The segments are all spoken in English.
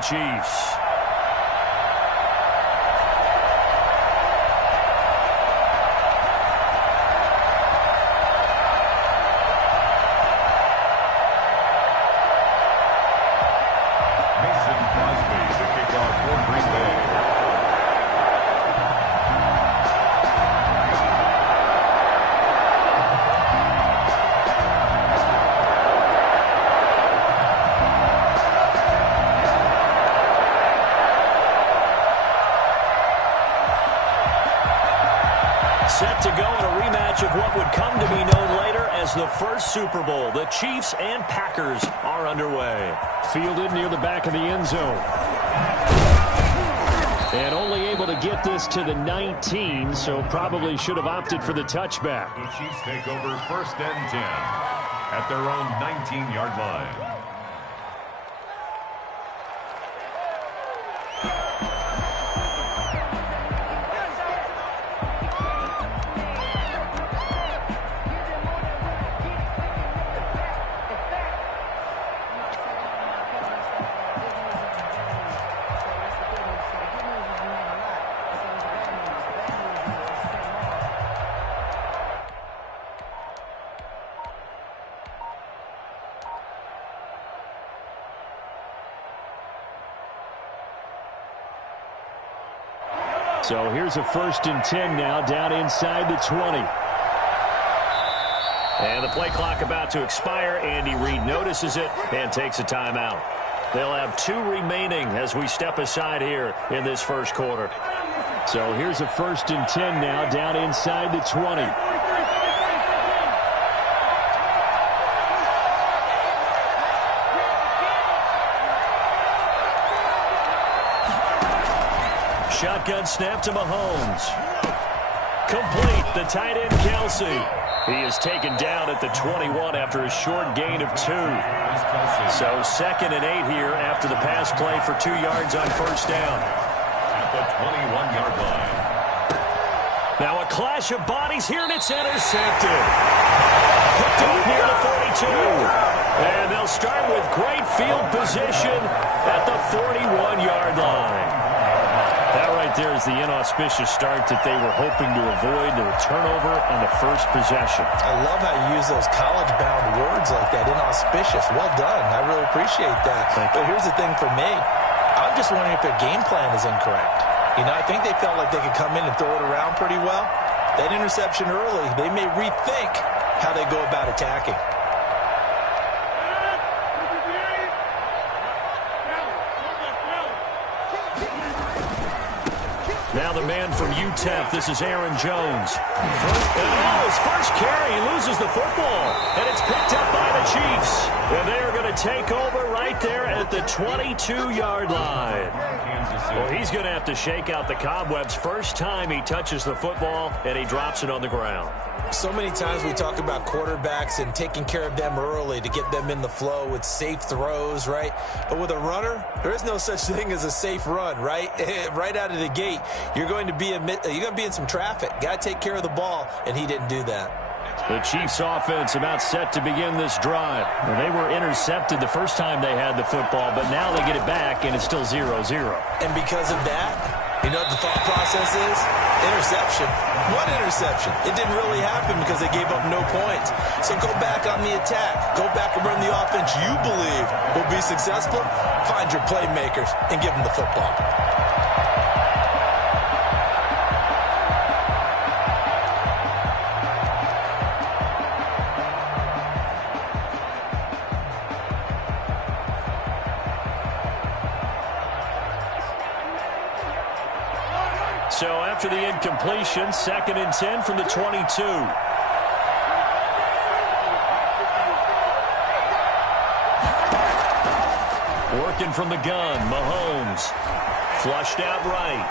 Chiefs. Mason Crosby to kick off for Green Bay. Set to go in a rematch of what would come to be known later as the first Super Bowl. The Chiefs and Packers are underway. Fielded near the back of the end zone. And only able to get this to the 19, so probably should have opted for the touchback. The Chiefs take over 1st and 10 at their own 19-yard line. So here's a 1st and 10 now, down inside the 20. And the play clock about to expire. Andy Reid notices it and takes a timeout. They'll have 2 remaining as we step aside here in this first quarter. So here's a 1st and 10 now, down inside the 20. Shotgun snap to Mahomes. Complete, the tight end Kelsey. He is taken down at the 21 after a short gain of 2. So 2nd and 8 here after the pass play for 2 yards on 1st down. At the 21-yard line. Now a clash of bodies here, and it's intercepted. Picked up near the 42. And they'll start with great field position at the 41-yard line. That right there is the inauspicious start that they were hoping to avoid, the turnover on the first possession. I love how you use those college-bound words like that, inauspicious. Well done. I really appreciate that. But here's the thing for me. I'm just wondering if their game plan is incorrect. You know, I think they felt like they could come in and throw it around pretty well. That interception early, they may rethink how they go about attacking. Now the man from UTEP, this is Aaron Jones. His first carry, he loses the football, and it's picked up by the Chiefs. And they are going to take over right there at the 22-yard line. Well, he's going to have to shake out the cobwebs. First time he touches the football, and he drops it on the ground. So many times we talk about quarterbacks and taking care of them early to get them in the flow with safe throws, right? But with a runner, there is no such thing as a safe run, right? Right out of the gate, you're going to be in some traffic. Got to take care of the ball, and he didn't do that. The Chiefs offense about set to begin this drive. Well, they were intercepted the first time they had the football, but now they get it back, and it's still 0-0. And because of that, you know what the thought process is? Interception. What interception? It didn't really happen because they gave up no points. So go back on the attack. Go back and run the offense you believe will be successful. Find your playmakers and give them the football. So after the incompletion, 2nd and 10 from the 22. Working from the gun, Mahomes. Flushed out right.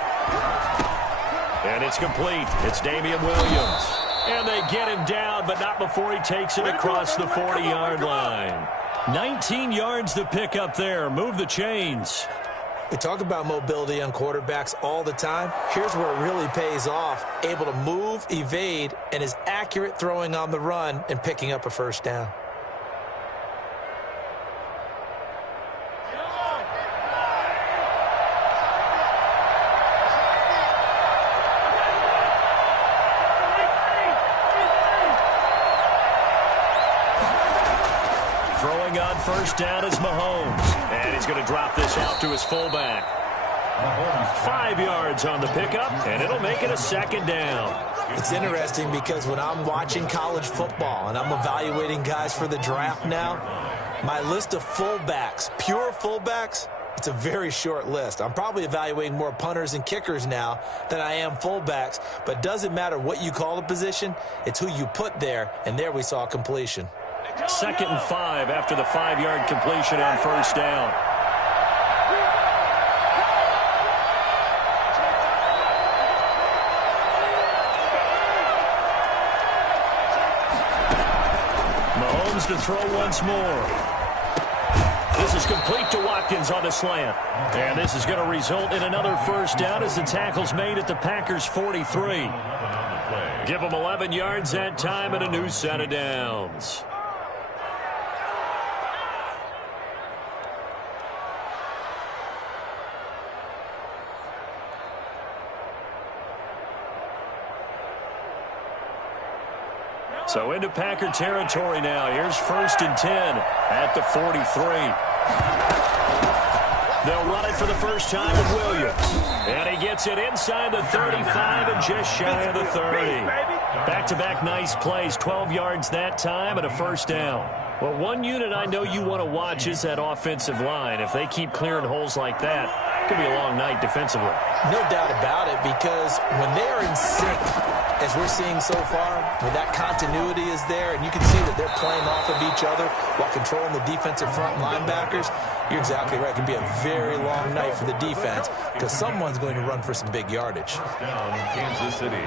And it's complete. It's Damian Williams. And they get him down, but not before he takes it across the 40-yard line. 19 yards to pick up there. Move the chains. We talk about mobility on quarterbacks all the time. Here's where it really pays off. Able to move, evade, and is accurate throwing on the run and picking up a 1st down. first down is Mahomes. And he's going to drop this out to his fullback. 5 yards on the pickup, and it'll make it a second down. It's interesting because when I'm watching college football and I'm evaluating guys for the draft now, my list of fullbacks, pure fullbacks, it's a very short list. I'm probably evaluating more punters and kickers now than I am fullbacks, but it doesn't matter what you call the position, it's who you put there, and there we saw completion. 2nd and 5 after the 5-yard completion on first down. Mahomes to throw once more. This is complete to Watkins on the slant. And this is going to result in another first down as the tackle's made at the Packers' 43. Give them 11 yards that time and a new set of downs. So into Packer territory now. Here's 1st and 10 at the 43. They'll run it for the first time with Williams. And he gets it inside the 35 and just shy of the 30. Back-to-back nice plays, 12 yards that time and a first down. Well, one unit I know you want to watch is that offensive line. If they keep clearing holes like that, it could be a long night defensively. No doubt about it, because when they are in sync, as we're seeing so far, when that continuity is there, and you can see that they're playing off of each other while controlling the defensive front linebackers, you're exactly right. It can be a very long night for the defense because someone's going to run for some big yardage. Down Kansas City.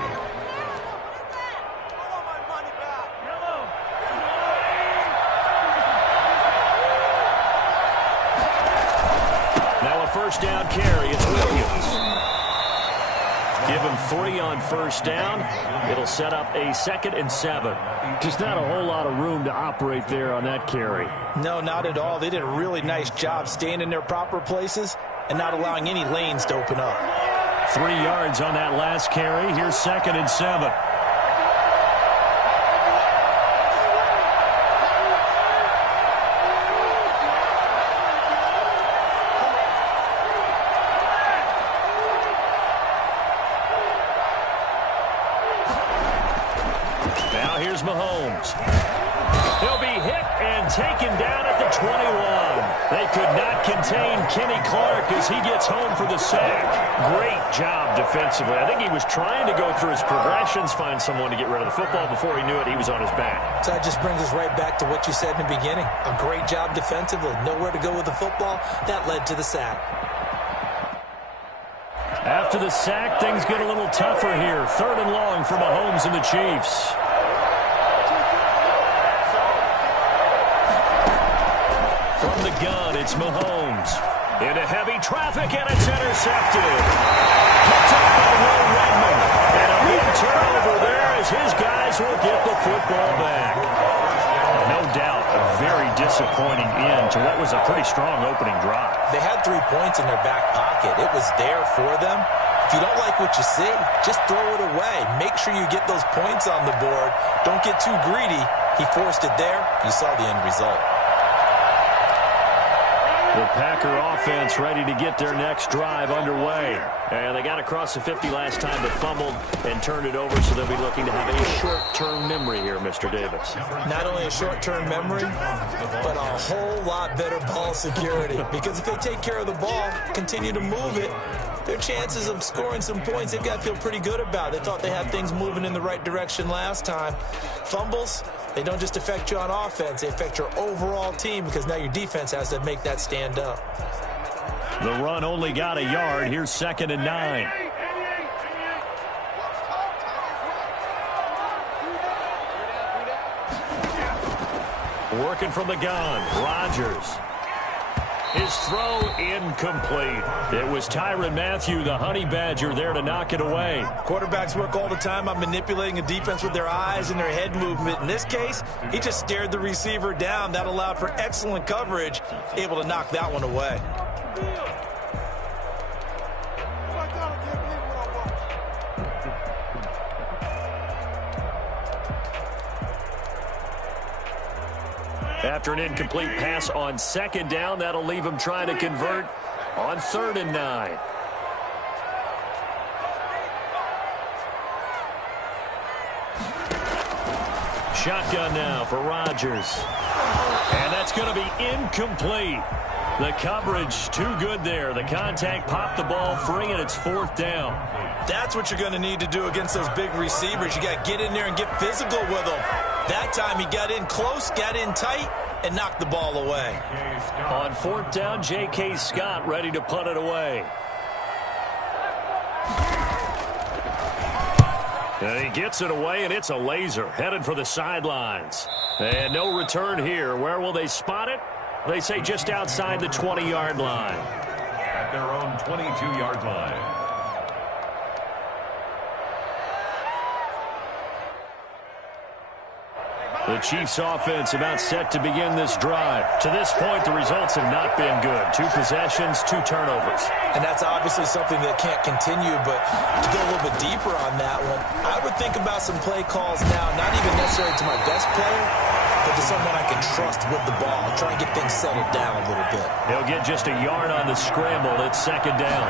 Now a first down carry. It's Williams. Give him 3 on first down. It'll set up a 2nd and 7. Just not a whole lot of room to operate there on that carry. No, not at all. They did a really nice job staying in their proper places and not allowing any lanes to open up. 3 yards on that last carry. Here's 2nd and 7. Now here's Mahomes. He'll be hit and taken down at the 21. They could not contain Kenny Clark as he gets home for the sack. Great job defensively. I think he was trying to go through his progressions, find someone to get rid of the football. Before he knew it, he was on his back. So that just brings us right back to what you said in the beginning. A great job defensively. Nowhere to go with the football. That led to the sack. After the sack, things get a little tougher here. 3rd and long for Mahomes and the Chiefs. From the gun, it's Mahomes. Into heavy traffic, and it's intercepted. Picked up by Will Redmond. And a big turnover there as his guys will get the football back. No doubt, a very disappointing end to what was a pretty strong opening drive. They had 3 points in their back pocket. It was there for them. If you don't like what you see, just throw it away. Make sure you get those points on the board. Don't get too greedy. He forced it there. You saw the end result. The Packer offense ready to get their next drive underway. And they got across the 50 last time, but fumbled and turned it over, so they'll be looking to have a short-term memory here, Mr. Davis. Not only a short-term memory, but a whole lot better ball security. Because if they take care of the ball, continue to move it, their chances of scoring some points, they've got to feel pretty good about. They thought they had things moving in the right direction last time. Fumbles, they don't just affect you on offense, they affect your overall team because now your defense has to make that stand up. The run only got a yard. Here's 2nd and 9. Working from the gun, Rodgers. His throw incomplete. It was Tyrann Mathieu, the Honey Badger, there to knock it away. Quarterbacks work all the time on manipulating a defense with their eyes and their head movement. In this case, he just stared the receiver down. That allowed for excellent coverage, able to knock that one away. After an incomplete pass on second down, that'll leave him trying to convert on 3rd and 9. Shotgun now for Rodgers. And that's going to be incomplete. The coverage too good there. The contact popped the ball free, and it's 4th down. That's what you're going to need to do against those big receivers. You got to get in there and get physical with them. That time he got in close, got in tight, and knocked the ball away. On 4th down, J.K. Scott ready to punt it away. And he gets it away, and it's a laser headed for the sidelines. And no return here. Where will they spot it? They say just outside the 20-yard line. At their own 22-yard line. The Chiefs offense about set to begin this drive. To this point, the results have not been good. 2 possessions, 2 turnovers. And that's obviously something that can't continue, but to go a little bit deeper on that one, I would think about some play calls now, not even necessarily to my best player, but to someone I can trust with the ball. Try and get things settled down a little bit. He'll get just a yard on the scramble. It's 2nd down.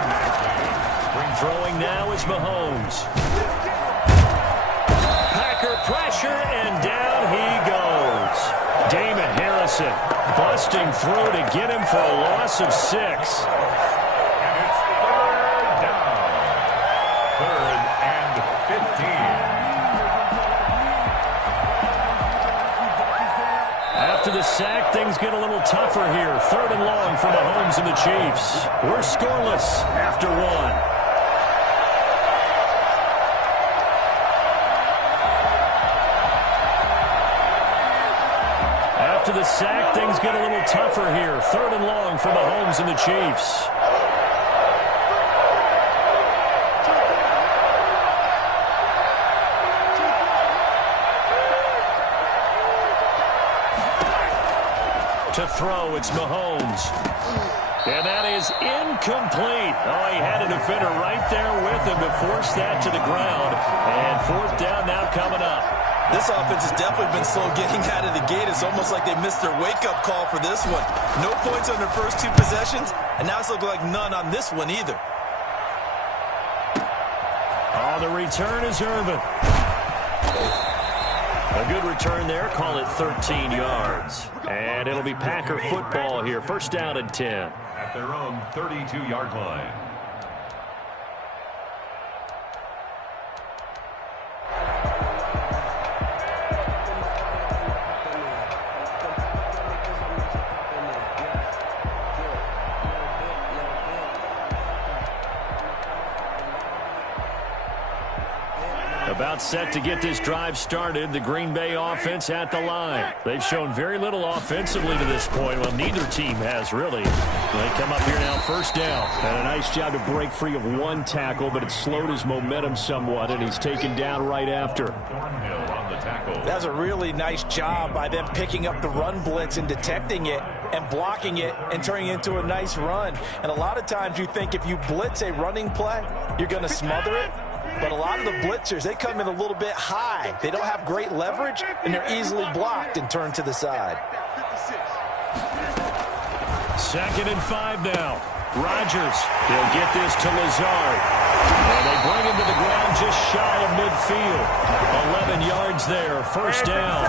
Throwing now is Mahomes. Packer pressure, and down he goes. Damon Harrison busting through to get him for a loss of 6. And it's 3rd down. 3rd and 15. After the sack, things get a little tougher here. 3rd and long for Mahomes and the Chiefs. We're scoreless after 1. After the sack, things get a little tougher here. 3rd and long for Mahomes and the Chiefs. To throw, it's Mahomes. And that is incomplete. Oh, he had a defender right there with him to force that to the ground. And 4th down now coming up. This offense has definitely been slow getting out of the gate. It's almost like they missed their wake-up call for this one. No points on their first 2 possessions, and now it's looking like none on this one either. Oh, the return is Irvin. A good return there. Call it 13 yards. And it'll be Packer football here. 1st down and 10. At their own 32-yard line. About set to get this drive started. The Green Bay offense at the line. They've shown very little offensively to this point. Well, neither team has really. They come up here now, 1st down. And a nice job to break free of 1 tackle, but it slowed his momentum somewhat, and he's taken down right after. That's a really nice job by them picking up the run blitz and detecting it and blocking it and turning it into a nice run. And a lot of times you think if you blitz a running play, you're going to smother it. But a lot of the blitzers, they come in a little bit high. They don't have great leverage, and they're easily blocked and turned to the side. 2nd and 5 now. Rodgers, he'll get this to Lazard. And they bring him to the ground just shy of midfield. 11 yards there, 1st down.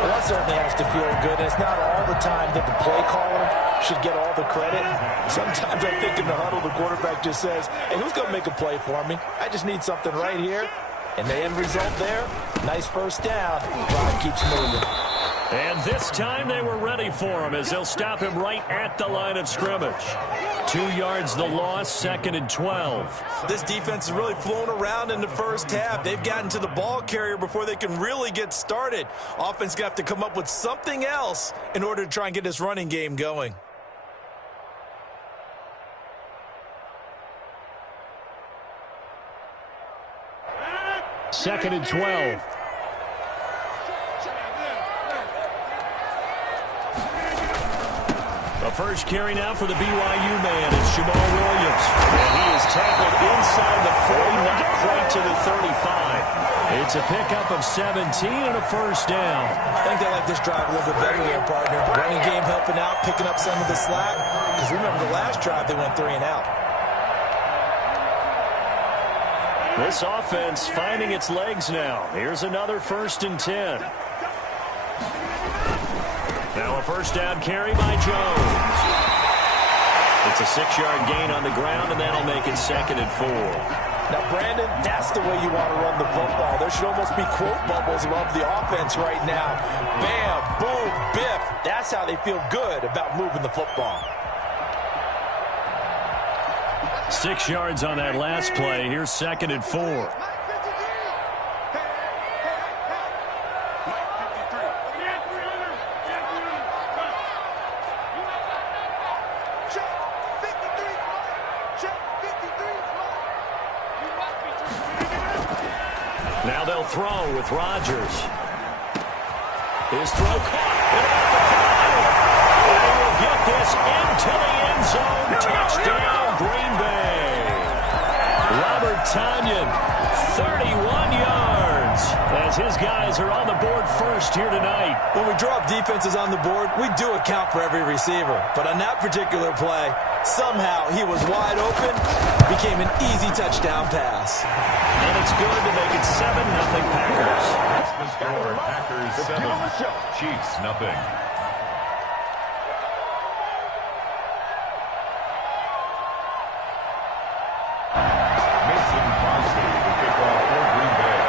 Well, that certainly has to feel good. It's not all the time that the play caller should get all the credit. Sometimes I think in the huddle, the quarterback just says, hey, who's going to make a play for me? I just need something right here. And the end result there, nice 1st down. Drive keeps moving. And this time they were ready for him as they'll stop him right at the line of scrimmage. 2 yards the loss, 2nd and 12. This defense has really flown around in the first half. They've gotten to the ball carrier before they can really get started. Offense going to have to come up with something else in order to try and get this running game going. Second and 12. The first carry now for the BYU man. It's Jamal Williams. And he is tackled inside the 40, not quite to the 35. It's It's a pickup of 17 and a first down. I think they like this drive a little bit better there, partner. Running game helping out, picking up some of the slack. Because remember, the last drive, they went 3 and out. This offense finding its legs now. Here's another 1st and 10. Now a first down carry by Jones. It's a 6-yard gain on the ground, and that'll make it 2nd and 4. Now, Brandon, that's the way you want to run the football. There should almost be quote bubbles above the offense right now. Bam, boom, biff. That's how they feel good about moving the football. 6 yards on that last play. Here's 2nd and 4. Now they'll throw with Rodgers. His throw caught. And will get this into the end zone. Touchdown, Green Bay. Robert Tonyan, 31 yards, as his guys are on the board first here tonight. When we drop defenses on the board, we do account for every receiver. But on that particular play, somehow he was wide open, became an easy touchdown pass. And it's good to make it 7-0 Packers. That's the score. Packers 7, Chiefs nothing. Mason Crosby to kick off for Green Bay.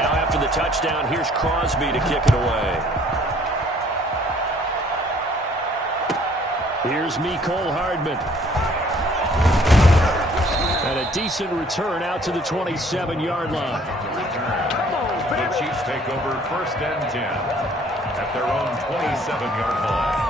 Now after the touchdown, here's Crosby to kick it away. Here's Mecole Hardman. And a decent return out to the 27-yard line. The Chiefs take over 1st and 10 at their own 27-yard line.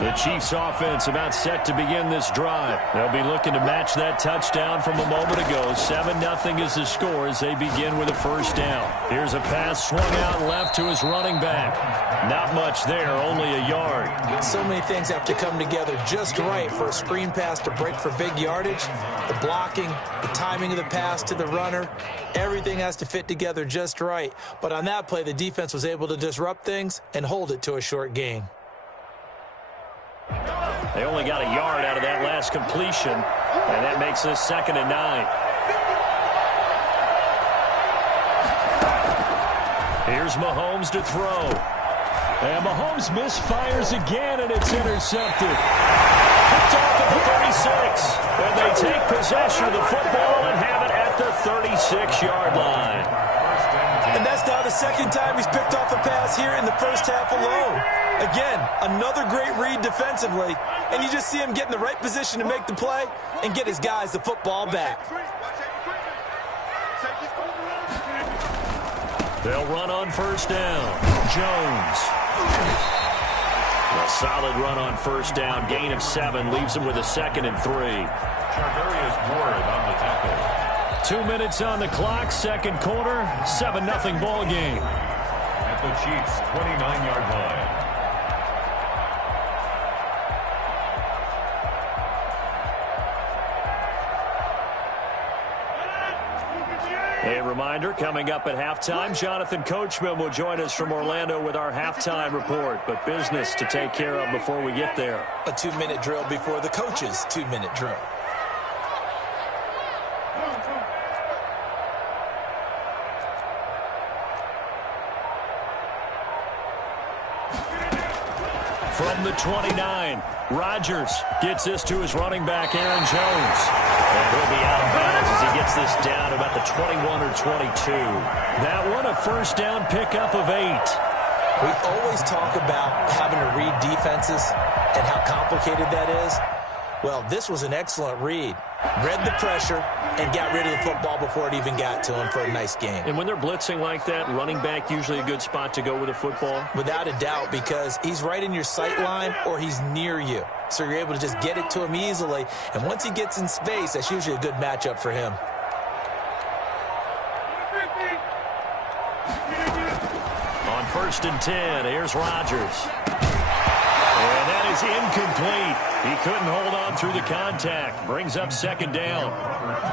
The Chiefs offense about set to begin this drive. They'll be looking to match that touchdown from a moment ago. 7-0 is the score as they begin with a first down. Here's a pass swung out left to his running back. Not much there, only a yard. So many things have to come together just right for a screen pass to break for big yardage. The blocking, the timing of the pass to the runner, everything has to fit together just right. But on that play, the defense was able to disrupt things and hold it to a short gain. They only got a yard out of that last completion, and that makes this 2nd and 9. Here's Mahomes to throw. And Mahomes misfires again, and it's intercepted. Picked off at the 36. And they take possession of the football and have it at the 36-yard line. And that's now the 2nd time he's picked off a pass here in the first half alone. Again, another great read defensively, and you just see him get in the right position to make the play and get his guys the football back. They'll run on first down. Jones. A solid run on first down. Gain of 7 leaves him with a 2nd and 3. Charvarius Ward on the tackle. 2 minutes on the clock, 2nd quarter, 7-0 ball game. At the Chiefs' 29-yard line. A reminder, coming up at halftime, Jonathan Coachman will join us from Orlando with our halftime report. But business to take care of before we get there. A 2-minute drill before the coach's 2-minute drill. From the 29, Rodgers gets this to his running back, Aaron Jones. And he'll be out of bounds as he gets this down about the 21 or 22. That one, a first down pickup of 8. We always talk about having to read defenses and how complicated that is. Well, this was an excellent read. Read the pressure and got rid of the football before it even got to him for a nice game. And when they're blitzing like that, running back usually a good spot to go with the football? Without a doubt, because he's right in your sight line or he's near you. So you're able to just get it to him easily. And once he gets in space, that's usually a good matchup for him. On 1st and 10, here's Rodgers. And that is incomplete. He couldn't hold on through the contact. Brings up 2nd down.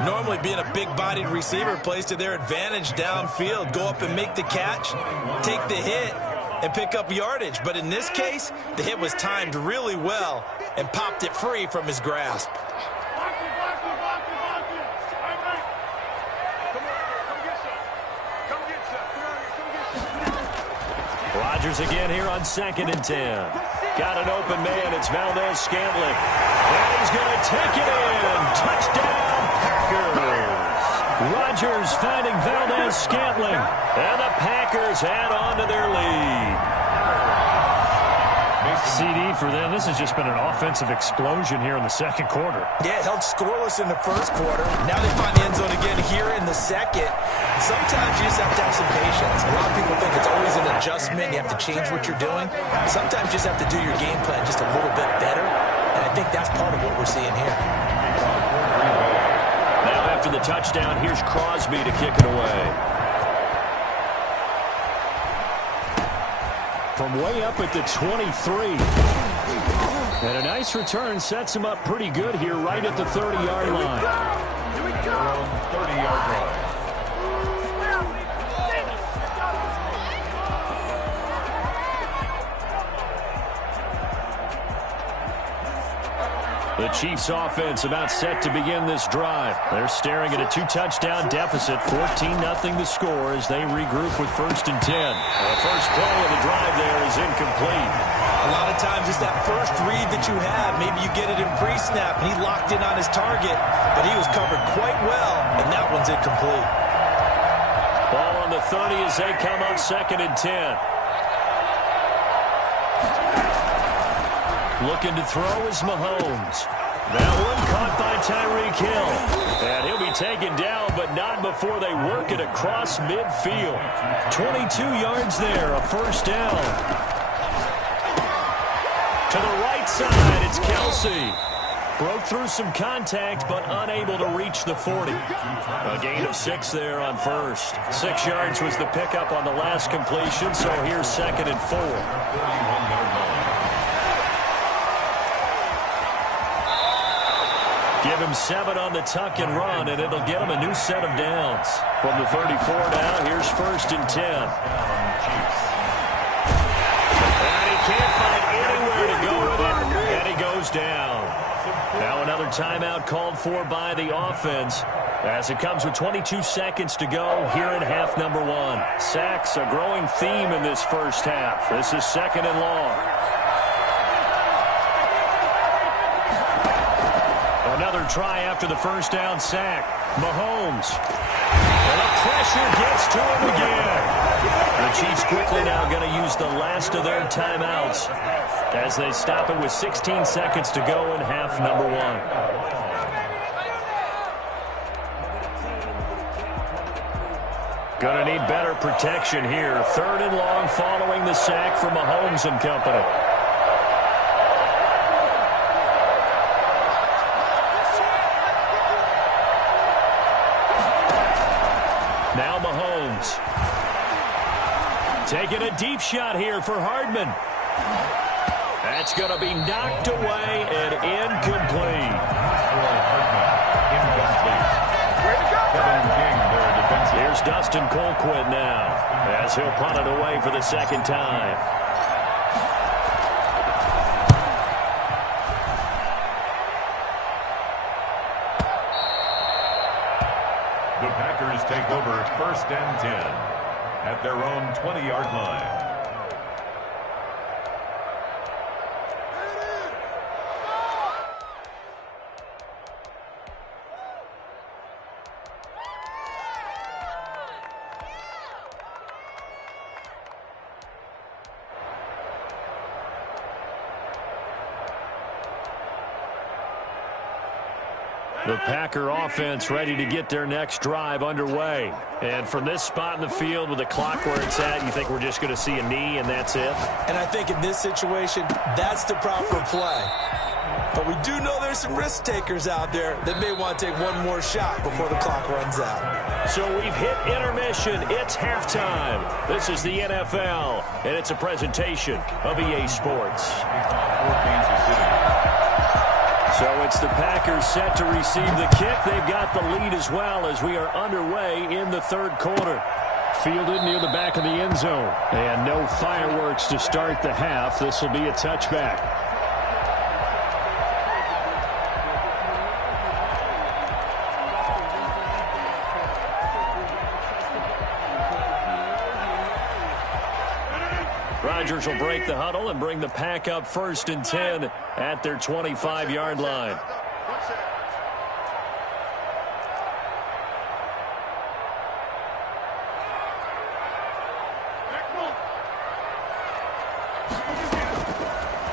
Normally being a big-bodied receiver plays to their advantage downfield. Go up and make the catch, take the hit, and pick up yardage. But in this case, the hit was timed really well and popped it free from his grasp. Rodgers again here on 2nd and 10. Got an open man. It's Valdes-Scantling. And he's going to take it in. Touchdown, Packers. Rodgers finding Valdes-Scantling. And the Packers add on to their lead. CD for them. This has just been an offensive explosion here in the 2nd quarter. Yeah, it held scoreless in the 1st quarter. Now they find the end zone again here in the 2nd. Sometimes you just have to have some patience. A lot of people think it's always an adjustment. You have to change what you're doing. Sometimes you just have to do your game plan just a little bit better. And I think that's part of what we're seeing here. Now after the touchdown, here's Crosby to kick it away. From way up at the 23. And a nice return sets him up pretty good here right at the 30-yard line. 30-yard line. The Chiefs offense about set to begin this drive. They're staring at a 2-touchdown deficit, 14-0 the score as they regroup with 1st and 10. The first play of the drive there is incomplete. A lot of times it's that first read that you have. Maybe you get it in pre-snap and he locked in on his target, but he was covered quite well, and that one's incomplete. Ball on the 30 as they come up 2nd and 10. Looking to throw is Mahomes. That one caught by Tyreek Hill. And he'll be taken down, but not before they work it across midfield. 22 yards there, a 1st down. To the right side, it's Kelsey. Broke through some contact, but unable to reach the 40. A gain of 6 there on 1st. 6 yards was the pickup on the last completion, so here's 2nd and 4. Give him 7 on the tuck and run, and it'll get him a new set of downs. From the 34 now, here's 1st and 10. And he can't find anywhere to go with it, and he goes down. Now another timeout called for by the offense as it comes with 22 seconds to go here in half number 1. Sacks, a growing theme in this first half. This is 2nd and long. Another try after the 1st down sack. Mahomes. And the pressure gets to him again. The Chiefs quickly now going to use the last of their timeouts as they stop it with 16 seconds to go in half number 1. Going to need better protection here. 3rd and long following the sack from Mahomes and company. Now Mahomes. Taking a deep shot here for Hardman. That's going to be knocked away and incomplete. Here's Dustin Colquitt now as he'll punt it away for the 2nd time. The Packers take over 1st and 10 at their own 20-yard line. The Packer offense ready to get their next drive underway. And from this spot in the field with the clock where it's at, you think we're just going to see a knee and that's it? And I think in this situation, that's the proper play. But we do know there's some risk takers out there that may want to take one more shot before the clock runs out. So we've hit intermission. It's halftime. This is the NFL, and it's a presentation of EA Sports. So it's the Packers set to receive the kick. They've got the lead as well as we are underway in the third quarter. Fielded near the back of the end zone. And no fireworks to start the half. This will be a touchback. Rodgers will break the huddle and bring the Pack up 1st and 10 at their 25-yard line.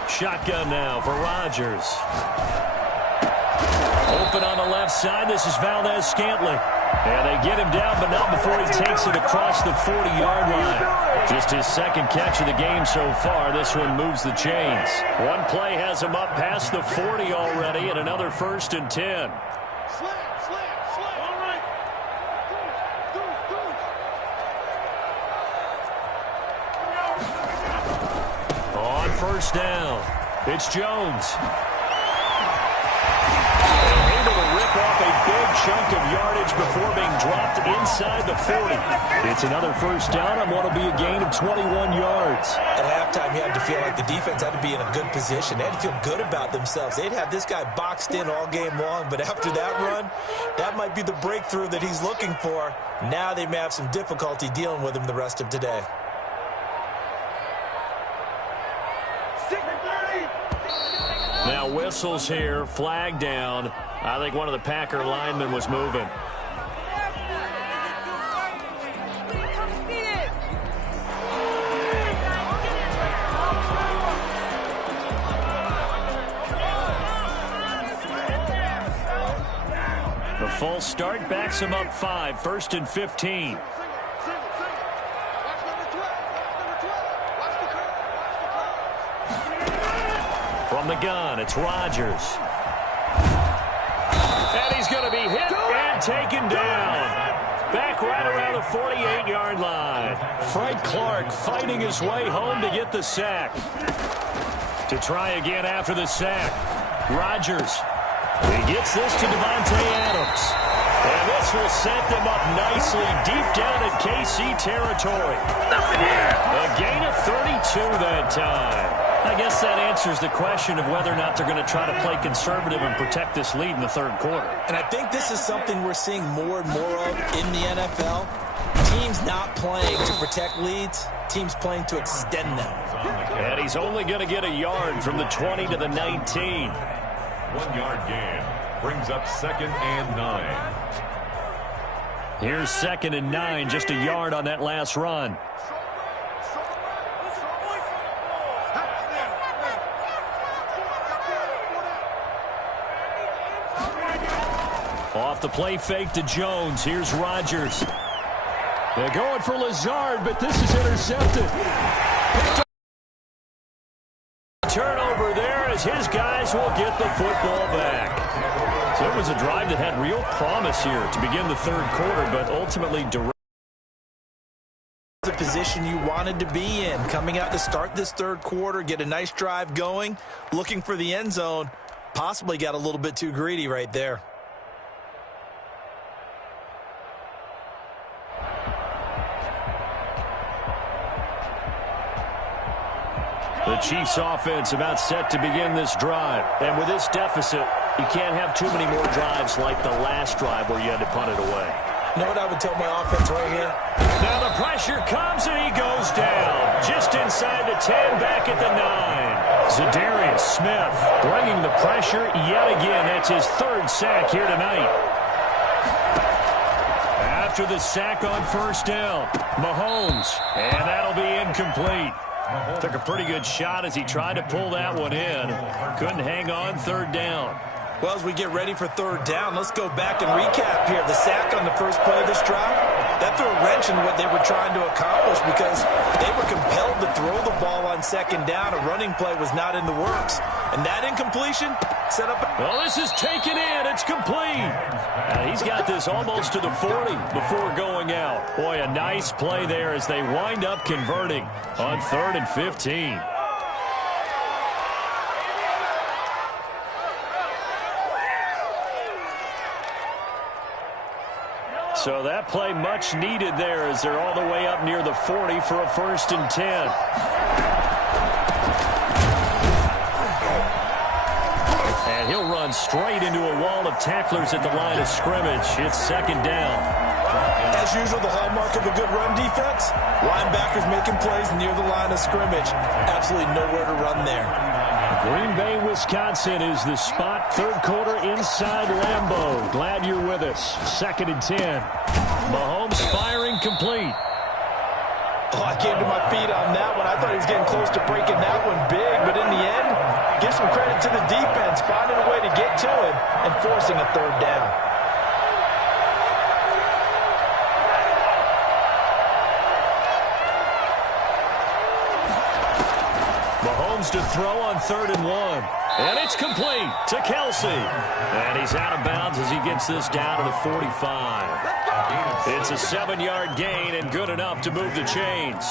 Shotgun now for Rodgers. Open on the left side. This is Valdez-Scantling. And they get him down, but not before he takes it across the 40-yard line. Just his second catch of the game so far. This one moves the chains. One play has him up past the 40 already, and another 1st and 10. On 1st down, it's Jones. Able to rip off a big chunk of yardage before being dropped inside the 40. It's another 1st down on what will be a gain of 21 yards. At halftime, you had to feel like the defense had to be in a good position. They had to feel good about themselves. They'd have this guy boxed in all game long, but after that run, that might be the breakthrough that he's looking for. Now they may have some difficulty dealing with him the rest of today. Now whistles here, flag down. I think one of the Packer linemen was moving. The full start backs him up 5, 1st and 15. From the gun, it's Rodgers. And he's going to be hit and taken down. Back right around the 48-yard line. Frank Clark fighting his way home to get the sack. To try again after the sack. Rodgers. He gets this to Devontae Adams. And this will set them up nicely deep down at KC territory. A gain of 32 that time. I guess that answers the question of whether or not they're going to try to play conservative and protect this lead in the third quarter. And I think this is something we're seeing more and more of in the NFL. Teams not playing to protect leads, teams playing to extend them. And he's only going to get a yard from the 20 to the 19. 1-yard gain brings up 2nd and 9. Here's 2nd and 9, just a yard on that last run. Off the play fake to Jones. Here's Rodgers. They're going for Lazard, but this is intercepted. Turnover there as his guys will get the football back. So it was a drive that had real promise here to begin the third quarter, but ultimately direct. The position you wanted to be in. Coming out to start this third quarter, get a nice drive going, looking for the end zone. Possibly got a little bit too greedy right there. The Chiefs offense about set to begin this drive. And with this deficit, you can't have too many more drives like the last drive where you had to punt it away. You know what I would tell my offense right here? Now the pressure comes and he goes down. Just inside the 10, back at the 9. Zadarius Smith bringing the pressure yet again. That's his 3rd sack here tonight. After the sack on 1st down, Mahomes. And that'll be incomplete. Took a pretty good shot as he tried to pull that one in. Couldn't hang on 3rd down. Well, as we get ready for 3rd down, let's go back and recap here. The sack on the first play of this drive. that threw a wrench in what they were trying to accomplish because they were compelled to throw the ball on second down. A running play was not in the works. And that incompletion set up... Well, this is taken in. It's complete. He's got this almost to the 40 before going out. Boy, a nice play there as they wind up converting on 3rd and 15. So that play much needed there as they're all the way up near the 40 for a 1st and 10. And he'll run straight into a wall of tacklers at the line of scrimmage. It's 2nd down. As usual, the hallmark of a good run defense, linebackers making plays near the line of scrimmage. Absolutely nowhere to run there. Green Bay, Wisconsin is the spot. 3rd quarter inside Lambeau. Glad you're with us. 2nd and 10. Mahomes firing complete. Oh, I came to my feet on that one. I thought he was getting close to breaking that one big, but in the end, give some credit to the defense, finding a way to get to him and forcing a 3rd down. To throw on 3rd and 1. And it's complete to Kelce. And he's out of bounds as he gets this down to the 45. It's a 7-yard gain and good enough to move the chains.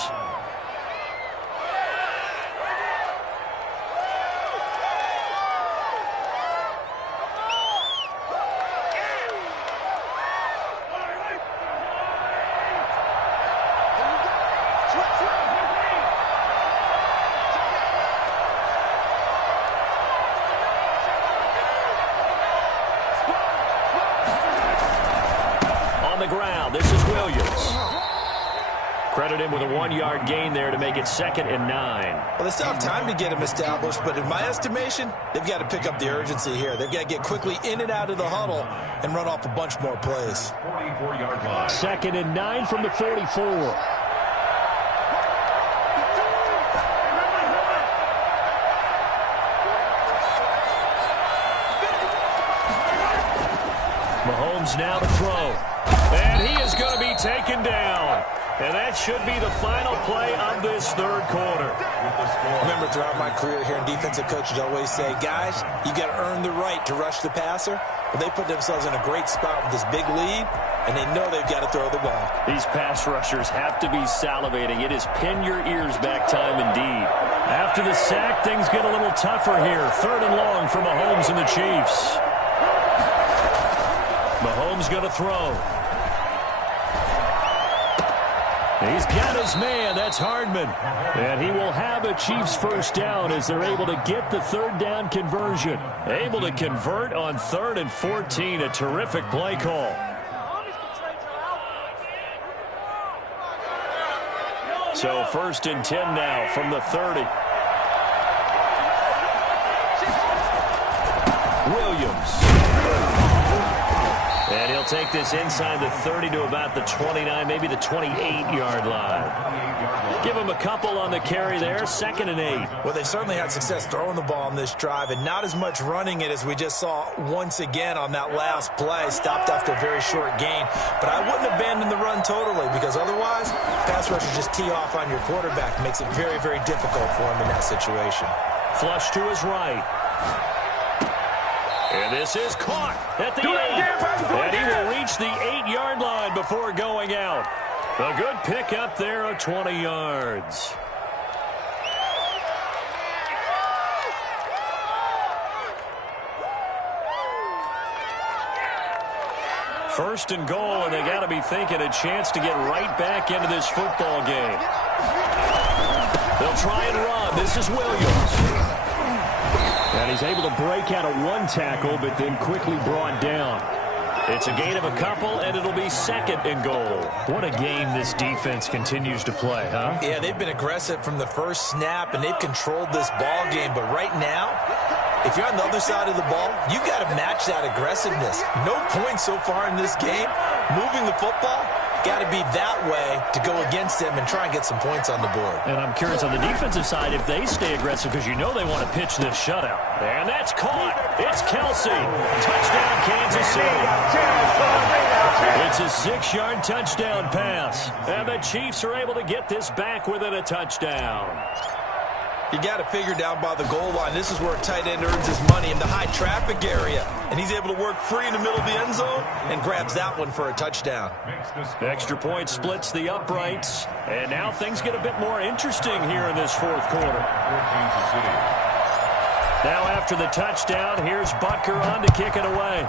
Credit him with a 1-yard gain there to make it 2nd and 9. Well, they still have time to get him established, but in my estimation, they've got to pick up the urgency here. They've got to get quickly in and out of the huddle and run off a bunch more plays. 44-yard line. 2nd and 9 from the 44. Mahomes now to throw. And he is going to be taken down. And that should be the final play of this 3rd quarter. I remember throughout my career here in defensive coaches always say, guys, you got to earn the right to rush the passer. But they put themselves in a great spot with this big lead, and they know they've got to throw the ball. These pass rushers have to be salivating. It is pin your ears back time indeed. After the sack, things get a little tougher here. 3rd and long for Mahomes and the Chiefs. Mahomes going to throw. He's got his man. That's Hardman. And he will have a Chiefs 1st down as they're able to get the 3rd down conversion. Able to convert on 3rd and 14. A terrific play call. So 1st and 10 now from the 30. Williams. And he'll take this inside the 30 to about the 29, maybe the 28-yard line. Give him a couple on the carry there, 2nd and 8. Well, they certainly had success throwing the ball on this drive and not as much running it as we just saw once again on that last play. Stopped after a very short gain. But I wouldn't abandon the run totally because otherwise, pass rushers just tee off on your quarterback. It makes it very, very difficult for him in that situation. Flush to his right. And this is caught at the 8. And he will reach the 8-yard line before going out. A good pickup there of 20 yards. First and goal, and they got to be thinking a chance to get right back into this football game. They'll try and run. This is Williams. And he's able to break out of 1 tackle, but then quickly brought down. It's a gain of a couple, and it'll be 2nd and goal. What a game this defense continues to play, huh? Yeah, they've been aggressive from the first snap, and they've controlled this ball game. But right now, if you're on the other side of the ball, you've got to match that aggressiveness. No points so far in this game. Moving the football, got to be that way to go against them and try and get some points on the board. And I'm curious on the defensive side if they stay aggressive because you know they want to pitch this shutout. And that's caught. It's Kelsey. Touchdown, Kansas City. It's a 6-yard touchdown pass. And the Chiefs are able to get this back within a touchdown. You got to figure down by the goal line. This is where a tight end earns his money in the high traffic area. And he's able to work free in the middle of the end zone and grabs that one for a touchdown. Extra point splits the uprights. And now things get a bit more interesting here in this fourth quarter. Now after the touchdown, here's Butker on to kick it away.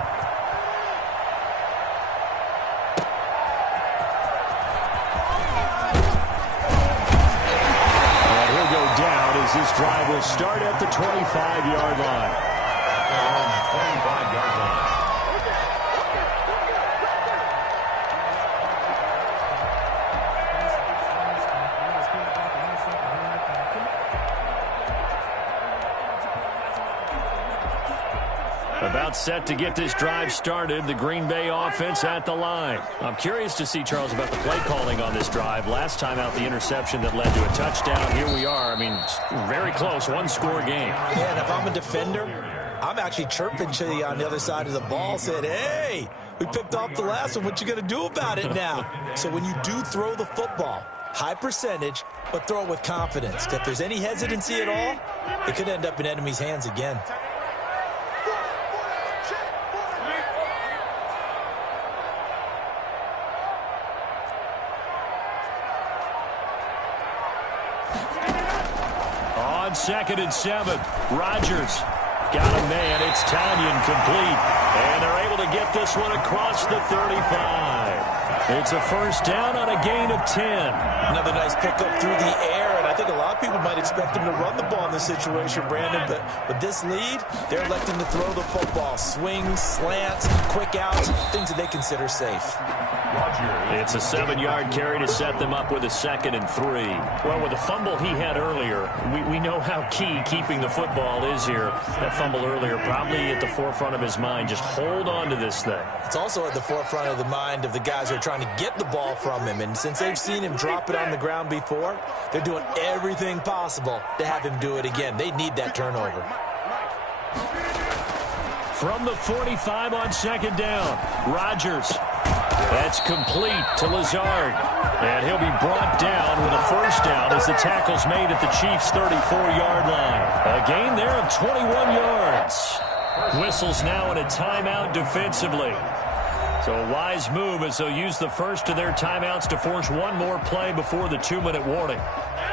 This drive will start at the 25-yard line. 25-yard line. About set to get this drive started, the Green Bay offense at the line. I'm curious to see, Charles, about the play calling on this drive. Last time out, the interception that led to a touchdown. Here we are. I mean, very close, one-score game. Yeah, and if I'm a defender, I'm actually chirping to you on the other side of the ball, saying, hey, we picked off the last one. What you going to do about it now? So when you do throw the football, high percentage, but throw it with confidence. If there's any hesitancy at all, it could end up in enemy's hands again. On 2nd and 7, Rodgers got a man. It's Tanyan complete. And they're able to get this one across the 35. It's a first down on a gain of 10. Another nice pickup through the air, and I think a lot of people might expect him to run the ball in this situation, Brandon, but with this lead, they're electing to throw the football. Swings, slants, quick outs, things that they consider safe. It's a 7-yard carry to set them up with a 2nd and 3. Well, with the fumble he had earlier, we know how key keeping the football is here. That fumble earlier probably at the forefront of his mind. Just hold on to this thing. It's also at the forefront of the mind of the guys who are trying to get the ball from him. And since they've seen him drop it on the ground before, they're doing everything possible to have him do it again. They need that turnover. From the 45 on 2nd down, Rodgers. That's complete to Lazard. And he'll be brought down with a first down as the tackle's made at the Chiefs' 34-yard line. A gain there of 21 yards. Whistles now in a timeout defensively. So a wise move as they'll use the first of their timeouts to force one more play before the 2-minute warning.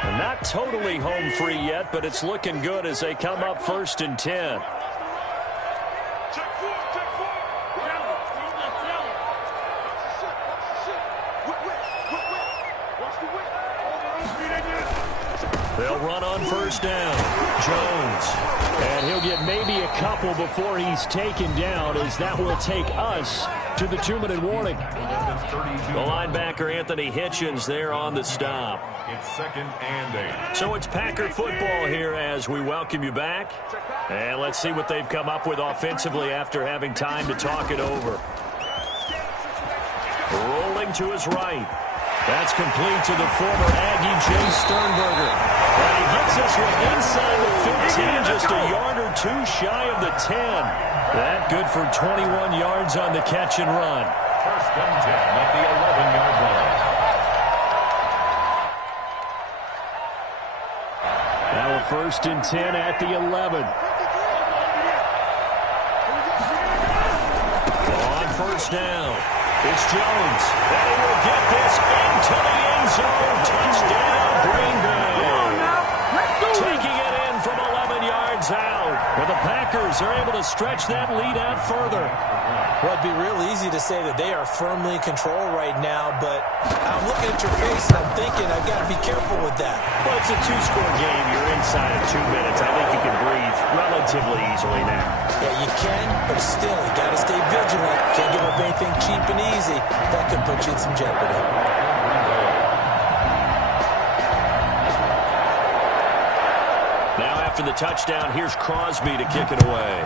And not totally home free yet, but it's looking good as they come up 1st and 10. They'll run on first down. Jones. And he'll get maybe a couple before he's taken down, as that will take us to the 2-minute warning. The linebacker, Anthony Hitchens, there on the stop. It's 2nd and 8. So it's Packer football here as we welcome you back. And let's see what they've come up with offensively after having time to talk it over. Rolling to his right. That's complete to the former Aggie, Jay Sternberger. And he gets this one inside the 15, just a yard or two shy of the 10. That good for 21 yards on the catch and run. 1st and 10 at the 11-yard line. Now a 1st and 10 at the 11. On first down. It's Jones, and he will get this into the end zone. Touchdown, Green Bay. Taking it in from 11 yards out. But the Packers are able to stretch that lead out further. Well, it'd be real easy to say that they are firmly in control right now, but I'm looking at your face and I'm thinking I've got to be careful with that. Well, it's a 2-score game. You're inside of 2 minutes. I think you can breathe relatively easily now. Yeah, you can, but still, you got to stay vigilant. Can't give up anything cheap and easy. That could put you in some jeopardy. Now after the touchdown, here's Crosby to kick it away.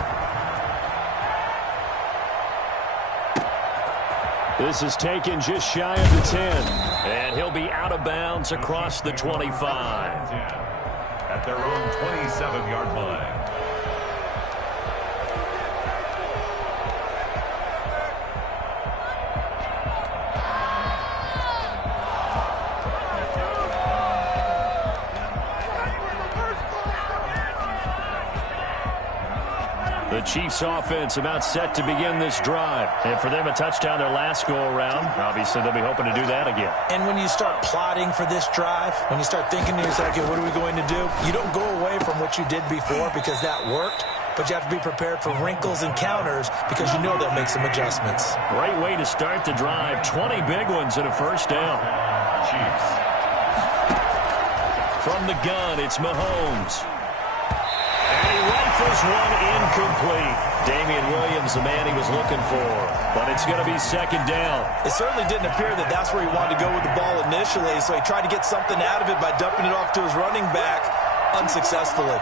This is taken just shy of the 10. And he'll be out of bounds across the 25. At their own 27-yard line. The Chiefs offense about set to begin this drive. And for them, a touchdown their last go-around. Obviously, they'll be hoping to do that again. And when you start plotting for this drive, when you start thinking to yourself, okay, what are we going to do? You don't go away from what you did before because that worked. But you have to be prepared for wrinkles and counters because you know they'll make some adjustments. Great way to start the drive. 20 big ones and a first down. Chiefs. From the gun, it's Mahomes. And he rifles one incomplete. Damian Williams, the man he was looking for. But it's going to be second down. It certainly didn't appear that that's where he wanted to go with the ball initially, so he tried to get something out of it by dumping it off to his running back unsuccessfully.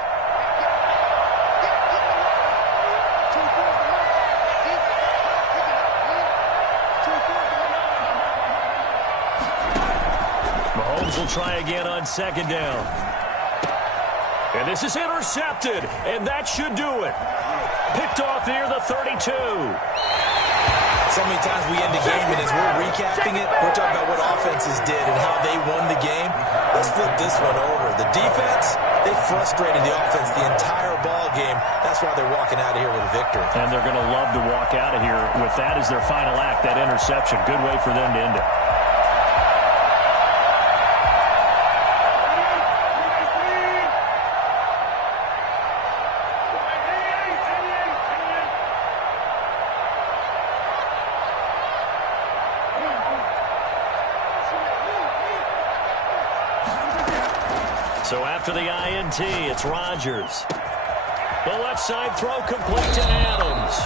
Mahomes will try again on second down. And this is intercepted, and that should do it. Picked off near the 32. So many times we end a game, and as we're recapping it, we're talking about what offenses did and how they won the game. Let's flip this one over. The defense, they frustrated the offense the entire ball game. That's why they're walking out of here with a victory. And they're going to love to walk out of here with that as their final act, that interception. Good way for them to end it. So after the INT, it's Rodgers. The left side throw complete to Adams.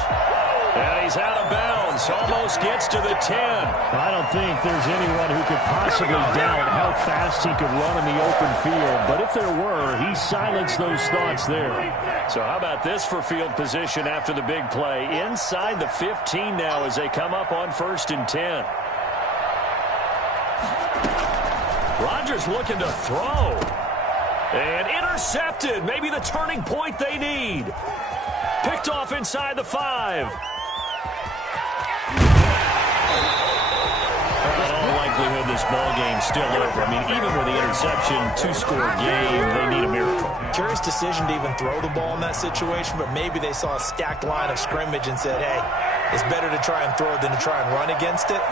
And he's out of bounds. Almost gets to the 10. I don't think there's anyone who could possibly doubt how fast he could run in the open field. But if there were, he silenced those thoughts there. So how about this for field position after the big play? Inside the 15 now as they come up on 1st and 10. Rodgers looking to throw. And intercepted. Maybe the turning point they need. Picked off inside the 5. In all likelihood, this ball game's still over. I mean, even with the interception, 2-score game, they need a miracle. Curious decision to even throw the ball in that situation, but maybe they saw a stacked line of scrimmage and said, hey, it's better to try and throw it than to try and run against it.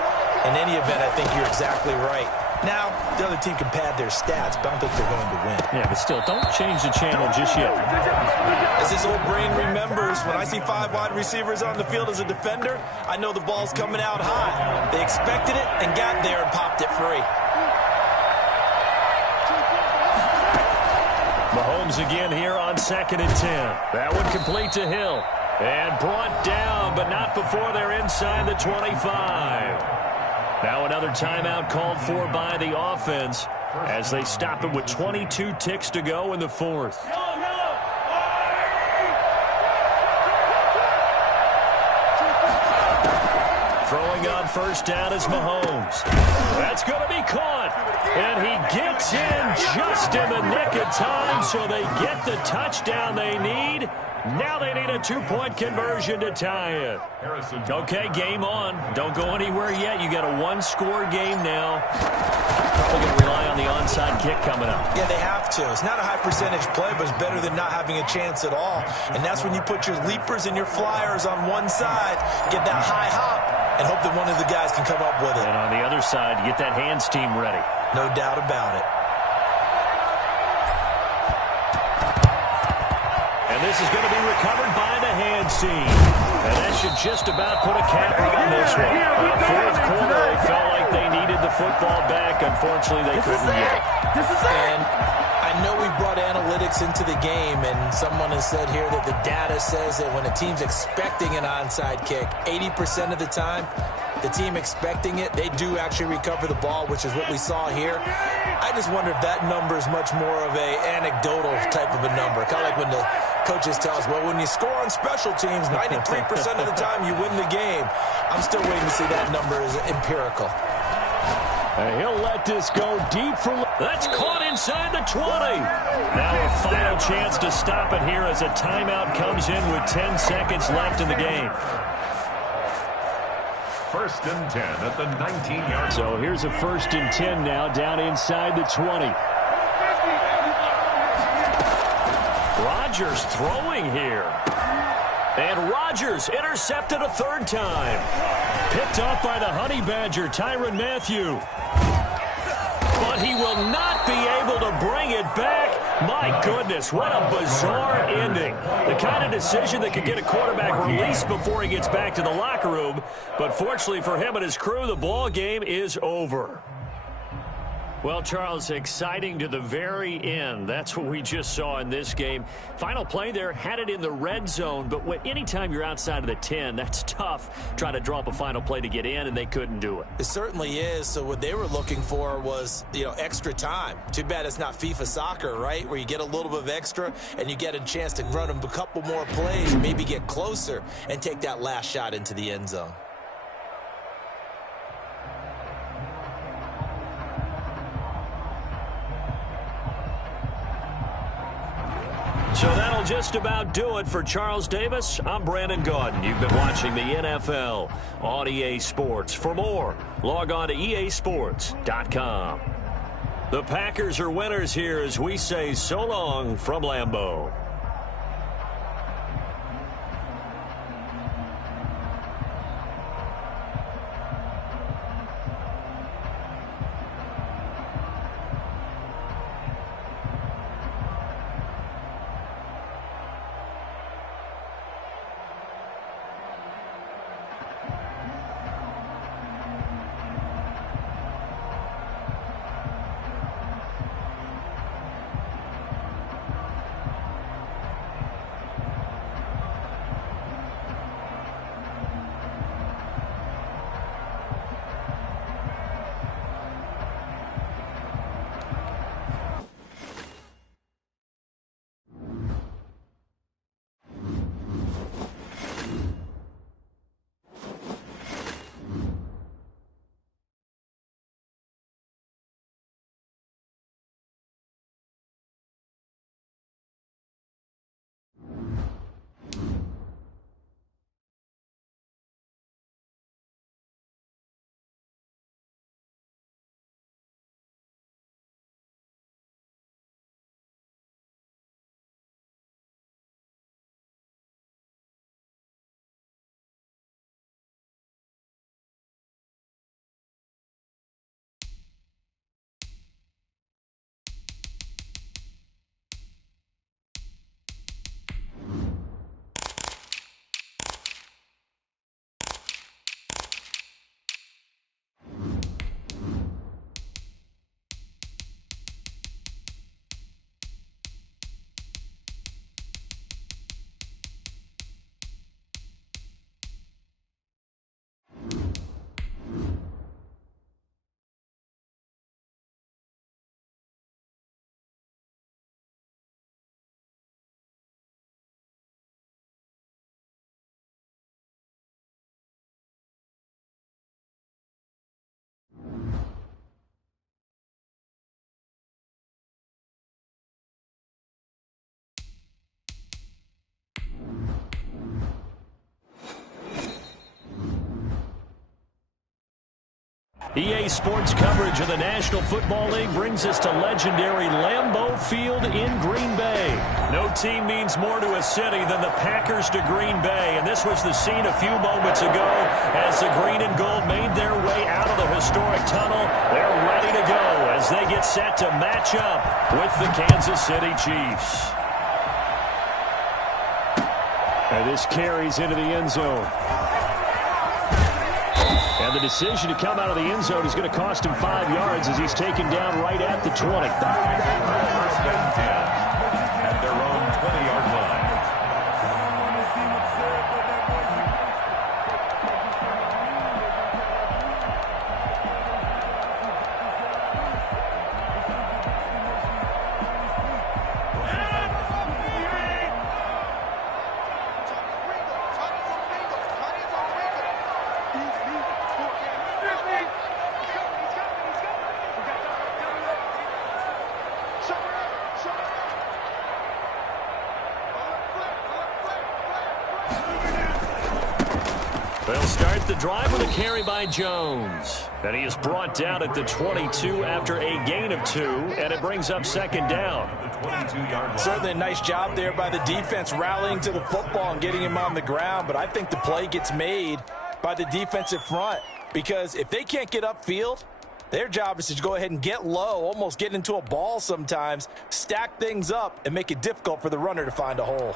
In any event, I think you're exactly right. Now, the other team can pad their stats, but I don't think they're going to win. Yeah, but still, don't change the channel just yet. As this old brain remembers, when I see 5 wide receivers on the field as a defender, I know the ball's coming out high. They expected it and got there and popped it free. Mahomes again here on 2nd and 10. That one complete to Hill. And brought down, but not before they're inside the 25. Now another timeout called for by the offense as they stop it with 22 ticks to go in the 4th. Throwing on 1st down is Mahomes. That's going to be caught. And he gets in just in the nick of time, so they get the touchdown they need. Now they need a 2-point conversion to tie it. Okay, game on. Don't go anywhere yet. You got a 1-score game now. Probably going to rely on the onside kick coming up. Yeah, they have to. It's not a high percentage play, but it's better than not having a chance at all. And that's when you put your leapers and your flyers on one side, get that high hop, and hope that one of the guys can come up with it. And on the other side, get that hands team ready. No doubt about it. And this is going to be recovered by the hands team. And that should just about put a capper on this one. 4th quarter, they felt like they needed the football back. Unfortunately, they couldn't get it. And I know we brought analytics into the game, and someone has said here that the data says that when a team's expecting an onside kick, 80% of the time, the team expecting it, they do actually recover the ball, which is what we saw here. I just wonder if that number is much more of a anecdotal type of a number. Kind of like when the coaches tell us, well, when you score on special teams, 93% of the time you win the game. I'm still waiting to see that number is empirical. He'll let this go deep for... That's caught inside the 20. Now a final chance to stop it here as a timeout comes in with 10 seconds left in the game. 1st and 10 at the 19-yard. So here's a 1st and 10 now down inside the 20. Rodgers throwing here. And Rodgers intercepted a 3rd time. Picked off by the Honey Badger, Tyrann Mathieu. But he will not be able to bring it back. My goodness, what a bizarre ending. The kind of decision that could get a quarterback released before he gets back to the locker room. But fortunately for him and his crew, the ball game is over. Well, Charles, exciting to the very end. That's what we just saw in this game. Final play there, had it in the red zone, but anytime you're outside of the 10, that's tough trying to draw up a final play to get in, and they couldn't do it. It certainly is. So what they were looking for was, extra time. Too bad it's not FIFA soccer, right, where you get a little bit of extra and you get a chance to run them a couple more plays, maybe get closer and take that last shot into the end zone. So that'll just about do it for Charles Davis. I'm Brandon Gaudin. You've been watching the NFL on EA Sports. For more, log on to easports.com. The Packers are winners here as we say so long from Lambeau. EA Sports coverage of the National Football League brings us to legendary Lambeau Field in Green Bay. No team means more to a city than the Packers to Green Bay, and this was the scene a few moments ago as the green and gold made their way out of the historic tunnel. They're ready to go as they get set to match up with the Kansas City Chiefs. And this carries into the end zone. And the decision to come out of the end zone is going to cost him 5 yards as he's taken down right at the 20. 1st and 10 at their own 20-yard line. They'll start the drive with a carry by Jones. And he is brought down at the 22 after a gain of 2, and it brings up second down. Certainly a nice job there by the defense rallying to the football and getting him on the ground, but I think the play gets made by the defensive front because if they can't get upfield, their job is to go ahead and get low, almost get into a ball sometimes, stack things up, and make it difficult for the runner to find a hole.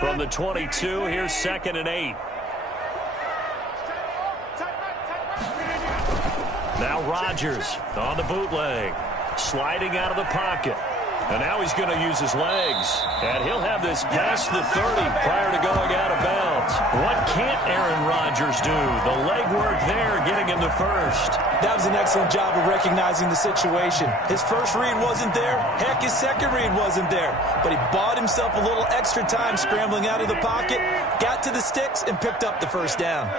From the 22, here's 2nd and 8. Now Rodgers on the bootleg, sliding out of the pocket. And now he's going to use his legs. And he'll have this past the 30 prior to going out of bounds. What can't Aaron Rodgers do? The leg work there getting him the first. That was an excellent job of recognizing the situation. His first read wasn't there. Heck, his second read wasn't there. But he bought himself a little extra time scrambling out of the pocket, got to the sticks, and picked up the first down.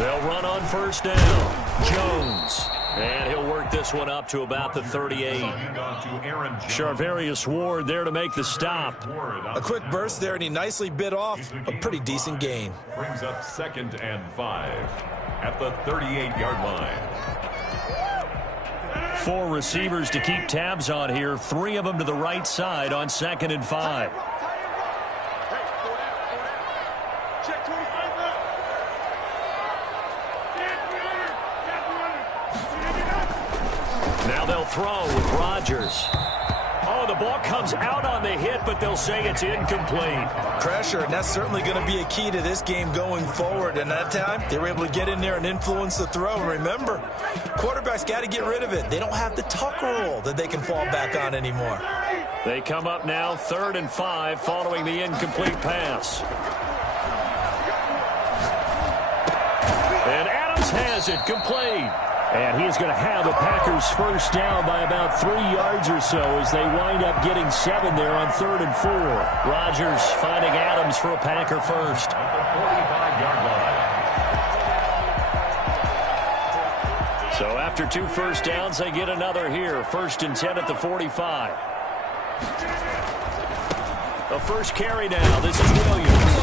They'll run on first down. Jones. And he'll work this one up to about the 38. Charvarius Ward there to make the stop. A quick burst there, and he nicely bit off a pretty decent gain. Brings up 2nd and 5 at the 38-yard line. 4 receivers to keep tabs on here. 3 of them to the right side on 2nd and 5. Throw with Rodgers. Oh, the ball comes out on the hit, but they'll say it's incomplete. Pressure, and that's certainly going to be a key to this game going forward. And that time, they were able to get in there and influence the throw. And remember, quarterbacks got to get rid of it. They don't have the tuck rule that they can fall back on anymore. They come up now 3rd and 5 following the incomplete pass. And Adams has it complete. And he's going to have the Packers first down by about 3 yards or so as they wind up getting 7 there on 3rd and 4. Rodgers finding Adams for a Packer first. At the 45-yard line. So after 2 first downs, they get another here. 1st and 10 at the 45. The first carry now. This is Williams.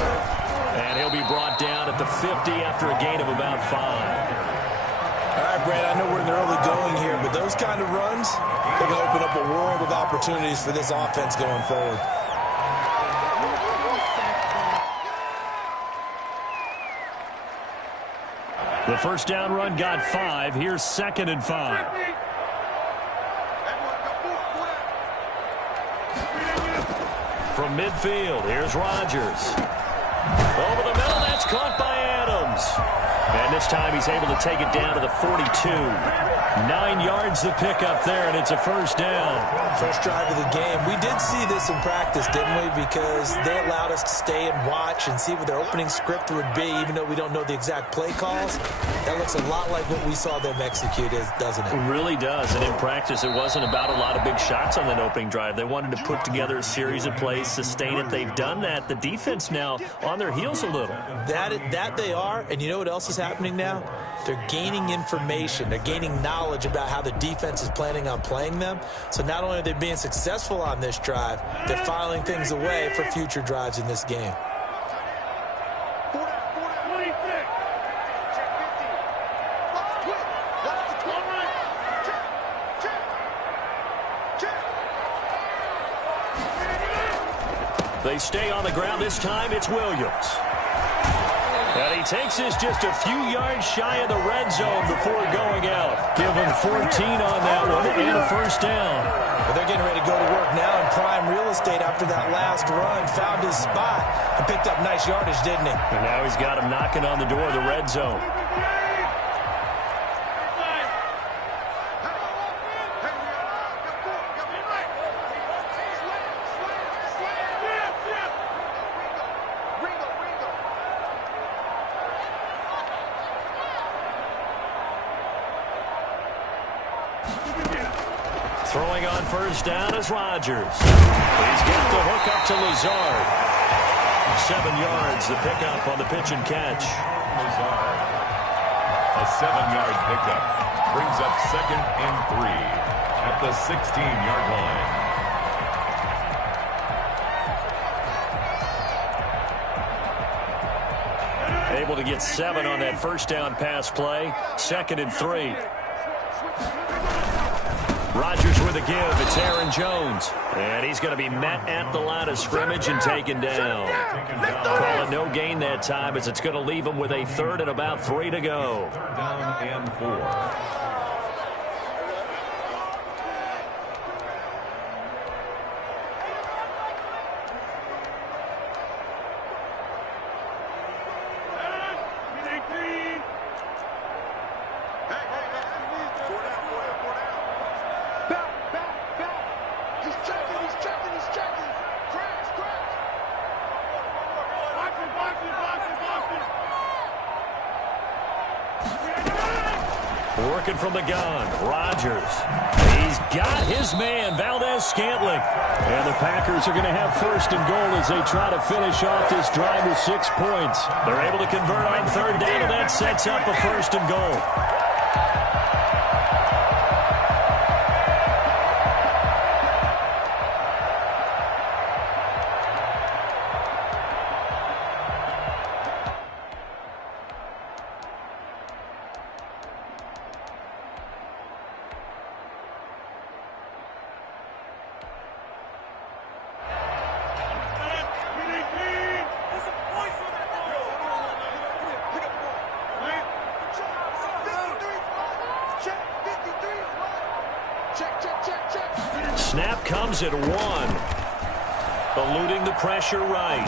And he'll be brought down at the 50 after a gain of about 5. All right, Brad, I know we're in the early going here, but those kind of runs, they're going to open up a world of opportunities for this offense going forward. The first down run got 5. Here's 2nd and 5. From midfield, here's Rodgers. Over the middle, that's caught by Adams. And this time he's able to take it down to the 42. 9 yards to pick up there, and it's a first down. First drive of the game. We did see this in practice, didn't we? Because they allowed us to stay and watch and see what their opening script would be, even though we don't know the exact play calls. That looks a lot like what we saw them execute, doesn't it? It really does. And in practice, it wasn't about a lot of big shots on that opening drive. They wanted to put together a series of plays, sustain it. They've done that. The defense now on their heels a little. That they are, and you know what else is happening now? They're gaining information. They're gaining knowledge about how the defense is planning on playing them. So not only are they being successful on this drive, they're filing things away for future drives in this game. They stay on the ground. This time it's Williams. And he takes this just a few yards shy of the red zone before going out. Give him 14 on that one and a first down. But they're getting ready to go to work now in prime real estate after that last run. Found his spot and picked up nice yardage, didn't he? And now he's got him knocking on the door of the red zone. Throwing on first down is Rodgers. He's got the hook up to Lazard. 7 yards, the pickup on the pitch and catch. Lazard. A 7-yard pickup. Brings up 2nd and 3 at the 16-yard line. Able to get 7 on that first down pass play. 2nd and 3. Rodgers with a give. It's Aaron Jones. And he's going to be met at the line of scrimmage and taken down. Call it no gain that time as it's going to leave him with a 3rd and about 3 to go. 3rd down and 4. Working from the gun, Rodgers. He's got his man, Valdez-Scantling. And the Packers are going to have 1st and goal as they try to finish off this drive with 6 points. They're able to convert on 3rd down, and that sets up a 1st and goal. Snap comes at 1. Eluding the pressure right.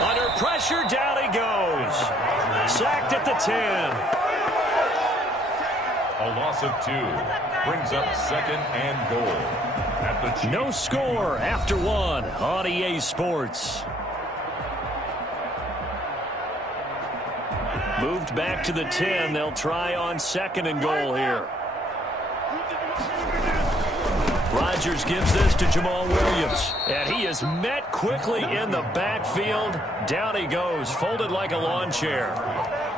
Under pressure, down he goes. Sacked at the 10. A loss of 2. Brings up 2nd and goal. At the Chiefs. No score after 1 on EA Sports. Moved back to the 10. They'll try on 2nd and goal here. Rodgers gives this to Jamal Williams. And he is met quickly in the backfield. Down he goes, folded like a lawn chair.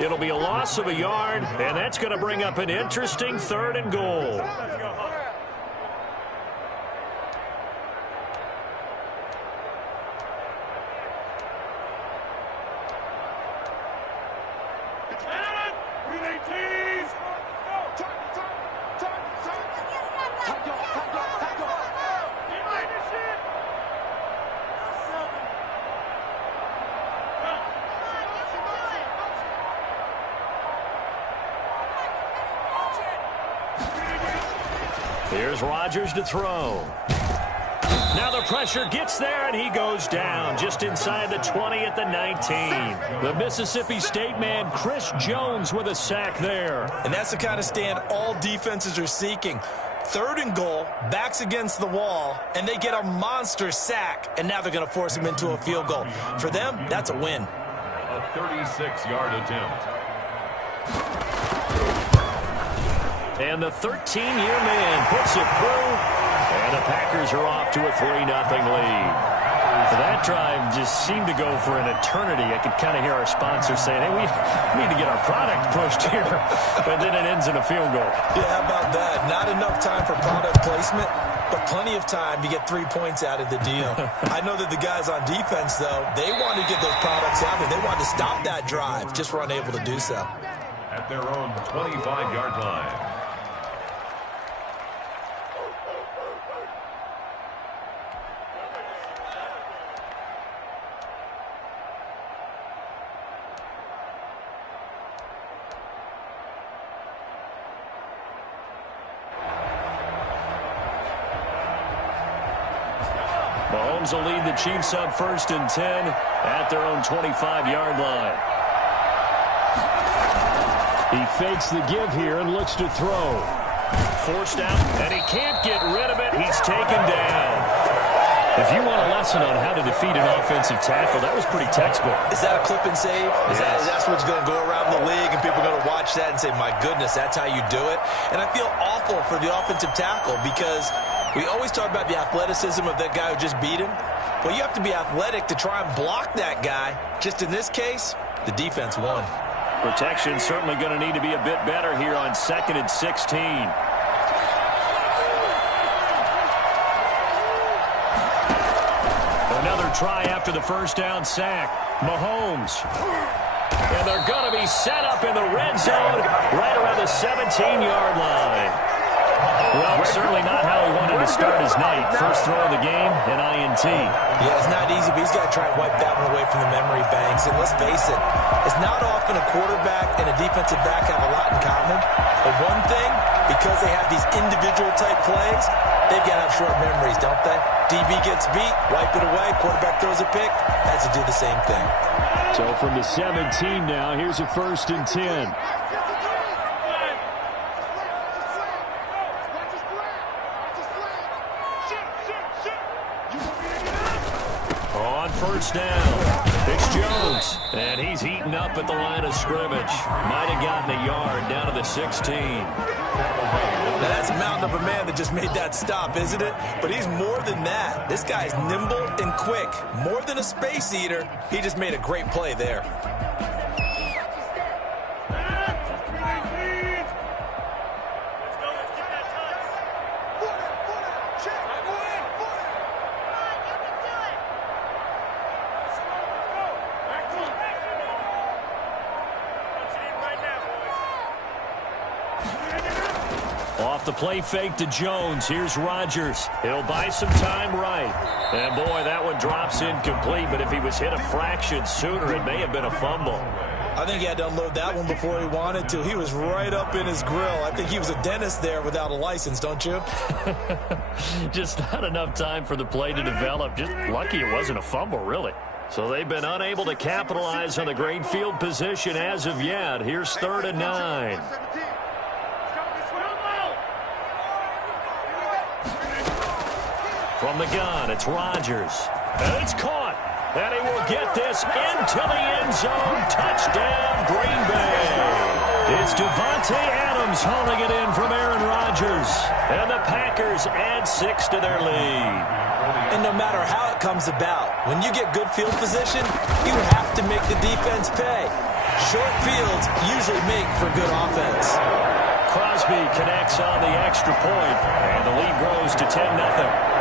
It'll be a loss of a yard, and that's going to bring up an interesting 3rd and goal. Here's Rodgers to throw. Now the pressure gets there, and he goes down just inside the 20 at the 19. The Mississippi State man, Chris Jones, with a sack there. And that's the kind of stand all defenses are seeking. 3rd and goal, backs against the wall, and they get a monster sack, and now they're going to force him into a field goal. For them, that's a win. A 36-yard attempt. And the 13-year man puts it through, and the Packers are off to a 3-0 lead. That drive just seemed to go for an eternity. I could kind of hear our sponsor saying, hey, we need to get our product pushed here. But then it ends in a field goal. Yeah, how about that? Not enough time for product placement, but plenty of time to get 3 points out of the deal. I know that the guys on defense, though, they wanted to get those products out there. They wanted to stop that drive, just were unable to do so. At their own 25-yard line. Mahomes will lead the Chiefs up 1st and 10 at their own 25-yard line. He fakes the give here and looks to throw. Forced out, and he can't get rid of it. He's taken down. If you want a lesson on how to defeat an offensive tackle, that was pretty textbook. Is that a clip and save? That's what's going to go around the league, and people are going to watch that and say, my goodness, that's how you do it? And I feel awful for the offensive tackle because we always talk about the athleticism of that guy who just beat him. Well, you have to be athletic to try and block that guy. Just in this case, the defense won. Protection certainly going to need to be a bit better here on 2nd and 16. Another try after the first down sack. Mahomes And they're going to be set up in the red zone right around the 17-yard line. Well, certainly not how he wanted to start his night. First throw of the game, an INT. Yeah, it's not easy, but he's got to try and wipe that one away from the memory banks. And let's face it, it's not often a quarterback and a defensive back have a lot in common. But one thing, because they have these individual-type plays, they've got to have short memories, don't they? DB gets beat, wipe it away, quarterback throws a pick, has to do the same thing. So from the 17 now, here's a 1st and 10. On first down, it's Jones, and he's heating up at the line of scrimmage. Might have gotten a yard down to the 16. Now that's a mountain of a man that just made that stop, isn't it? But he's more than that. This guy's nimble and quick. More than a space eater, he just made a great play there. Off the play fake to Jones. Here's Rodgers. He'll buy some time right. And, boy, that one drops incomplete. But if he was hit a fraction sooner, it may have been a fumble. I think he had to unload that one before he wanted to. He was right up in his grill. I think he was a dentist there without a license, don't you? Just not enough time for the play to develop. Just lucky it wasn't a fumble, really. So they've been unable to capitalize on the great field position as of yet. Here's 3rd and 9. From the gun, it's Rodgers. And it's caught. And he will get this into the end zone. Touchdown, Green Bay. It's Devontae Adams hauling it in from Aaron Rodgers. And the Packers add 6 to their lead. And no matter how it comes about, when you get good field position, you have to make the defense pay. Short fields usually make for good offense. Crosby connects on the extra point, and the lead grows to 10-0.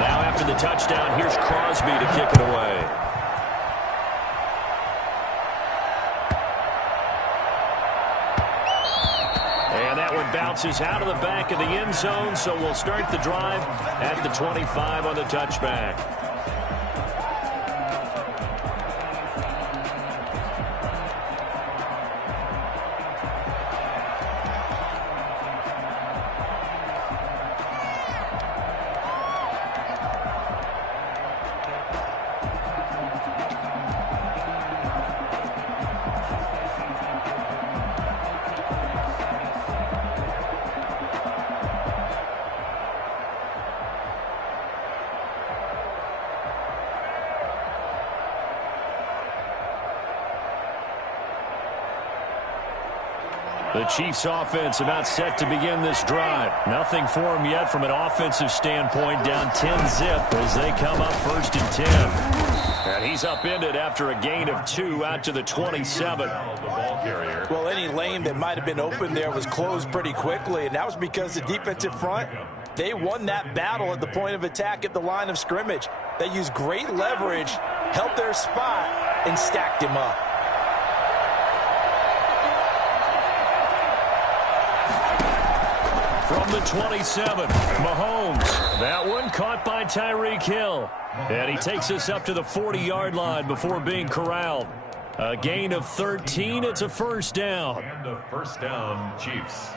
Now after the touchdown, here's Crosby to kick it away. And that one bounces out of the back of the end zone, so we'll start the drive at the 25 on the touchback. The Chiefs offense about set to begin this drive. Nothing for them yet from an offensive standpoint, down 10-zip as they come up 1st and 10. And he's upended after a gain of 2 out to the 27. Well, any lane that might have been open there was closed pretty quickly, and that was because the defensive front, they won that battle at the point of attack at the line of scrimmage. They used great leverage, held their spot, and stacked him up. From the 27, Mahomes. That one caught by Tyreek Hill. And he takes us up to the 40-yard line before being corralled. A gain of 13. It's a 1st down. And a 1st down, Chiefs.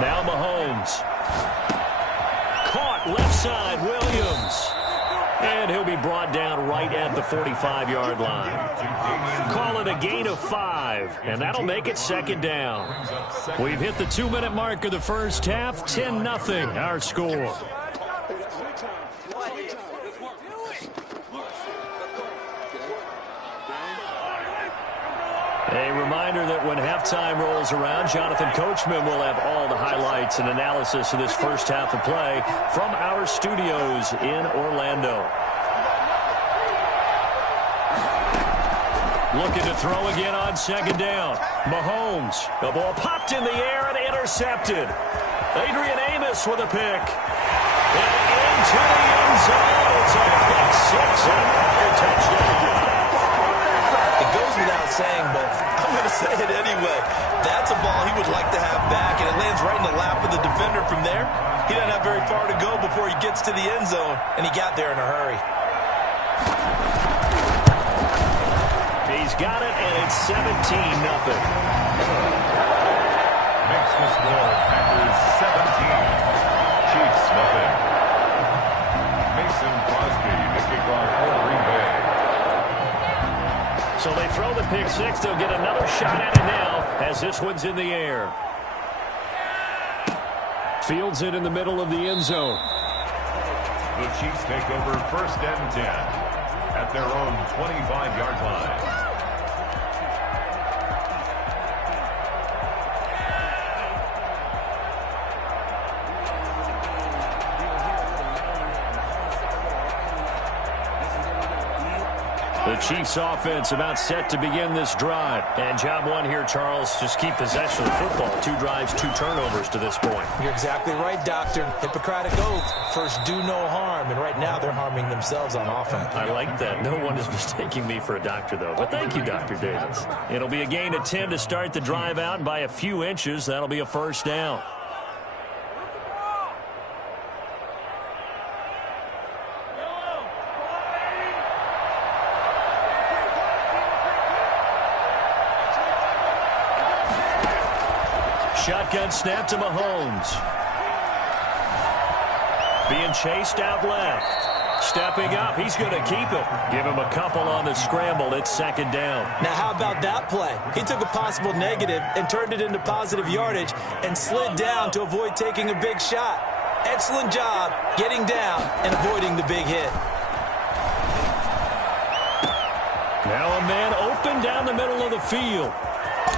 Now Mahomes. Caught left side, Williams. And he'll be brought down right at the 45-yard line. Call it a gain of 5, and that'll make it 2nd down. We've hit the 2-minute mark of the first half. 10-0 our score. A reminder that when halftime rolls around, Jonathan Coachman will have all the highlights and analysis of this first half of play from our studios in Orlando. Looking to throw again on second down. Mahomes. The ball popped in the air and intercepted. Adrian Amos with a pick. And into the end zone. It's off like 6 and another touchdown. It goes without saying, but I'm going to say it anyway. That's a ball he would like to have back, and it lands right in the lap of the defender from there. He doesn't have very far to go before he gets to the end zone, and he got there in a hurry. He's got it, and it's 17-0. Makes the score Packers 17, Chiefs nothing. Mason Crosby, the kickoff for Green Bay. So they throw the pick six. They'll get another shot at it now as this one's in the air. Fields it in the middle of the end zone. The Chiefs take over 1st and 10 at their own 25-yard line. The Chiefs offense about set to begin this drive. And job one here, Charles, just keep possession of the football. 2 drives, 2 turnovers to this point. You're exactly right, Doctor. Hippocratic oath. First, do no harm. And right now, they're harming themselves on offense. I like that. No one is mistaking me for a doctor, though. But thank you, Dr. Davis. It'll be a gain of 10 to start the drive out. And by a few inches, that'll be a first down. Shotgun snap to Mahomes. Being chased out left. Stepping up. He's going to keep it. Give him a couple on the scramble. It's 2nd down. Now, how about that play? He took a possible negative and turned it into positive yardage and slid down to avoid taking a big shot. Excellent job getting down and avoiding the big hit. Now a man open down the middle of the field.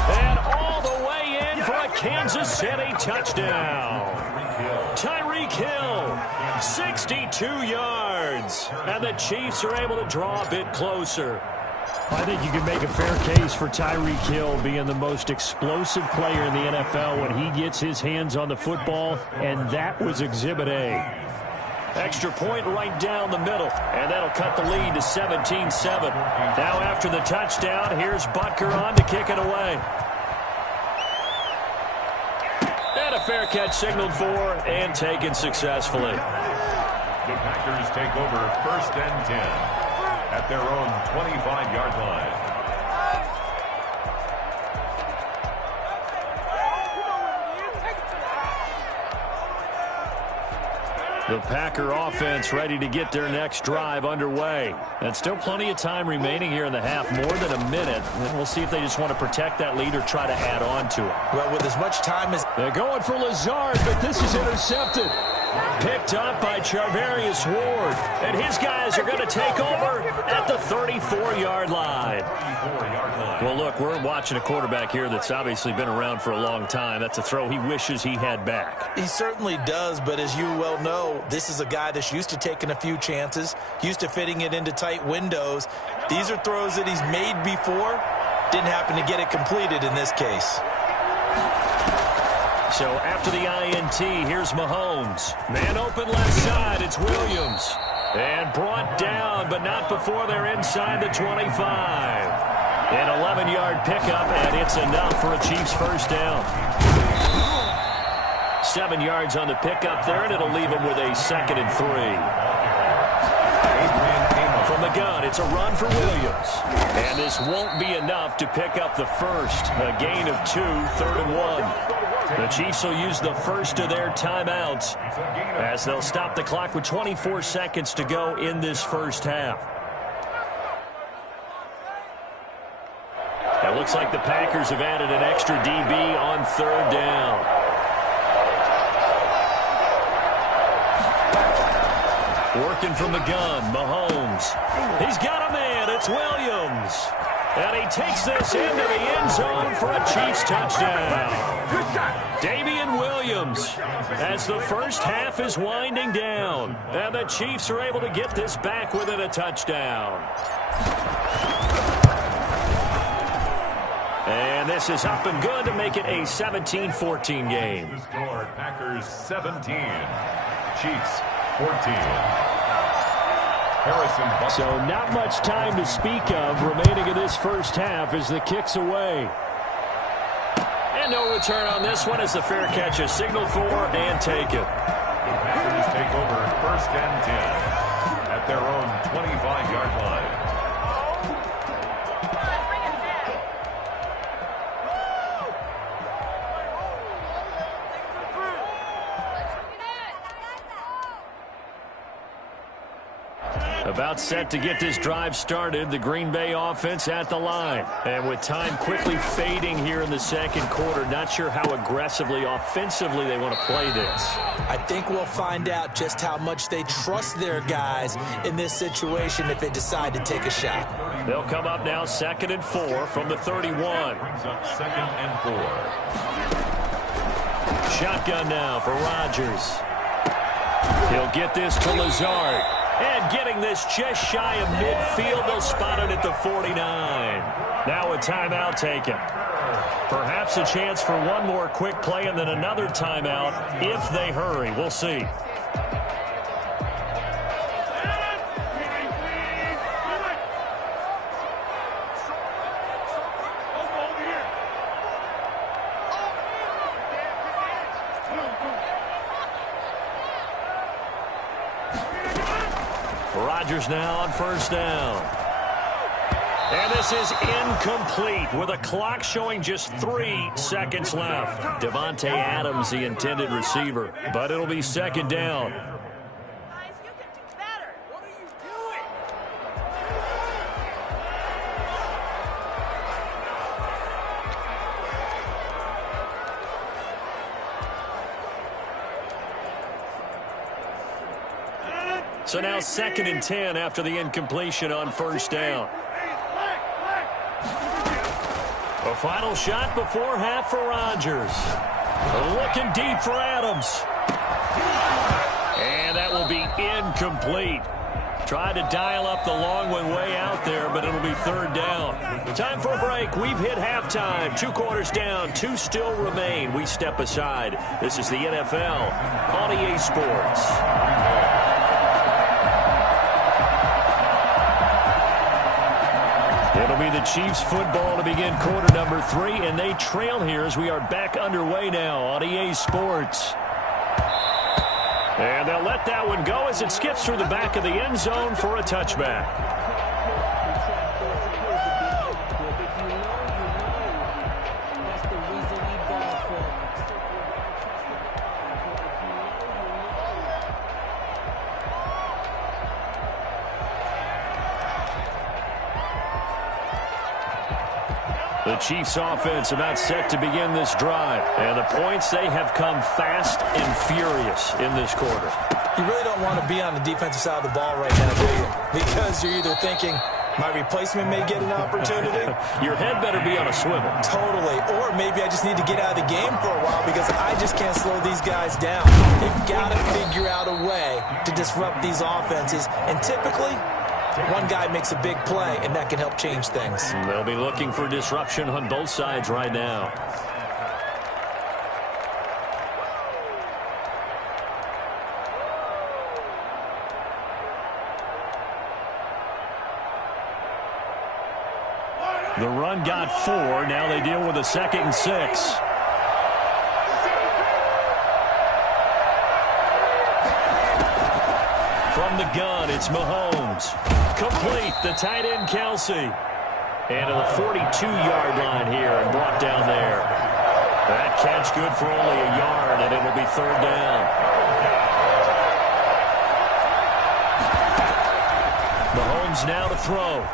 And all the way in for a Kansas City touchdown. Tyreek Hill, 62 yards. And the Chiefs are able to draw a bit closer. I think you can make a fair case for Tyreek Hill being the most explosive player in the NFL when he gets his hands on the football, and that was Exhibit A. Extra point right down the middle, and that'll cut the lead to 17-7. Now after the touchdown, here's Butker on to kick it away. And a fair catch signaled for and taken successfully. The Packers take over 1st and 10 at their own 25-yard line. The Packer offense ready to get their next drive underway. And still plenty of time remaining here in the half, more than a minute. And we'll see if they just want to protect that lead or try to add on to it. Well, with as much time as... They're going for Lazard, but this is intercepted. Picked up by Charvarius Ward. And his guys are going to take over at the 34-yard line. Well, look, we're watching a quarterback here that's obviously been around for a long time. That's a throw he wishes he had back. He certainly does, but as you well know, this is a guy that's used to taking a few chances, used to fitting it into tight windows. These are throws that he's made before. Didn't happen to get it completed in this case. So after the INT, here's Mahomes. Man open left side, it's Williams. And brought down, but not before they're inside the 25. An 11-yard pickup, and it's enough for a Chiefs first down. 7 yards on the pickup there, and it'll leave them with a 2nd and 3. From the gun, it's a run for Williams. And this won't be enough to pick up the first. A gain of 2, 3rd and 1. The Chiefs will use the first of their timeouts as they'll stop the clock with 24 seconds to go in this first half. It looks like the Packers have added an extra DB on 3rd down. Working from the gun, Mahomes. He's got a man, it's Williams. And he takes this into the end zone for a Chiefs touchdown. Damian Williams as the first half is winding down. And the Chiefs are able to get this back within a touchdown. And this is up and good to make it a 17-14 game. The score, Packers 17, Chiefs 14. So not much time to speak of remaining in this first half as the kick's away. And no return on this one as the fair catch is signaled for and taken. Packers take over 1st and 10 at their own 25-yard line. About set to get this drive started, the Green Bay offense at the line. And with time quickly fading here in the second quarter, not sure how aggressively, offensively they want to play this. I think we'll find out just how much they trust their guys in this situation if they decide to take a shot. They'll come up now 2nd and 4 from the 31. Brings up 2nd and 4. Shotgun now for Rodgers. He'll get this to Lazard. And getting this just shy of midfield, they'll spot it at the 49. Now a timeout taken. Perhaps a chance for one more quick play and then another timeout if they hurry. We'll see. Rodgers now on 1st down. And this is incomplete with a clock showing just 3 seconds left. Devontae Adams, the intended receiver, but it'll be 2nd down. Guys, you can do better. What are you doing? So now 2nd and 10 after the incompletion on 1st down. A final shot before half for Rodgers. Looking deep for Adams. And that will be incomplete. Tried to dial up the long one way out there, but it'll be 3rd down. Time for a break. We've hit halftime. 2 quarters down. 2 still remain. We step aside. This is the NFL on EA Sports. It'll be the Chiefs football to begin quarter number 3, and they trail here as we are back underway now on EA Sports. And they'll let that one go as it skips through the back of the end zone for a touchback. The Chiefs offense about set to begin this drive. And the points, they have come fast and furious in this quarter. You really don't want to be on the defensive side of the ball right now, do you? Because you're either thinking, my replacement may get an opportunity. Your head better be on a swivel. Totally. Or maybe I just need to get out of the game for a while because I just can't slow these guys down. They've got to figure out a way to disrupt these offenses. And typically, one guy makes a big play, and that can help change things. They'll be looking for disruption on both sides right now. The run got 4. Now they deal with a 2nd and 6. From the gun, it's Mahomes. Complete, the tight end, Kelsey. And to the 42-yard line here and brought down there. That catch good for only a yard, and it'll be 3rd down. Mahomes now to throw.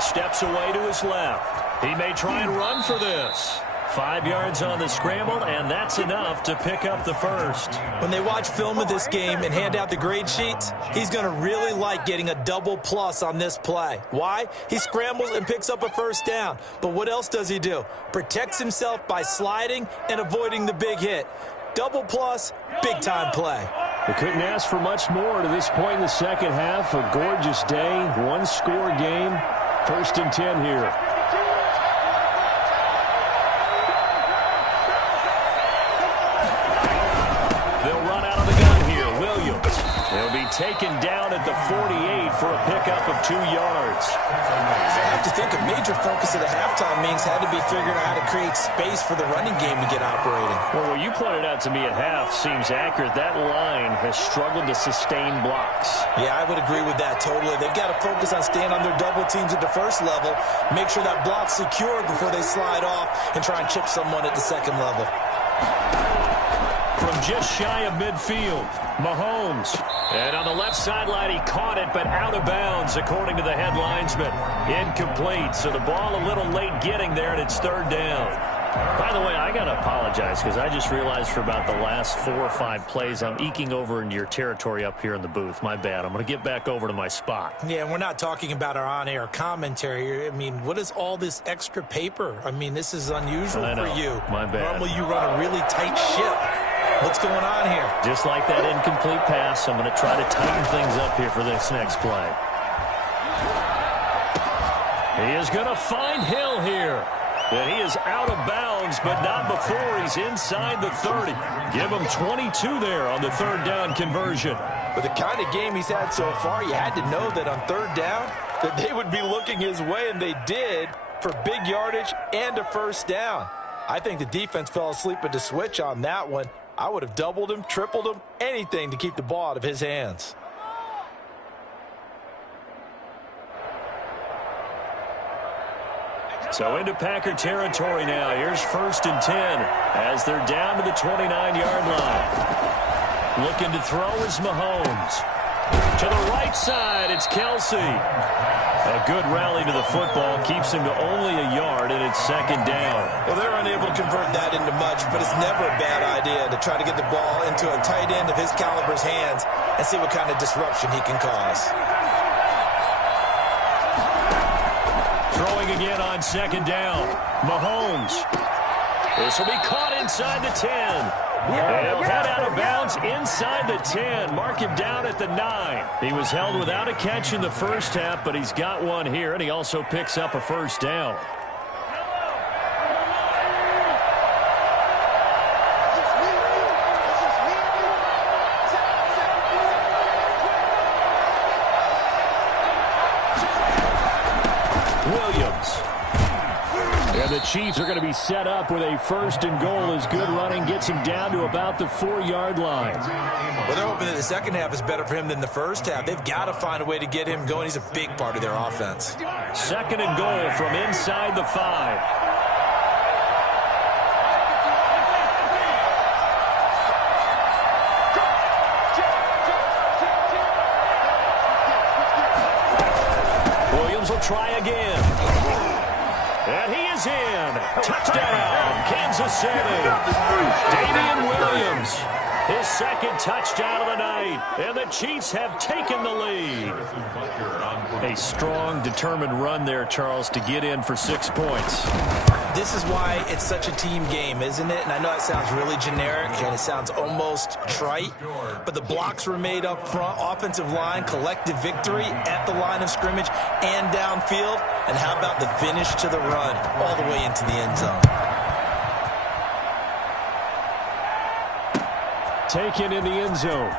Steps away to his left. He may try and run for this. 5 yards on the scramble, and that's enough to pick up the first. When they watch film of this game and hand out the grade sheets, he's going to really like getting a double plus on this play. Why? He scrambles and picks up a 1st down. But what else does he do? Protects himself by sliding and avoiding the big hit. Double plus, big-time play. They couldn't ask for much more to this point in the second half. A gorgeous day, 1-score game. First and 10 here. They'll run out of the gun here. Williams. He'll be taken down at the 48 for a pickup of 2 yards. I have to think a major focus of the halftime meetings had to be figuring out how to create space for the running game to get operating. Well, what you pointed out to me at half seems accurate. That line has struggled to sustain blocks. Yeah, I would agree with that totally. They've got to focus on staying on their double teams at the first level, make sure that block's secured before they slide off and try and chip someone at the second level. From just shy of midfield, Mahomes. And on the left sideline, he caught it, but out of bounds, according to the head linesman. Incomplete, so the ball a little late getting there, and it's third down. By the way, I got to apologize because I just realized for about the last 4 or 5 plays, I'm eking over into your territory up here in the booth. My bad. I'm going to get back over to my spot. Yeah, we're not talking about our on-air commentary. I mean, what is all this extra paper? I mean, this is unusual for you. My bad. Normally you run a really tight ship. What's going on here? Just like that incomplete pass, I'm going to try to tighten things up here for this next play. He is going to find Hill here. And he is out of bounds, but not before he's inside the 30. Give him 22 there on the third down conversion. With the kind of game he's had so far, you had to know that on third down that they would be looking his way, and they did, for big yardage and a first down. I think the defense fell asleep at the switch on that one. I would have doubled him, tripled him, anything to keep the ball out of his hands. So into Packer territory now. Here's first and 10 as they're down to the 29-yard line. Looking to throw is Mahomes. To the right side, it's Kelsey. A good rally to the football keeps him to only a yard, and it's second down. Well, they're unable to convert that into much, but it's never a bad idea to try to get the ball into a tight end of his caliber's hands and see what kind of disruption he can cause. Throwing again on second down. Mahomes. This will be caught inside the 10. He'll head out of bounds inside the 10. Mark him down at the 9. He was held without a catch in the first half, but he's got one here, and he also picks up a first down. Williams. And the Chiefs are going to be set up with a first and goal as good running gets him down to about the 4-yard line. Well, they're hoping that the second half is better for him than the first half. They've got to find a way to get him going. He's a big part of their offense. Second and goal from inside the 5. Williams will try again. And he is in. Touchdown, Kansas City. Damian Williams, his second touchdown of the night. And the Chiefs have taken the lead. A strong, determined run there, Charles, to get in for 6 points. This is why it's such a team game, isn't it? And I know it sounds really generic and it sounds almost trite, but the blocks were made up front, offensive line, collective victory at the line of scrimmage and downfield. And how about the finish to the run all the way into the end zone? Taken in the end zone.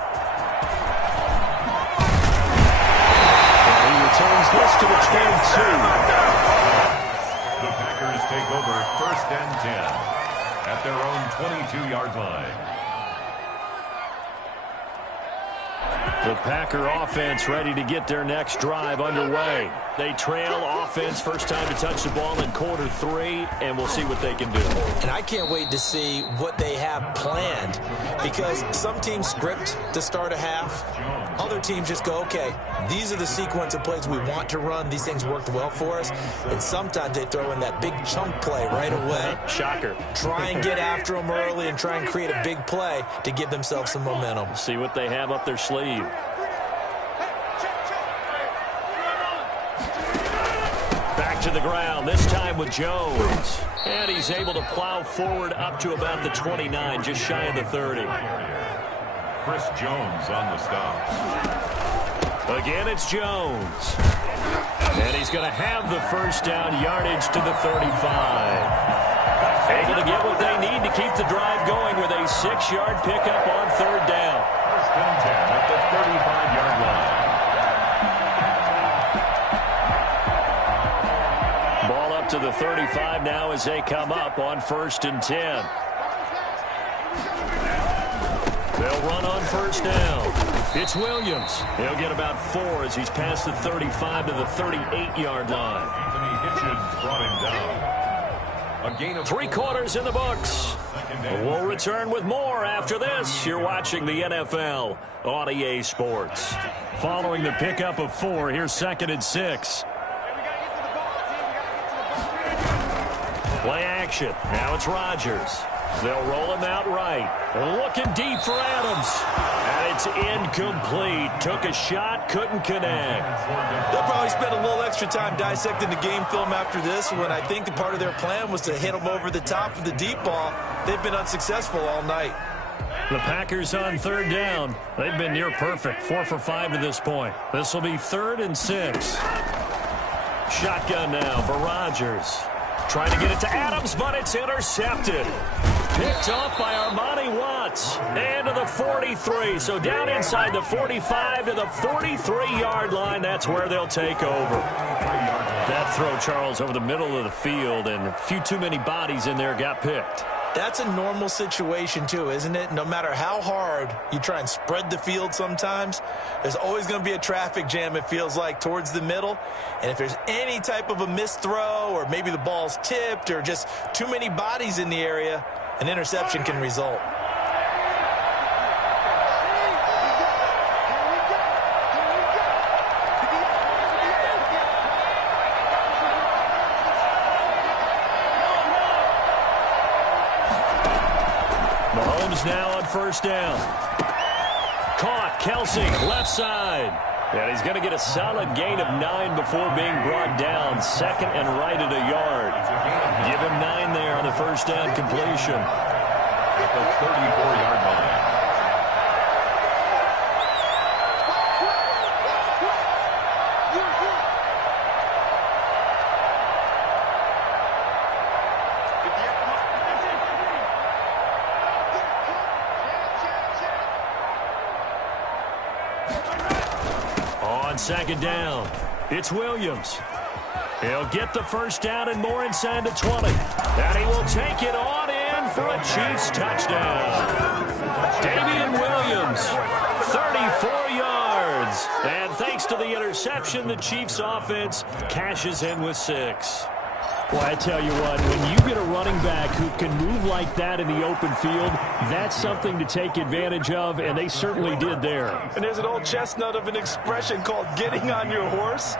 And he returns this to the 22. The Packers take over first and 10 at their own 22-yard line. The Packer offense ready to get their next drive underway. They trail offense, first time to touch the ball in quarter 3, and we'll see what they can do. And I can't wait to see what they have planned, because some teams script to start a half. Other teams just go, okay, these are the sequence of plays we want to run. These things worked well for us. And sometimes they throw in that big chunk play right away. Shocker. Try and get after them early and try and create a big play to give themselves some momentum. See what they have up their sleeve. Back to the ground, this time with Jones. And he's able to plow forward up to about the 29, just shy of the 30. Chris Jones on the stop. Again, it's Jones. And he's going to have the first down, yardage to the 35. Able to get what they need to keep the drive going with a 6-yard pickup on third down. First and 10 at the 35-yard line. Ball up to the 35 now as they come up on 1st and 10. They'll run on first down. It's Williams. He'll get about 4 as he's past the 35 to the 38-yard line. Anthony Hitchens brought him down. A gain of 3 quarters in the books. We'll return with more after this. You're watching the NFL on EA Sports. Following the pickup of 4, here's 2nd and 6. Play action. Now it's Rodgers. They'll roll him out right. Looking deep for Adams. And it's incomplete. Took a shot, couldn't connect. They'll probably spend a little extra time dissecting the game film after this when I think the part of their plan was to hit them over the top of the deep ball. They've been unsuccessful all night. The Packers on third down. They've been near perfect. 4 for 5 to this point. This will be 3rd and 6. Shotgun now for Rodgers. Trying to get it to Adams, but it's intercepted. Picked off by Armani Watts. And to the 43. So down inside the 45 to the 43-yard line. That's where they'll take over. That throw, Charles, over the middle of the field, and a few too many bodies in there got picked. That's a normal situation, too, isn't it? No matter how hard you try and spread the field sometimes, there's always going to be a traffic jam, it feels like, towards the middle. And if there's any type of a missed throw or maybe the ball's tipped or just too many bodies in the area, an interception can result. Mahomes now on first down. Caught. Kelsey, left side. And he's going to get a solid gain of 9 before being brought down. 2nd and right at a yard. Give him 9 there on the first down completion. At the 34-yard line. On 2nd down, it's Williams. He'll get the first down and more inside the 20. And he will take it on in for a Chiefs touchdown. Damian Williams, 34 yards. And thanks to the interception, the Chiefs offense cashes in with 6. Well, I tell you what, when you get a running back who can move like that in the open field, that's something to take advantage of, and they certainly did there. And there's an old chestnut of an expression called getting on your horse.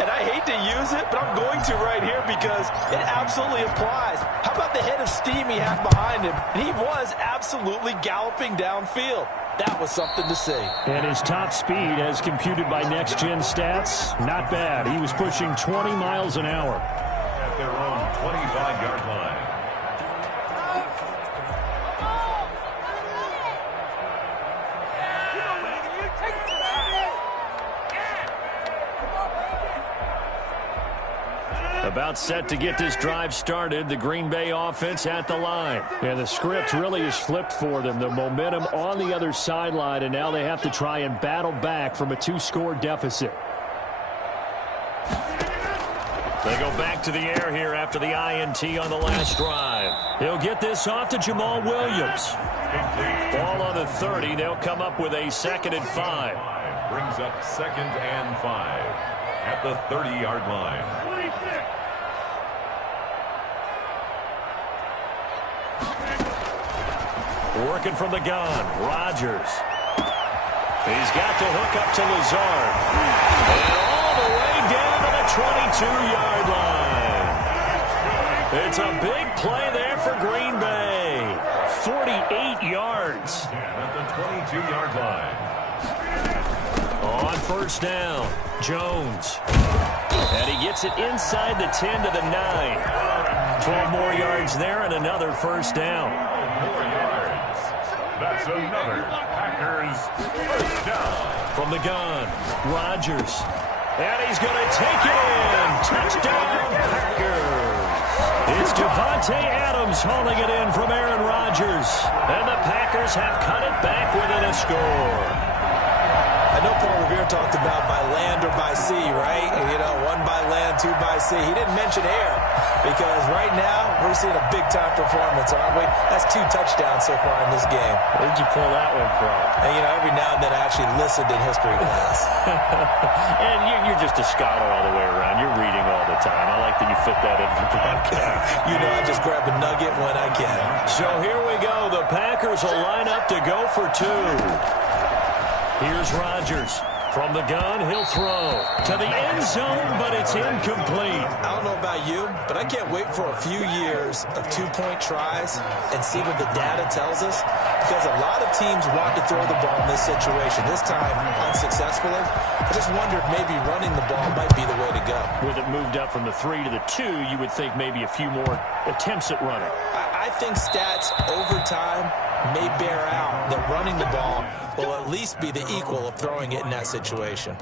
And I hate to use it, but I'm going to right here because it absolutely applies. How about the head of steam he had behind him? And he was absolutely galloping downfield. That was something to see. And his top speed, as computed by Next Gen Stats, not bad. He was pushing 20 miles an hour. At their own 25-yard line. About set to get this drive started, the Green Bay offense at the line. And the script really is flipped for them. The momentum on the other sideline, and now they have to try and battle back from a 2-score deficit. They go back to the air here after the INT on the last drive. He'll get this off to Jamal Williams. Ball on the 30. They'll come up with a 2nd and 5. Brings up 2nd and 5 at the 30-yard line. Working from the gun, Rodgers. He's got the hook up to Lazard. And all the way down to the 22-yard line. It's a big play there for Green Bay. 48 yards. At the 22-yard line. On first down, Jones. And he gets it inside the 10 to the 9. 12 more yards there and another first down. 4 yards. That's another Packers first down. From the gun, Rodgers. And he's going to take it in. Touchdown, Packers. It's Davante Adams hauling it in from Aaron Rodgers. And the Packers have cut it back within a score. I know Paul Revere talked about by land or by sea, right? You know, one by land, two by sea. He didn't mention air because right now we're seeing a big-time performance, aren't we? That's 2 touchdowns so far in this game. Where did you pull that one from? And, you know, every now and then I actually listened in history class. And you're just a scholar all the way around. You're reading all the time. I like that you fit that into the broadcast. You know, I just grab a nugget when I can. So here we go. The Packers will line up to go for 2. Here's Rodgers. From the gun, he'll throw to the end zone, but it's incomplete. I don't know about you, but I can't wait for a few years of 2-point tries and see what the data tells us, because a lot of teams want to throw the ball in this situation. This time, unsuccessfully. I just wonder if maybe running the ball might be the way to go. With it moved up from the 3 to the 2, you would think maybe a few more attempts at running. I think stats over time may bear out that running the ball will at least be the equal of throwing it in that situation.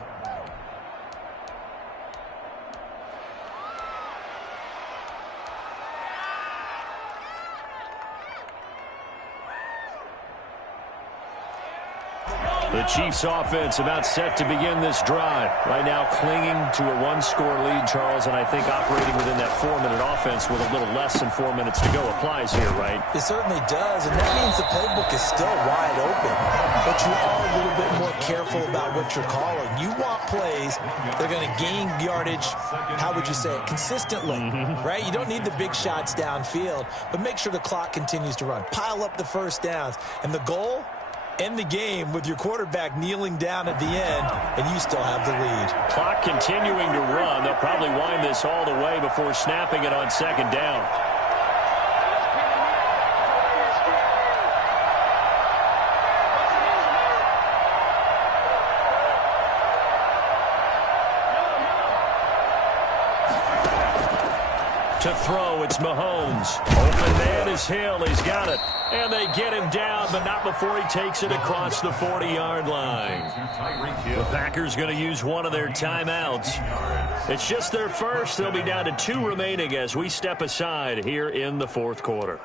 The Chiefs offense about set to begin this drive. Right now clinging to a 1-score lead, Charles, and I think operating within that 4-minute offense with a little less than 4 minutes to go applies here, right? It certainly does, and that means the playbook is still wide open. But you are a little bit more careful about what you're calling. You want plays that are going to gain yardage, how would you say it, consistently, right? You don't need the big shots downfield, but make sure the clock continues to run. Pile up the first downs, and the goal? End the game with your quarterback kneeling down at the end, and you still have the lead. Clock continuing to run. They'll probably wind this all the way before snapping it on 2nd down. To throw, it's Mahomes. Open man is Hill. He's got it. And they get him down, but not before he takes it across the 40-yard line. The Packers going to use one of their timeouts. It's just their first. They'll be down to 2 remaining as we step aside here in the 4th quarter.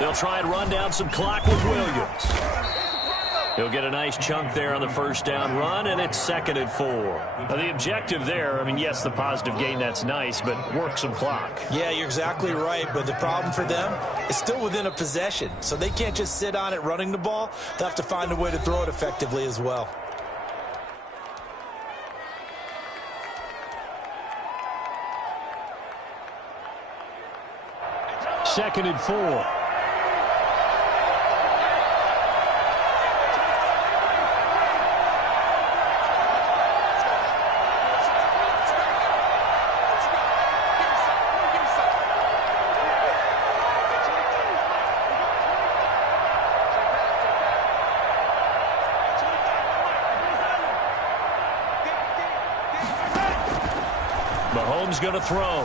They'll try and run down some clock with Williams. He'll get a nice chunk there on the 1st down run, and it's 2nd and 4. Now, the objective there, I mean, yes, the positive gain, that's nice, but work some clock. Yeah, you're exactly right, but the problem for them is still within a possession, so they can't just sit on it running the ball. They'll have to find a way to throw it effectively as well. Second and 4. Mahomes going to throw.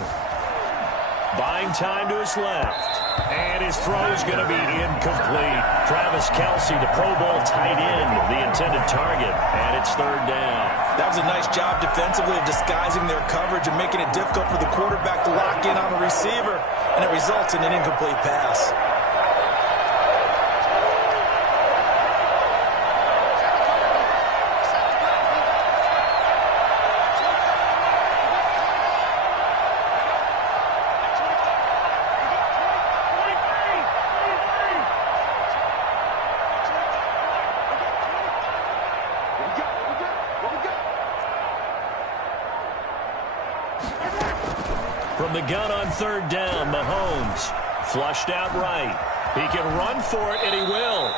Buying time to his left. And his throw's going to be incomplete. Travis Kelce, the Pro Bowl tight end, the intended target. And it's 3rd down. That was a nice job defensively of disguising their coverage and making it difficult for the quarterback to lock in on the receiver. And it results in an incomplete pass. From the gun on 3rd down, Mahomes flushed out right. He can run for it, and he will.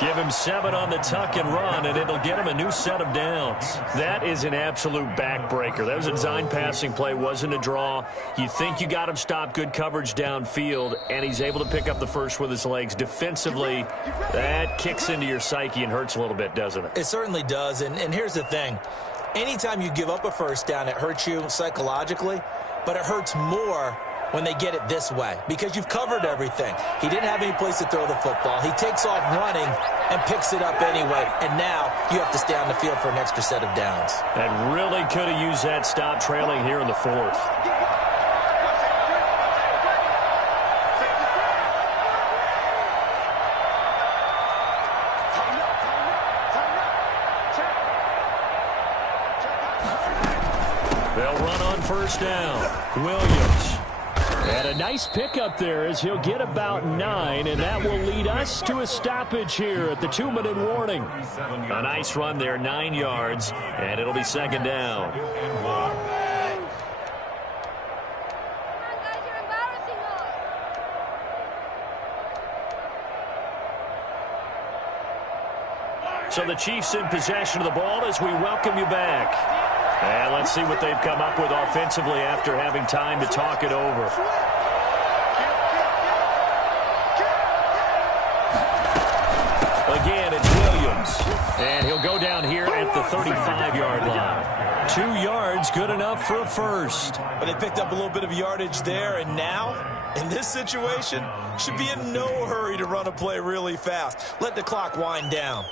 Give him 7 on the tuck and run, and it'll get him a new set of downs. That is an absolute backbreaker. That was a design passing play, wasn't a draw. You think you got him stopped, good coverage downfield, and he's able to pick up the first with his legs. Defensively, that kicks into your psyche and hurts a little bit, doesn't it? It certainly does, and here's the thing. Anytime you give up a first down, it hurts you psychologically, but it hurts more when they get it this way, because you've covered everything. He didn't have any place to throw the football. He takes off running and picks it up anyway, and now you have to stay on the field for an extra set of downs. And really could have used that stop trailing here in the 4th. They'll run on first down. Williams. And a nice pickup there as he'll get about 9, and that will lead us to a stoppage here at the 2-minute warning. A nice run there, 9 yards, and it'll be second down. So the Chiefs in possession of the ball as we welcome you back. And let's see what they've come up with offensively after having time to talk it over. Again, it's Williams. And he'll go down here at the 35-yard line. 2 yards, good enough for a first. But they picked up a little bit of yardage there, and now, in this situation, should be in no hurry to run a play really fast. Let the clock wind down.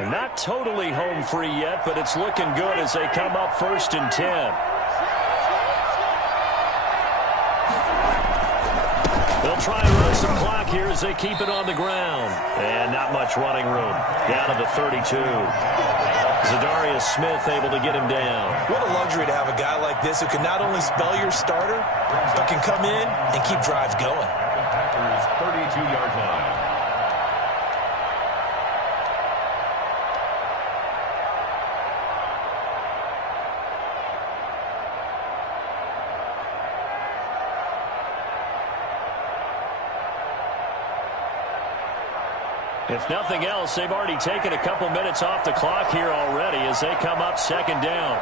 Not totally home free yet, but it's looking good as they come up 1st and 10. They'll try and run some clock here as they keep it on the ground. And not much running room. Down to the 32. Zadarius Smith able to get him down. What a luxury to have a guy like this who can not only spell your starter, but can come in and keep drives going. Packers 32-yard line. If nothing else, they've already taken a couple minutes off the clock here already as they come up second down.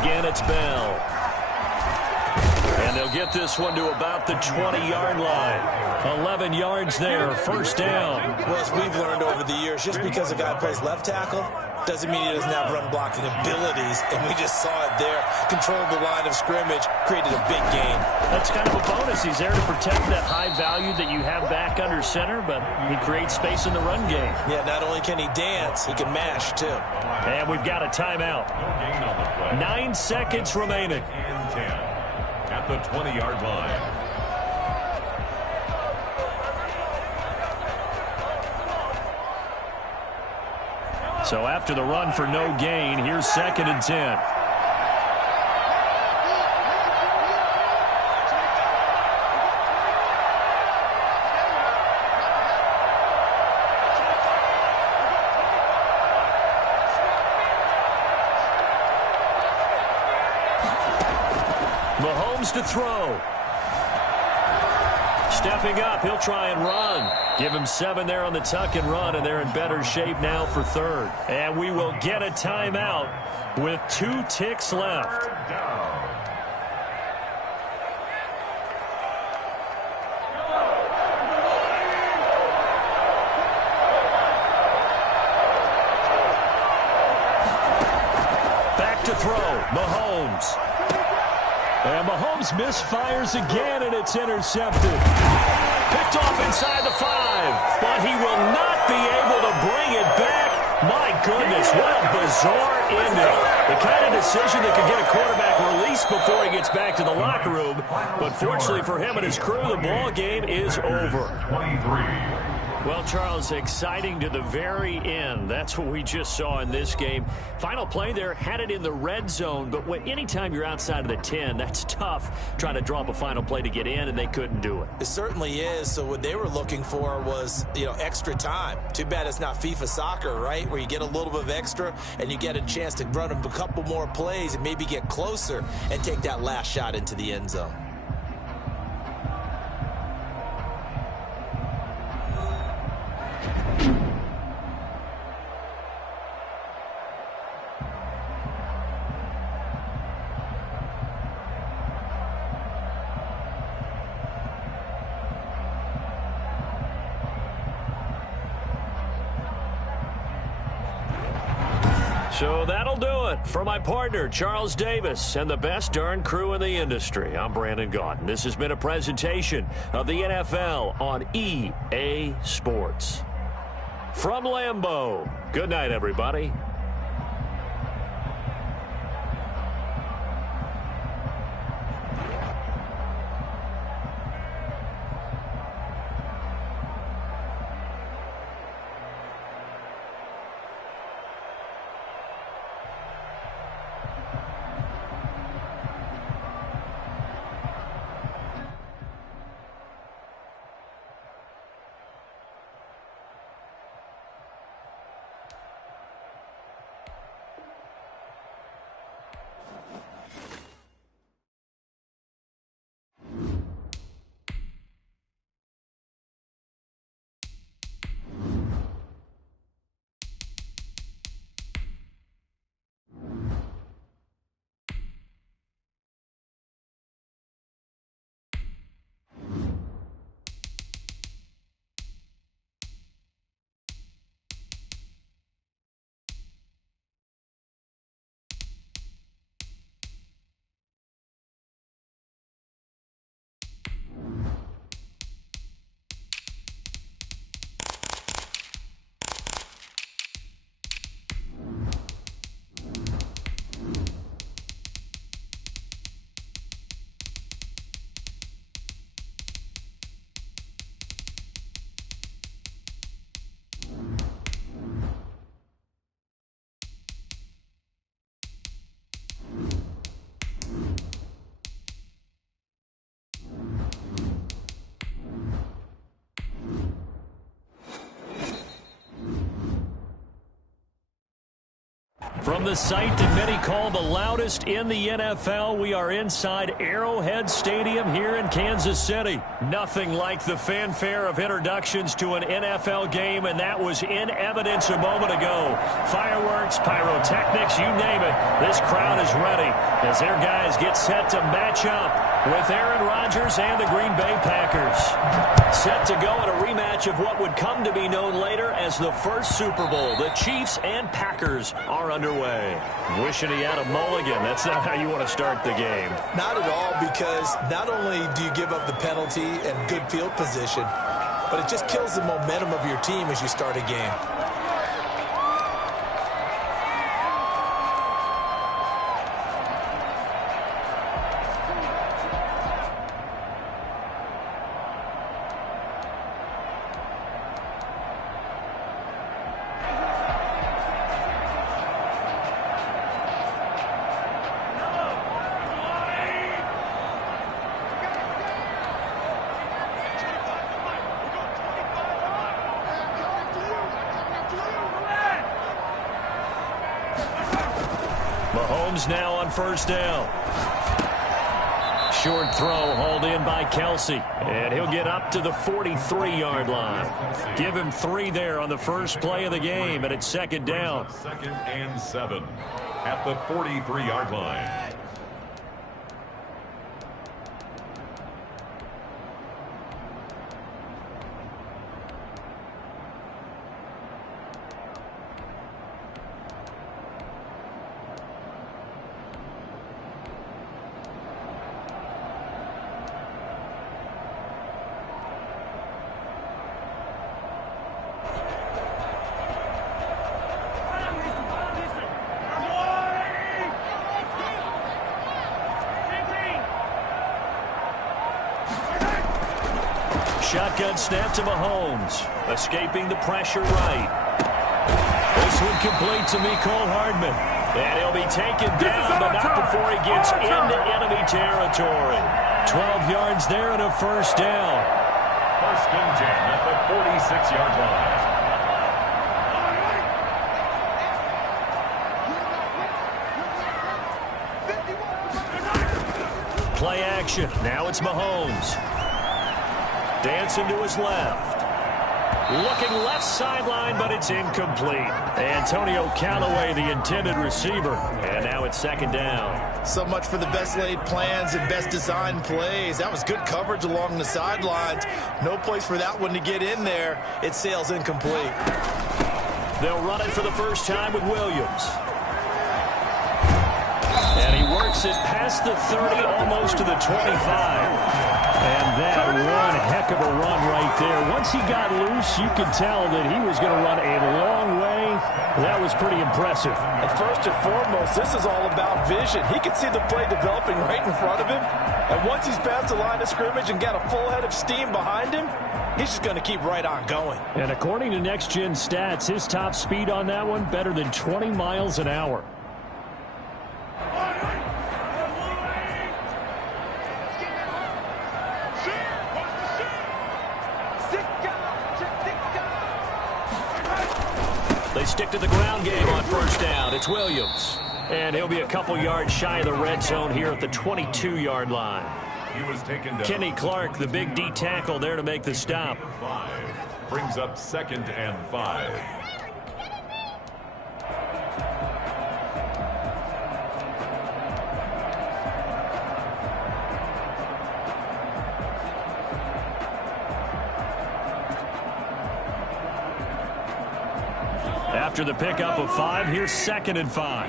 Again, it's Bell. And they'll get this one to about the 20-yard line. 11 yards there, first down. Well, as we've learned over the years, just because a guy plays left tackle doesn't mean he doesn't have run-blocking abilities, and we just saw it there. Controlled the line of scrimmage, created a big gain. That's kind of a bonus. He's there to protect that high value that you have back under center, but he creates space in the run game. Yeah, not only can he dance, he can mash, too. And we've got a timeout. 9 seconds remaining. And 10 at the 20-yard line. So after the run for no gain, here's 2nd and 10. Mahomes to throw. Stepping up, he'll try and run. Give him 7 there on the tuck and run, and they're in better shape now for 3rd. And we will get a timeout with 2 ticks left. Back to throw, Mahomes. And Mahomes misfires again, and it's intercepted. Picked off inside the 5, but he will not be able to bring it back. My goodness, what a bizarre ending. The kind of decision that could get a quarterback released before he gets back to the locker room. But fortunately for him and his crew, the ball game is over. 23. Well, Charles, exciting to the very end. That's what we just saw in this game. Final play there, had it in the red zone, but anytime you're outside of the 10, that's tough trying to drop a final play to get in, and they couldn't do it. It certainly is. So what they were looking for was, extra time. Too bad it's not FIFA soccer, right, where you get a little bit of extra and you get a chance to run a couple more plays and maybe get closer and take that last shot into the end zone. So that'll do it for my partner, Charles Davis, and the best darn crew in the industry. I'm Brandon Gaudin. This has been a presentation of the NFL on EA Sports. From Lambeau, good night, everybody. From the site that many call the loudest in the NFL, we are inside Arrowhead Stadium here in Kansas City. Nothing like the fanfare of introductions to an NFL game, and that was in evidence a moment ago. Fireworks, pyrotechnics, you name it. This crowd is ready as their guys get set to match up with Aaron Rodgers and the Green Bay Packers. Set to go in a rematch of what would come to be known later as the first Super Bowl. The Chiefs and Packers are underway. Wishing he had a mulligan. That's not how you want to start the game. Not at all, because not only do you give up the penalty and good field position, but it just kills the momentum of your team as you start a game. Mahomes now on first down. Short throw hauled in by Kelsey. And he'll get up to the 43-yard line. Give him 3 there on the first play of the game, and it's second down. 2nd and 7 at the 43-yard line. shotgun snap to Mahomes. Escaping the pressure right. This one complete to Mecole Hardman. And he'll be taken down, but not before he gets into enemy territory. 12 yards there and a first down. First and 10 at the 46-yard line. Play action. Now it's Mahomes. Dancing to his left. Looking left sideline, but it's incomplete. Antonio Callaway, the intended receiver. And now it's second down. So much for the best laid plans and best designed plays. That was good coverage along the sidelines. No place for that one to get in there. It sails incomplete. They'll run it for the first time with Williams. And he works it past the 30, almost to the 25. And that one heck of a run right there. Once he got loose, you could tell that he was going to run a long way. That was pretty impressive. And first and foremost, this is all about vision. He can see the play developing right in front of him. And once he's past the line of scrimmage and got a full head of steam behind him, he's just going to keep right on going. And according to Next Gen Stats, his top speed on that one, better than 20 miles an hour. They stick to the ground game on first down. It's Williams. And he'll be a couple yards shy of the red zone here at the 22-yard line. He was taken down. Kenny Clark, the big D tackle there to make the stop. 5. Brings up 2nd and 5. After the pickup of 5, here's 2nd and 5.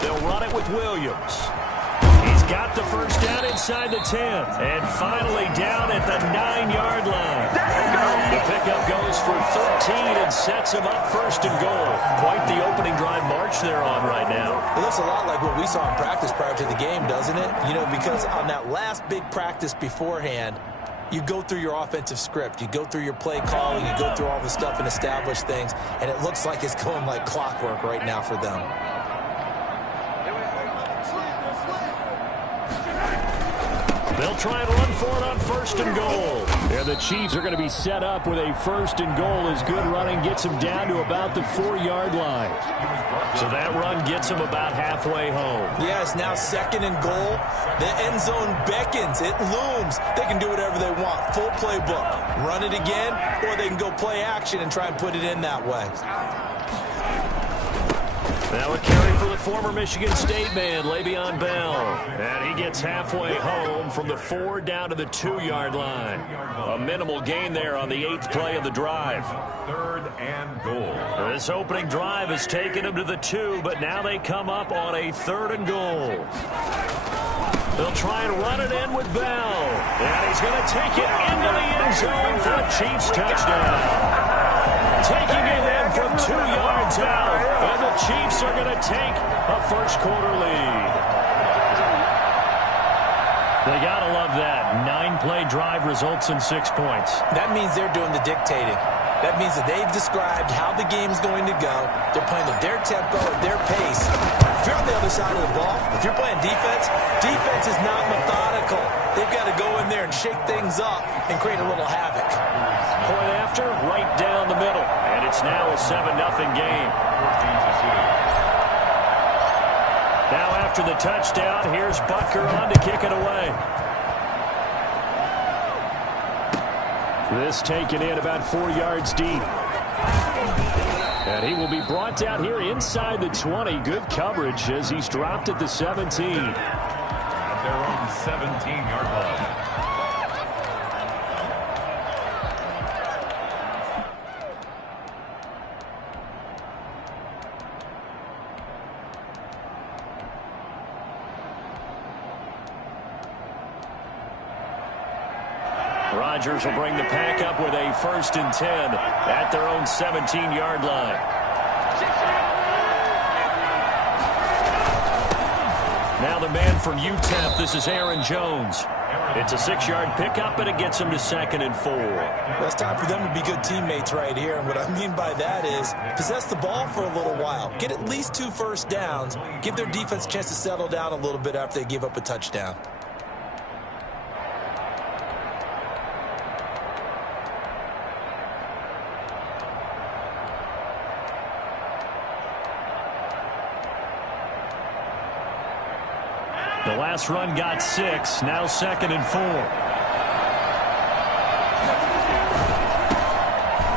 They'll run it with Williams. He's got the first down inside the 10. And finally down at the 9-yard line. The pickup goes for 13 and sets him up first and goal. Quite the opening drive march they're on right now. It looks a lot like what we saw in practice prior to the game, doesn't it? You know, because on that last big practice beforehand, you go through your offensive script. You go through your play calling. You go through all the stuff and establish things. And it looks like it's going like clockwork right now for them. They'll try and run for it on first and goal. And the Chiefs are going to be set up with a first and goal as good running gets them down to about the 4-yard line. So that run gets them about halfway home. Yes, now 2nd and goal. The end zone beckons. It looms. They can do whatever they want. Full playbook. Run it again, or they can go play action and try and put it in that way. Now a carry for the former Michigan State man, Le'Veon Bell. And he gets halfway home from the 4 down to the 2-yard line. A minimal gain there on the 8th play of the drive. 3rd and goal. This opening drive has taken him to the 2, but now they come up on a 3rd and goal. They'll try and run it in with Bell. And he's going to take it into the end zone for a Chiefs touchdown. Taking it in from 2 yards out. And the Chiefs are going to take a first-quarter lead. They got to love that. 9-play drive results in 6 points. That means they're doing the dictating. That means that they've described how the game's going to go. They're playing at their tempo, at their pace. If you're on the other side of the ball, if you're playing defense, defense is not methodical. They've got to go in there and shake things up and create a little havoc. Point after, right down the middle. And it's now a 7-0 game. Now after the touchdown, here's Butker on to kick it away. This taken in about 4 yards deep. And he will be brought down here inside the 20. Good coverage as he's dropped at the 17. At their own 17-yard line. Rodgers will bring the pack up with a 1st and 10 at their own 17-yard line. Now the man from UTEP, this is Aaron Jones. It's a 6-yard pickup, and it gets him to 2nd and 4. Well, it's time for them to be good teammates right here. And what I mean by that is possess the ball for a little while. Get at least 2 first downs. Give their defense a chance to settle down a little bit after they give up a touchdown. The last run got 6, now 2nd and 4.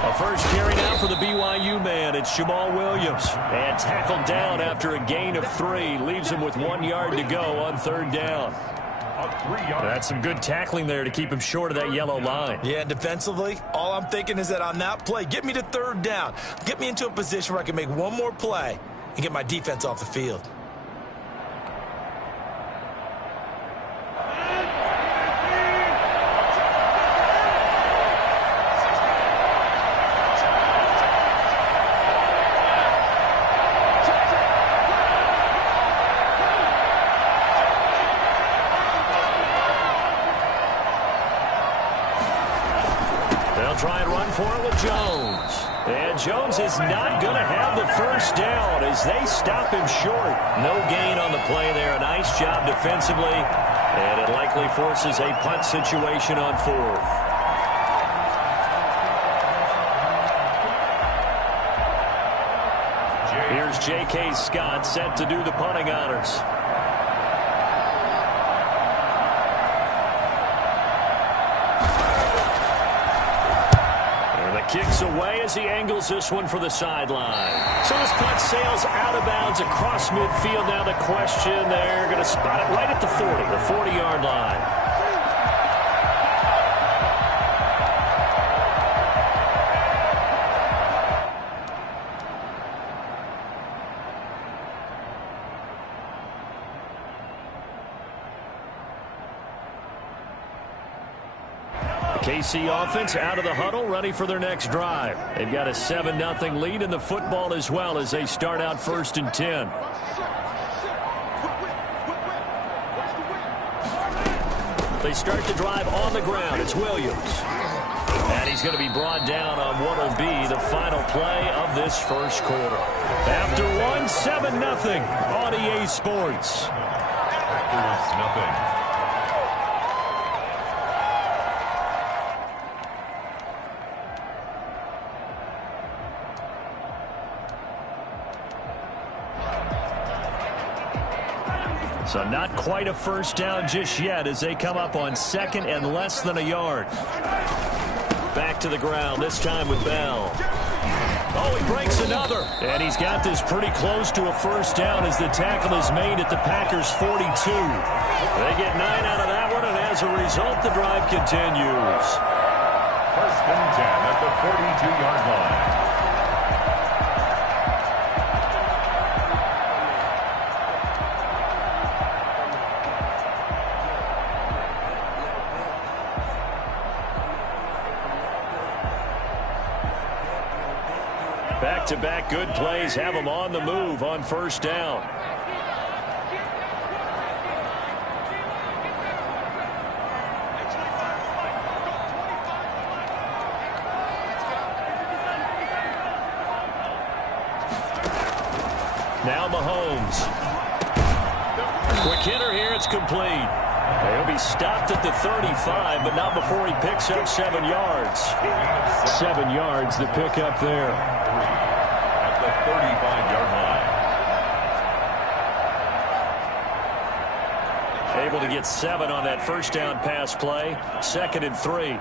A first carry now for the BYU man. It's Jamal Williams. And tackled down after a gain of 3. Leaves him with 1 yard to go on 3rd down. That's some good tackling there to keep him short of that yellow line. Yeah, and defensively, all I'm thinking is that on that play, get me to 3rd down. Get me into a position where I can make one more play and get my defense off the field. Try and run for it with Jones. And Jones is not going to have the 1st down as they stop him short. No gain on the play there. A nice job defensively. And it likely forces a punt situation on 4th. Here's J.K. Scott set to do the punting honors. Kicks away as he angles this one for the sideline. So this punt sails out of bounds across midfield. Now the question, they're going to spot it right at the 40, the 40-yard line. KC offense out of the huddle, ready for their next drive. They've got a 7-0 lead in the football as well as they start out 1st and 10. They start the drive on the ground. It's Williams. And he's going to be brought down on what will be the final play of this 1st quarter. After 7-0 on EA Sports. Packers nothing. So not quite a 1st down just yet as they come up on 2nd and less than a yard. Back to the ground, this time with Bell. Oh, he breaks another. And he's got this pretty close to a 1st down as the tackle is made at the Packers' 42. They get 9 out of that one, and as a result, the drive continues. 1st and 10 at the 42-yard line. Back-to-back good plays have them on the move on 1st down. Now Mahomes. Quick hitter here, it's complete. He'll be stopped at the 35, but not before he picks up 7 yards. 7 yards, the pickup there. At the 35-yard line. Able to get 7 on that 1st down pass play. 2nd and 3.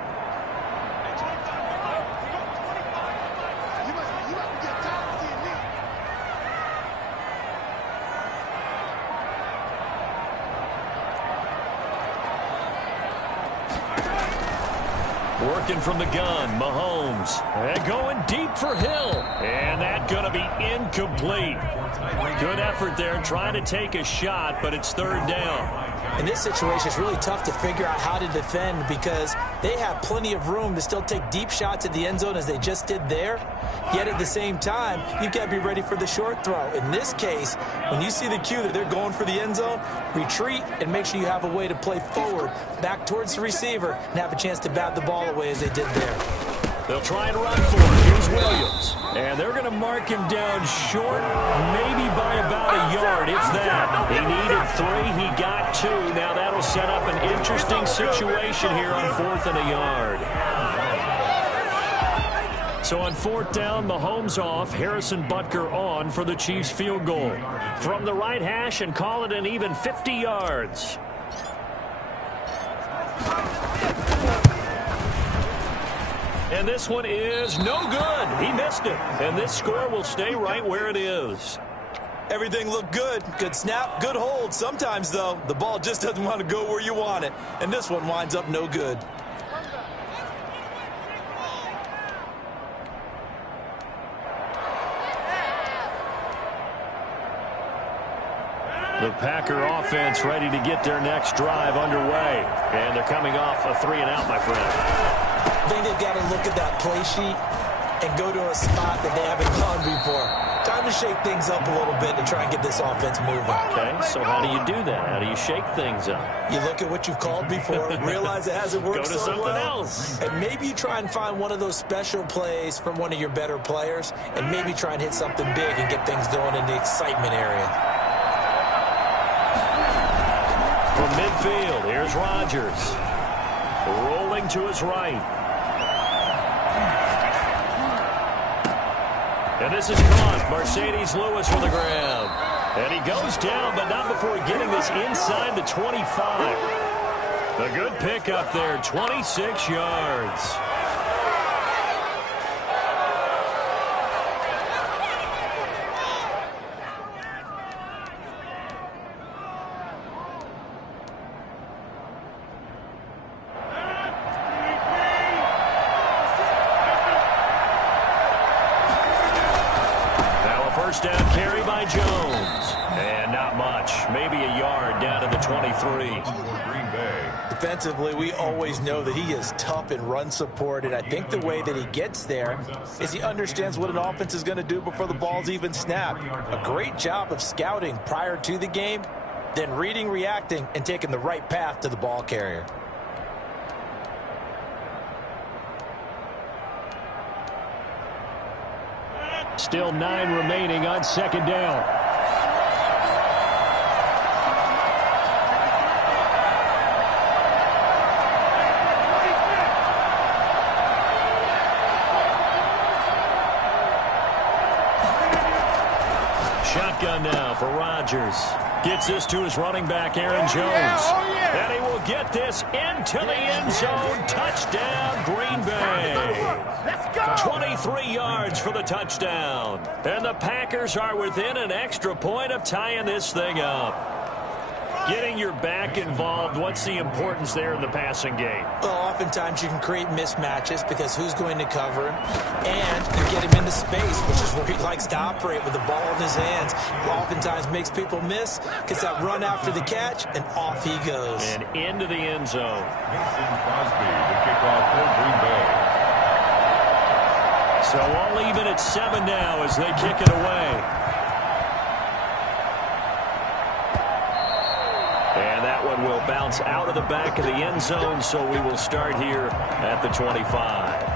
Working from the gun, Mahomes. And going deep for Hill. And that's going to be incomplete. Good effort there trying to take a shot, but it's 3rd down. In this situation, it's really tough to figure out how to defend because they have plenty of room to still take deep shots at the end zone as they just did there. Yet at the same time, you've got to be ready for the short throw. In this case, when you see the cue that they're going for the end zone, retreat and make sure you have a way to play forward, back towards the receiver, and have a chance to bat the ball away as they did there. They'll try and run for it. Here's Williams. And they're going to mark him down short, maybe by about a yard, if that. He needed 3. He got 2. Now that'll set up an interesting situation here on 4th and a yard. So on 4th down, Mahomes off, Harrison Butker on for the Chiefs field goal. From the right hash and call it an even 50 yards. And this one is no good. He missed it. And this score will stay right where it is. Everything looked good. Good snap, good hold. Sometimes, though, the ball just doesn't want to go where you want it. And this one winds up no good. The Packer offense ready to get their next drive underway. And they're coming off a 3-and-out, my friend. I think they've got to look at that play sheet and go to a spot that they haven't gone before. Time to shake things up a little bit to try and get this offense moving. Okay, so how do you do that? How do you shake things up? You look at what you've called before, realize it hasn't worked go to so something well, else. and maybe you try and find one of those special plays from one of your better players, and maybe try and hit something big and get things going in the excitement area. From midfield, here's Rodgers. Rolling to his right. And this is caught. Mercedes Lewis for the ground. And he goes down, but not before getting this inside the 25. A good pickup there, 26 yards. First down carry by Jones. And not much. Maybe a yard down to the 23. Defensively, we always know that he is tough in run support, and I think the way that he gets there is he understands what an offense is going to do before the ball's even snapped. A great job of scouting prior to the game, then reading, reacting, and taking the right path to the ball carrier. Still 9 remaining on 2nd down. Shotgun now for Rodgers. Gets this to his running back, Aaron Jones. And he will get this into the end zone. Touchdown, Green Bay. 23 yards for the touchdown. And the Packers are within an extra point of tying this thing up. Getting your back involved, what's the importance there in the passing game? Well, oftentimes you can create mismatches because who's going to cover him, and you get him into space, which is where he likes to operate with the ball in his hands. Oftentimes makes people miss, gets that run after the catch, and off he goes. And into the end zone. Mason Crosby, the kickoff for Green Bay. So all even at 7 now as they kick it away. And that one will bounce out of the back of the end zone, so we will start here at the 25.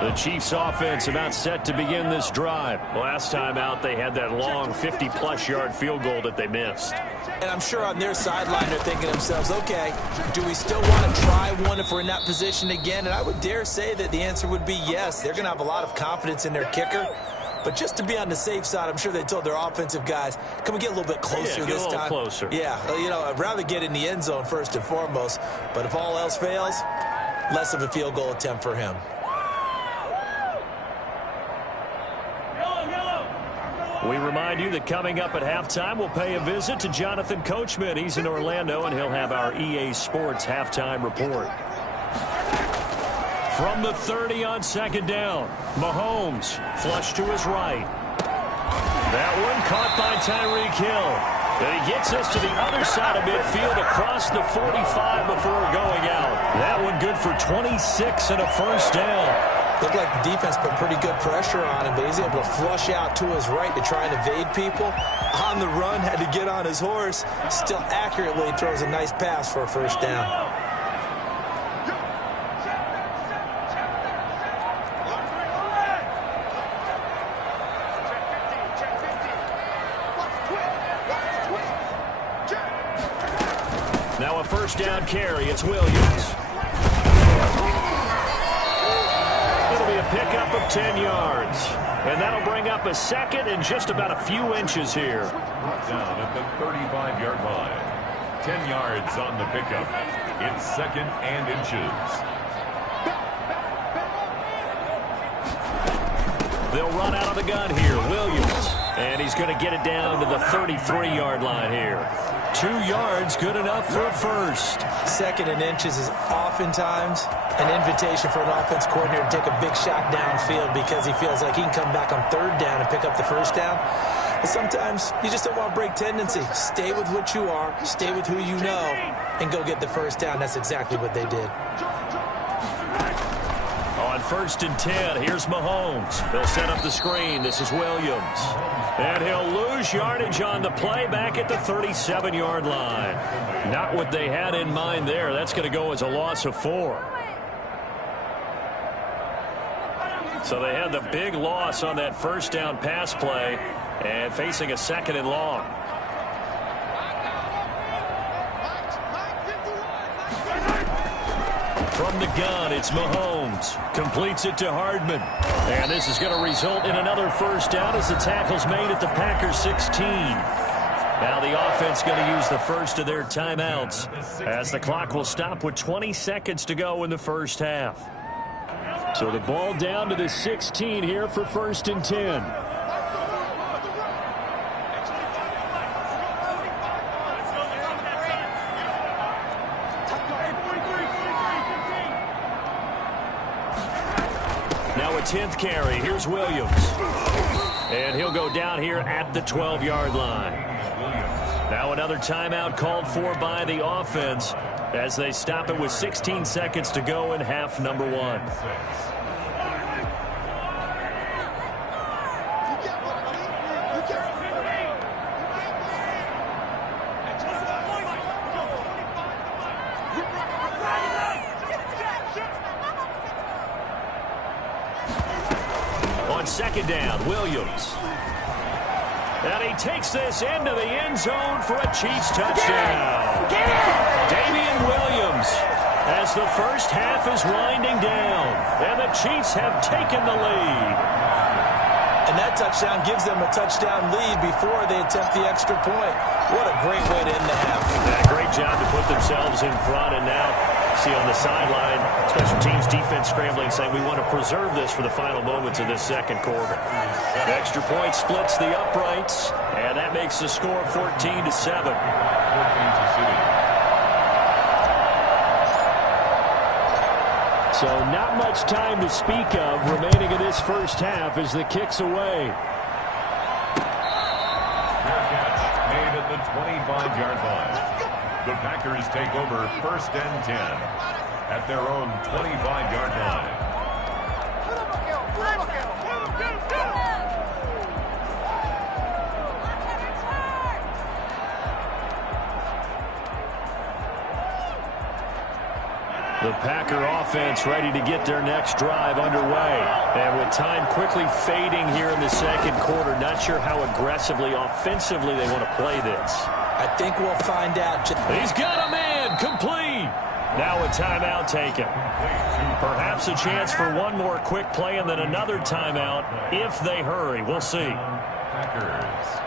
The Chiefs offense about set to begin this drive. Last time out, they had that long 50-plus yard field goal that they missed. And I'm sure on their sideline they're thinking to themselves, okay, do we still want to try one if we're in that position again? And I would dare say that the answer would be yes. They're going to have a lot of confidence in their kicker. But just to be on the safe side, I'm sure they told their offensive guys, can we get a little bit closer this time? Closer. Yeah, you know, I'd rather get in the end zone first and foremost. But if all else fails, less of a field goal attempt for him. We remind you that coming up at halftime, we'll pay a visit to Jonathan Coachman. He's in Orlando, and he'll have our EA Sports halftime report. From the 30 on second down, Mahomes flush to his right. That one caught by Tyreek Hill. And he gets us to the other side of midfield across the 45 before going out. That one good for 26 and a first down. Looked like the defense put pretty good pressure on him, but he's able to flush out to his right to try and evade people. On the run, had to get on his horse. Still accurately throws a nice pass for a first down. Now a first down carry. It's Williams. It'll be a pickup of 10 yards. And that'll bring up a second and just about a few inches here. Down at the 35-yard line. 10 yards on the pickup. It's second and inches. They'll run out of the gun here. Williams. And he's going to get it down to the 33-yard line here. 2 yards, good enough for a first. Second and inches is oftentimes an invitation for an offense coordinator to take a big shot downfield because he feels like he can come back on third down and pick up the first down. But sometimes you just don't want to break tendency. Stay with what you are, stay with who you know, and go get the first down. That's exactly what they did. On first and 10, here's Mahomes. They'll set up the screen. This is Williams. And he'll lose yardage on the play back at the 37-yard line. Not what they had in mind there. That's going to go as a loss of 4. So they had the big loss on that first down pass play and facing a second and long. From the gun, it's Mahomes. Completes it to Hardman. And this is going to result in another first down as the tackle's made at the Packers 16. Now the offense going to use the first of their timeouts as the clock will stop with 20 seconds to go in the first half. So the ball down to the 16 here for first and 10. Now a 10th carry. Here's Williams. And he'll go down here at the 12-yard line. Now another timeout called for by the offense as they stop it with 16 seconds to go in half number 1. On second down, Williams. And he takes this into the end zone for a Chiefs touchdown. Damian Williams as the first half is winding down. And the Chiefs have taken the lead. And that touchdown gives them a touchdown lead before they attempt the extra point. What a great way to end the half. Yeah, great job to put themselves in front. And now see on the sideline, special teams defense scrambling, saying we want to preserve this for the final moments of this second quarter. The extra point splits the uprights, and that makes the score 14-7. So not much time to speak of remaining in this first half as the kick's away. Fair catch made at the 25-yard line. The Packers take over first and 10 at their own 25-yard line. The Packer offense ready to get their next drive underway. And with time quickly fading here in the second quarter, not sure how aggressively, offensively they want to play this. I think we'll find out. He's got a man, complete. Now a timeout taken. Perhaps a chance for one more quick play and then another timeout if they hurry. We'll see. Packers.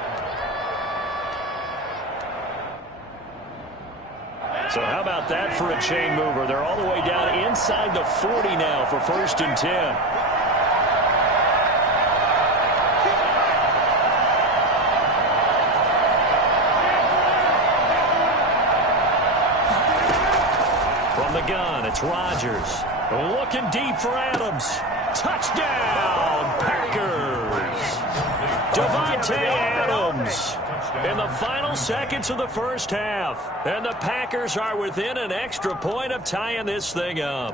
So how about that for a chain mover? They're all the way down inside the 40 now for first and 10. From the gun, it's Rodgers. Looking deep for Adams. Touchdown, Packers. Davante Adams in the final seconds of the first half. And the Packers are within an extra point of tying this thing up.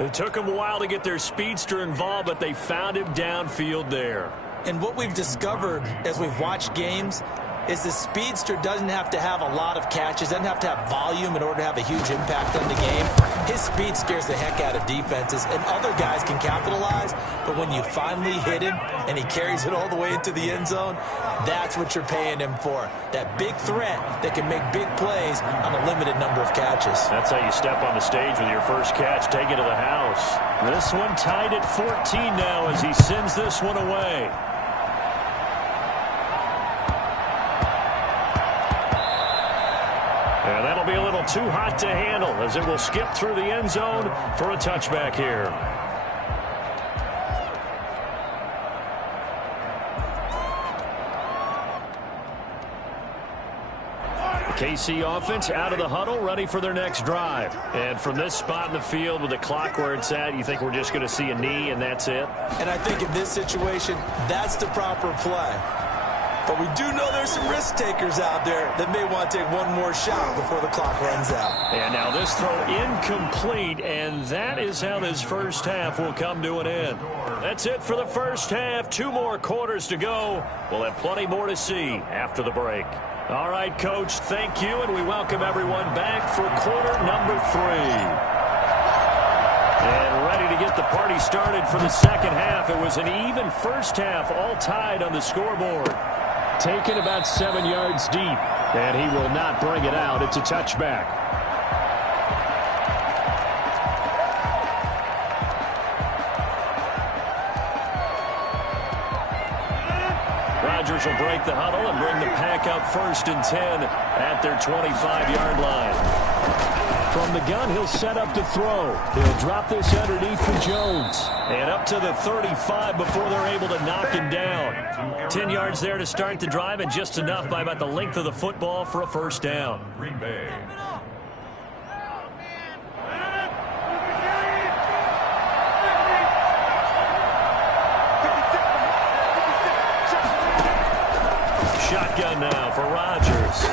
It took them a while to get their speedster involved, but they found him downfield there. And what we've discovered as we've watched games is the speedster doesn't have to have a lot of catches, doesn't have to have volume in order to have a huge impact on the game. His speed scares the heck out of defenses, and other guys can capitalize, but when you finally hit him and he carries it all the way into the end zone, that's what you're paying him for. That big threat that can make big plays on a limited number of catches. That's how you step on the stage with your first catch, take it to the house. This one tied at 14 now as he sends this one away. And that'll be a little too hot to handle as it will skip through the end zone for a touchback here. KC offense out of the huddle, ready for their next drive. And from this spot in the field with the clock where it's at, you think we're just going to see a knee and that's it? And I think in this situation, that's the proper play. But we do know there's some risk takers out there that may want to take one more shot before the clock runs out. And now this throw incomplete, and that is how this first half will come to an end. That's it for the first half. 2 more quarters to go. We'll have plenty more to see after the break. All right, Coach, thank you, and we welcome everyone back for quarter number 3. And ready to get the party started for the second half. It was an even first half, all tied on the scoreboard. Taken about 7 yards deep, and he will not bring it out. It's a touchback. Rodgers will break the huddle and bring the pack up 1st and 10 at their 25-yard line. From the gun, he'll set up to throw. He'll drop this underneath for Jones. And up to the 35 before they're able to knock him down. 10 yards there to start the drive, and just enough by about the length of the football for a first down. Green Bay. Shotgun now for Rodgers.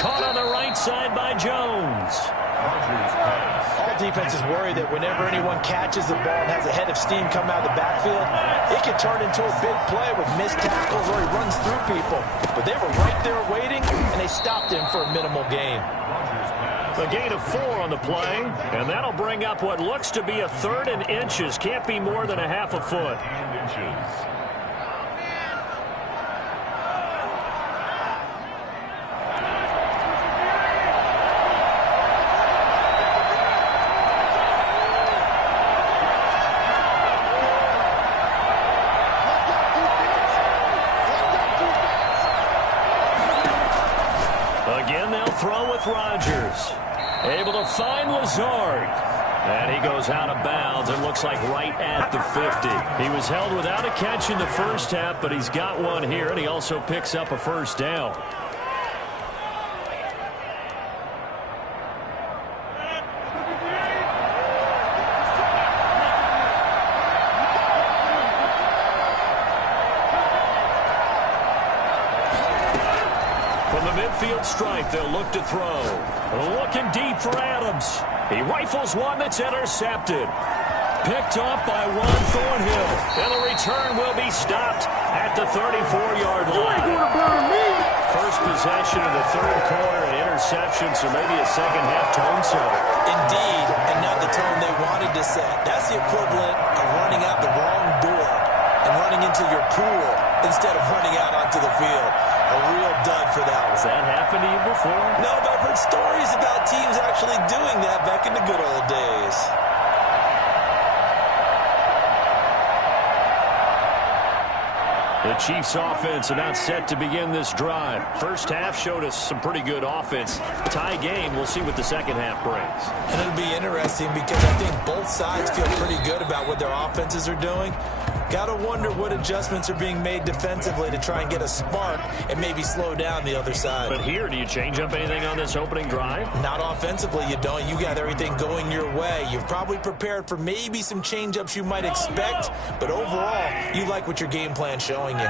Caught on the right side by Jones. All defenses worry that whenever anyone catches the ball and has a head of steam come out of the backfield, it can turn into a big play with missed tackles or he runs through people. But they were right there waiting, and they stopped him for a minimal gain. A gain of 4 on the play, and that'll bring up what looks to be a 3rd and inches. Can't be more than a half a foot. Rodgers able to find Lazard, and he goes out of bounds and looks like right at the 50. He was held without a catch in the first half, but he's got one here, and he also picks up a first down. Midfield stripe, they'll look to throw. Looking deep for Adams. He rifles one that's intercepted. Picked off by Juan Thornhill. And the return will be stopped at the 34-yard line. First possession of the 3rd quarter, an interception, so maybe a second-half tone setter. Indeed, and not the tone they wanted to set. That's the equivalent of running out the wrong door and running into your pool instead of running out onto the field. A real dud for that one. Has that happened to you before? No, but I've heard stories about teams actually doing that back in the good old days. The Chiefs offense about set to begin this drive. First half showed us some pretty good offense. Tie game, we'll see what the second half brings. And it'll be interesting because I think both sides feel pretty good about what their offenses are doing. Got to wonder what adjustments are being made defensively to try and get a spark and maybe slow down the other side. But here, do you change up anything on this opening drive? Not offensively, you don't. You got everything going your way. You've probably prepared for maybe some change-ups you might expect, but overall, you like what your game plan's showing you.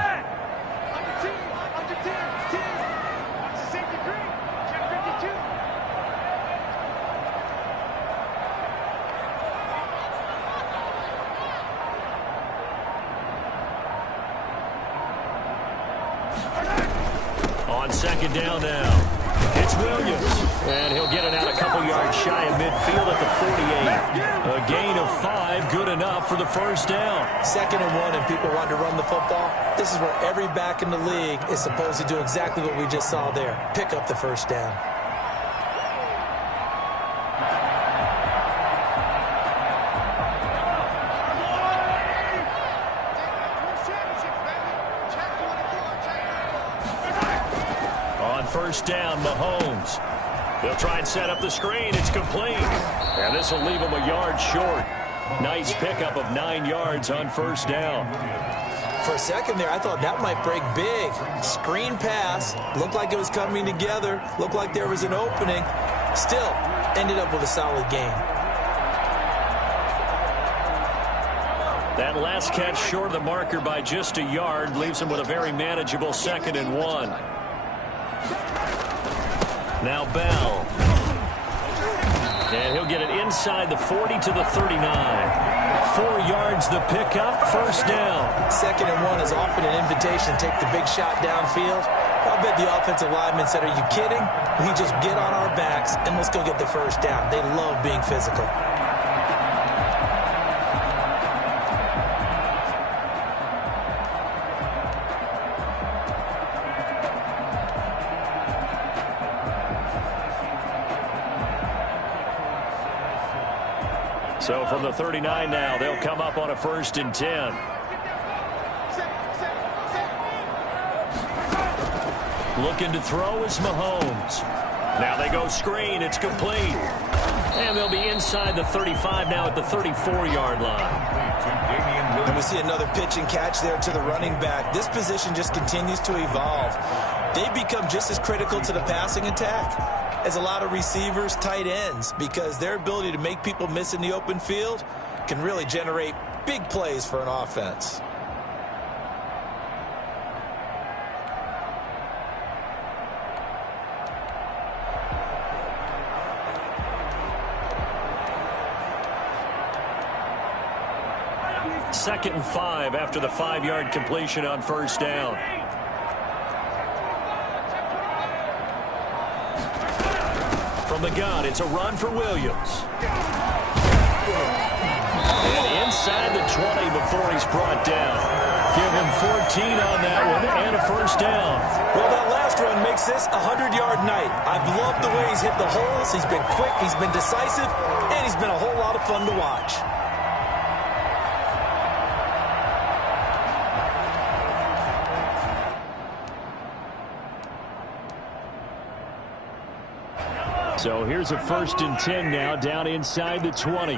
On second down now, it's Williams. And he'll get it out a couple yards shy of midfield at the 48. A gain of 5, good enough for the first down. 2nd and 1 and people want to run the football. This is where every back in the league is supposed to do exactly what we just saw there. Pick up the first down. First down, Mahomes. They'll try and set up the screen. It's complete. And this will leave him a yard short. Nice pickup of 9 yards on first down. For a second there, I thought that might break big. Screen pass. Looked like it was coming together. Looked like there was an opening. Still, ended up with a solid gain. That last catch short of the marker by just a yard leaves him with a very manageable 2nd and 1. Now Bell. And he'll get it inside the 40 to the 39. 4 yards the pickup, first down. 2nd and 1 is often an invitation to take the big shot downfield. I'll bet the offensive lineman said, "Are you kidding? We just get on our backs and let's go get the first down." They love being physical. So from the 39 now, they'll come up on a 1st and 10. Looking to throw is Mahomes. Now they go screen. It's complete. And they'll be inside the 35 now at the 34-yard line. And we see another pitch and catch there to the running back. This position just continues to evolve. They become just as critical to the passing attack as a lot of receivers, tight ends, because their ability to make people miss in the open field can really generate big plays for an offense. Second and 5 after the 5-yard completion on first down. From the gun, it's a run for Williams. And inside the 20 before he's brought down. Give him 14 on that one and a first down. Well, that last run makes this a 100-yard night. I've loved the way he's hit the holes. He's been quick, he's been decisive, and he's been a whole lot of fun to watch. So here's a 1st and 10 now, down inside the 20.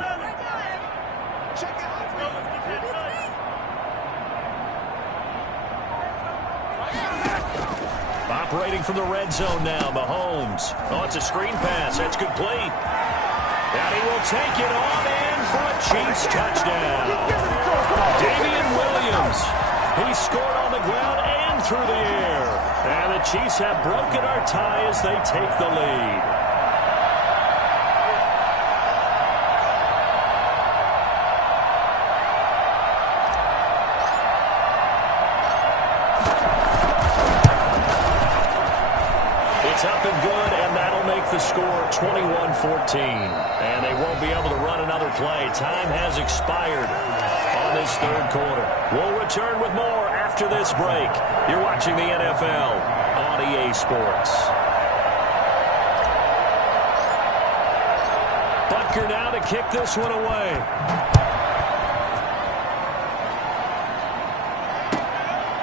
Operating from the red zone now, Mahomes. Oh, it's a screen pass. That's complete. And he will take it on in for a Chiefs touchdown. Damian Williams. He scored on the ground and through the air. And the Chiefs have broken our tie as they take the lead. It's up and good, and that'll make the score 21-14. And they won't be able to run another play. Time has expired on this 3rd quarter. We'll return with more after this break. You're watching the NFL on EA Sports. Butker now to kick this one away.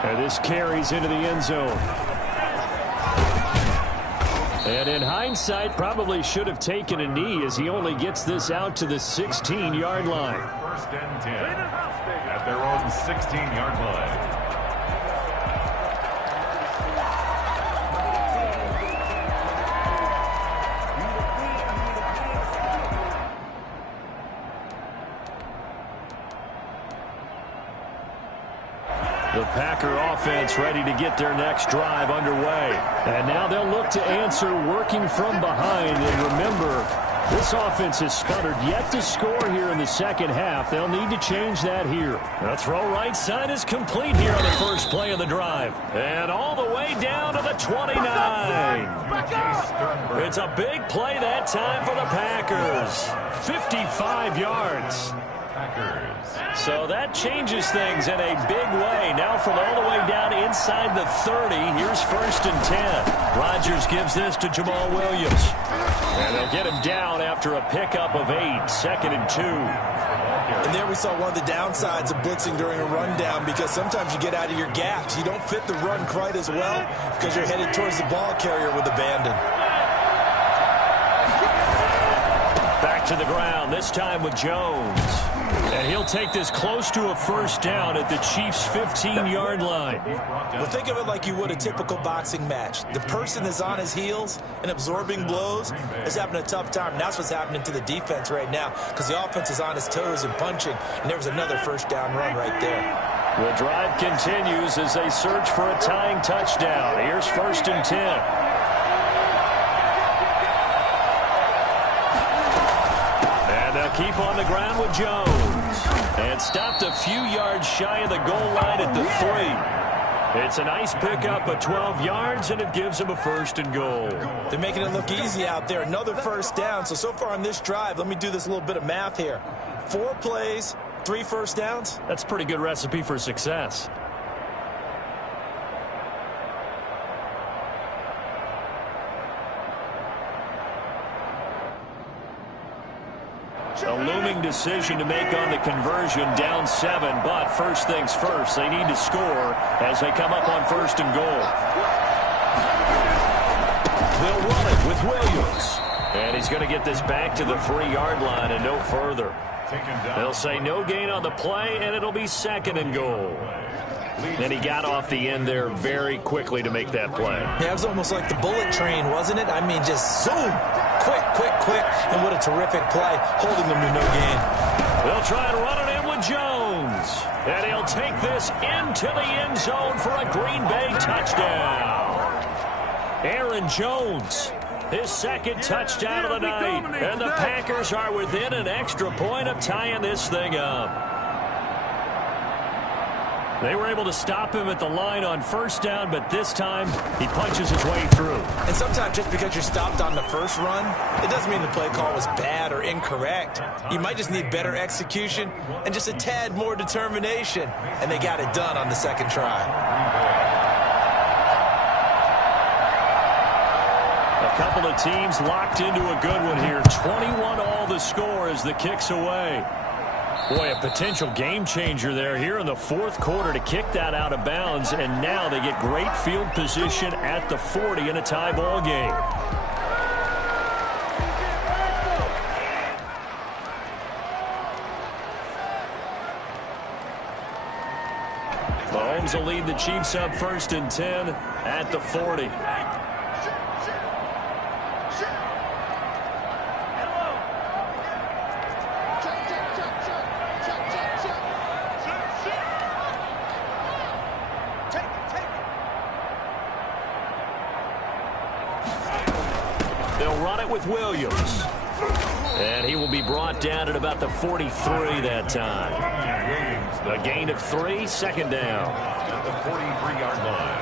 And this carries into the end zone. And in hindsight, probably should have taken a knee as he only gets this out to the 16-yard line. 1st and 10. at their own 16-yard line. The Packer offense ready to get their next drive underway. And now they'll look to answer working from behind. And remember, this offense has sputtered yet to score here in the second half. They'll need to change that here. The throw right side is complete here on the first play of the drive. And all the way down to the 29. It's a big play that time for the Packers. 55 yards. So that changes things in a big way. Now from all the way down inside the 30, here's 1st and 10. Rodgers gives this to Jamal Williams. And they'll get him down after a pickup of 8, 2nd and 2. And there we saw one of the downsides of blitzing during a rundown, because sometimes you get out of your gaps. You don't fit the run quite as well because you're headed towards the ball carrier with abandon. Back to the ground, this time with Jones. And he'll take this close to a first down at the Chiefs' 15-yard line. Well, think of it like you would a typical boxing match. The person that's on his heels and absorbing blows is having a tough time. And that's what's happening to the defense right now, because the offense is on his toes and punching. And there was another first down run right there. The drive continues as they search for a tying touchdown. Here's 1st and 10. Keep on the ground with Jones. And stopped a few yards shy of the goal line at the 3. It's a nice pickup of 12 yards, and it gives them a 1st and goal. They're making it look easy out there. Another first down. So far on this drive, let me do this little bit of math here. 4 plays, 3 first downs. That's a pretty good recipe for success. A looming decision to make on the conversion, down 7, but first things first, they need to score as they come up on 1st and goal. They'll run it with Williams. And he's going to get this back to the 3-yard line and no further. They'll say no gain on the play, and it'll be 2nd and goal. And he got off the end there very quickly to make that play. Yeah, it was almost like the bullet train, wasn't it? I mean, just zoom. Quick, and what a terrific play, holding them to no gain. They'll try and run it in with Jones. And he'll take this into the end zone for a Green Bay touchdown. Aaron Jones, his 2nd touchdown of the night. And the Packers are within an extra point of tying this thing up. They were able to stop him at the line on 1st down, but this time he punches his way through. And sometimes just because you're stopped on the first run, it doesn't mean the play call was bad or incorrect. You might just need better execution and just a tad more determination. And they got it done on the 2nd try. A couple of teams locked into a good one here. 21-all the score as the kick's away. Boy, a potential game changer there here in the 4th quarter to kick that out of bounds, and now they get great field position at the 40 in a tie ball game. Mahomes will lead the Chiefs up 1st and 10 at the 40. They'll run it with Williams. And he will be brought down at about the 43 that time. A gain of 3, 2nd down. At the 43-yard line.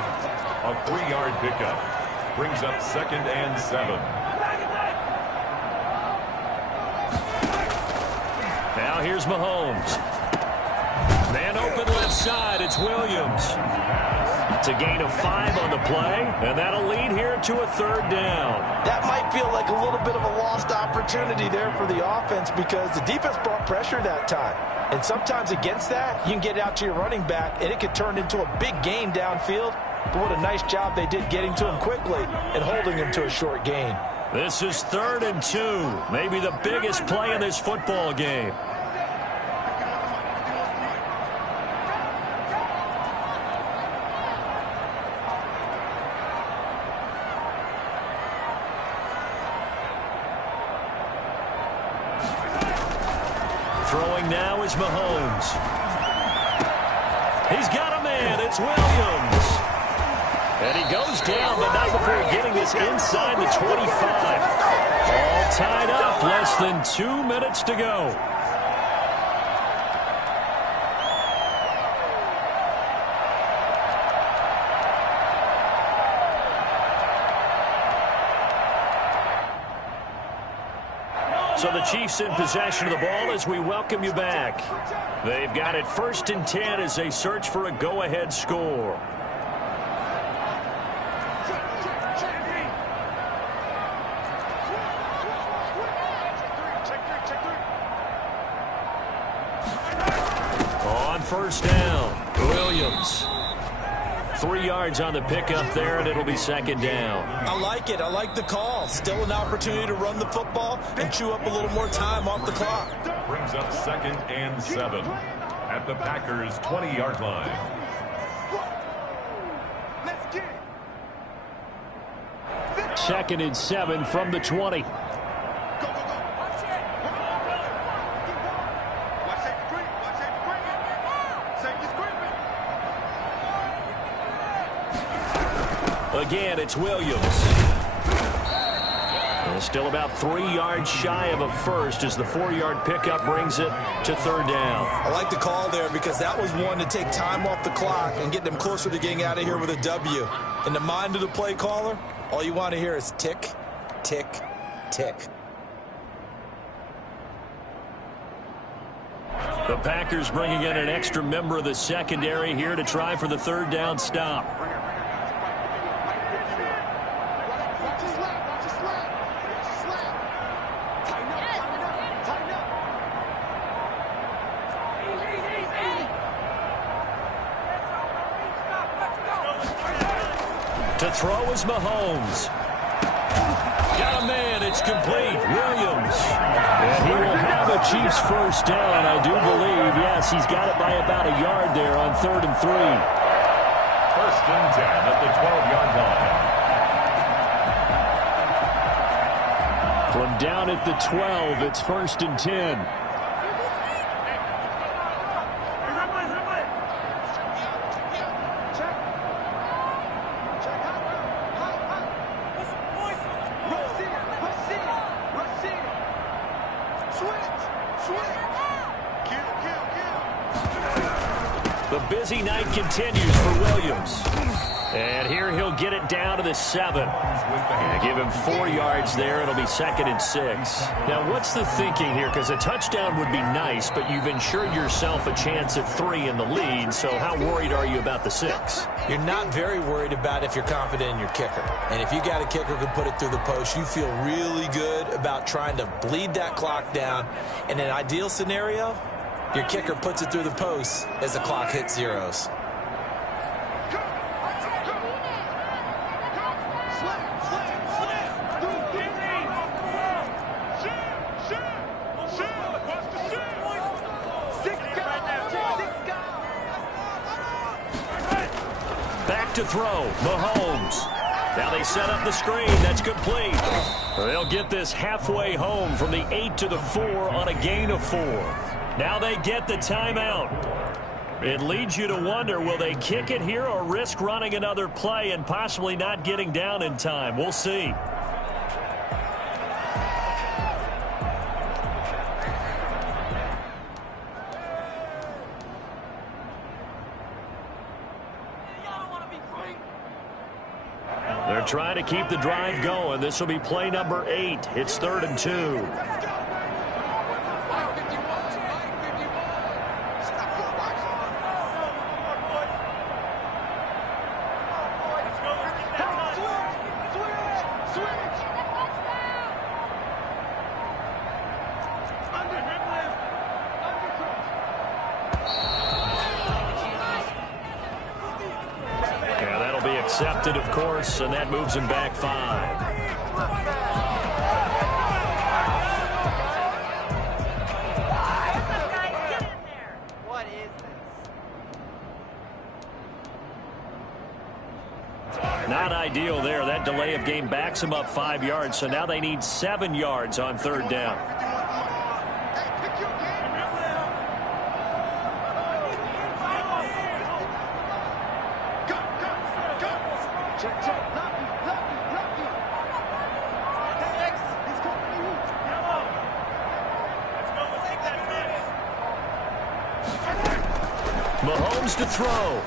A 3-yard pickup. Brings up 2nd and 7. Now here's Mahomes. Man open left side. It's Williams. It's a gain of 5 on the play, and that'll lead here to a 3rd down. That might feel like a little bit of a lost opportunity there for the offense, because the defense brought pressure that time. And sometimes against that, you can get out to your running back, and it could turn into a big gain downfield. But what a nice job they did getting to him quickly and holding him to a short gain. This is 3rd and 2, maybe the biggest play in this football game. throw is Mahomes. He's got a man. It's Williams. And he goes down, but not before getting this inside the 25. All tied up. Less than 2 minutes to go. So the Chiefs in possession of the ball as we welcome you back. They've got it 1st and 10 as they search for a go-ahead score. On 1st down, Williams. 3 yards on the pickup there, and it'll be 2nd down. I like it. I like the call. Still an opportunity to run the football and chew up a little more time off the clock. Brings up 2nd and 7 at the Packers' 20-yard line. Second and 7 from the 20. Again, it's Williams. Still about 3 yards shy of a first as the 4-yard pickup brings it to 3rd down. I like the call there because that was one to take time off the clock and get them closer to getting out of here with a W. In the mind of the play caller, all you want to hear is tick, tick, tick. The Packers bringing in an extra member of the secondary here to try for the 3rd down stop. To throw is Mahomes. Got a man. It's complete. Williams. And he will have a Chiefs 1st down, I do believe. Yes, he's got it by about a yard there on 3rd and 3. 1st and 10 at the 12-yard line. From down at the 12, it's 1st and 10. The busy night continues for Williams. And here he'll get it down to the 7. And give him 4 yards there. It'll be 2nd and 6. Now, what's the thinking here? Because a touchdown would be nice, but you've ensured yourself a chance at 3 in the lead. So how worried are you about the 6? You're not very worried about if you're confident in your kicker. And if you got a kicker who can put it through the post, you feel really good about trying to bleed that clock down. In an ideal scenario, your kicker puts it through the post as the clock hits zeros. Back to throw, Mahomes. Now they set up the screen. That's complete. They'll get this halfway home from the 8 to the 4 on a gain of 4. Now they get the timeout. It leads you to wonder, will they kick it here or risk running another play and possibly not getting down in time? We'll see. They're trying to keep the drive going. This will be play number 8. It's 3rd and 2. Accepted, of course, and that moves him back 5. What is this? Not ideal there. That delay of game backs him up 5 yards, so now they need 7 yards on 3rd down. Mahomes to throw.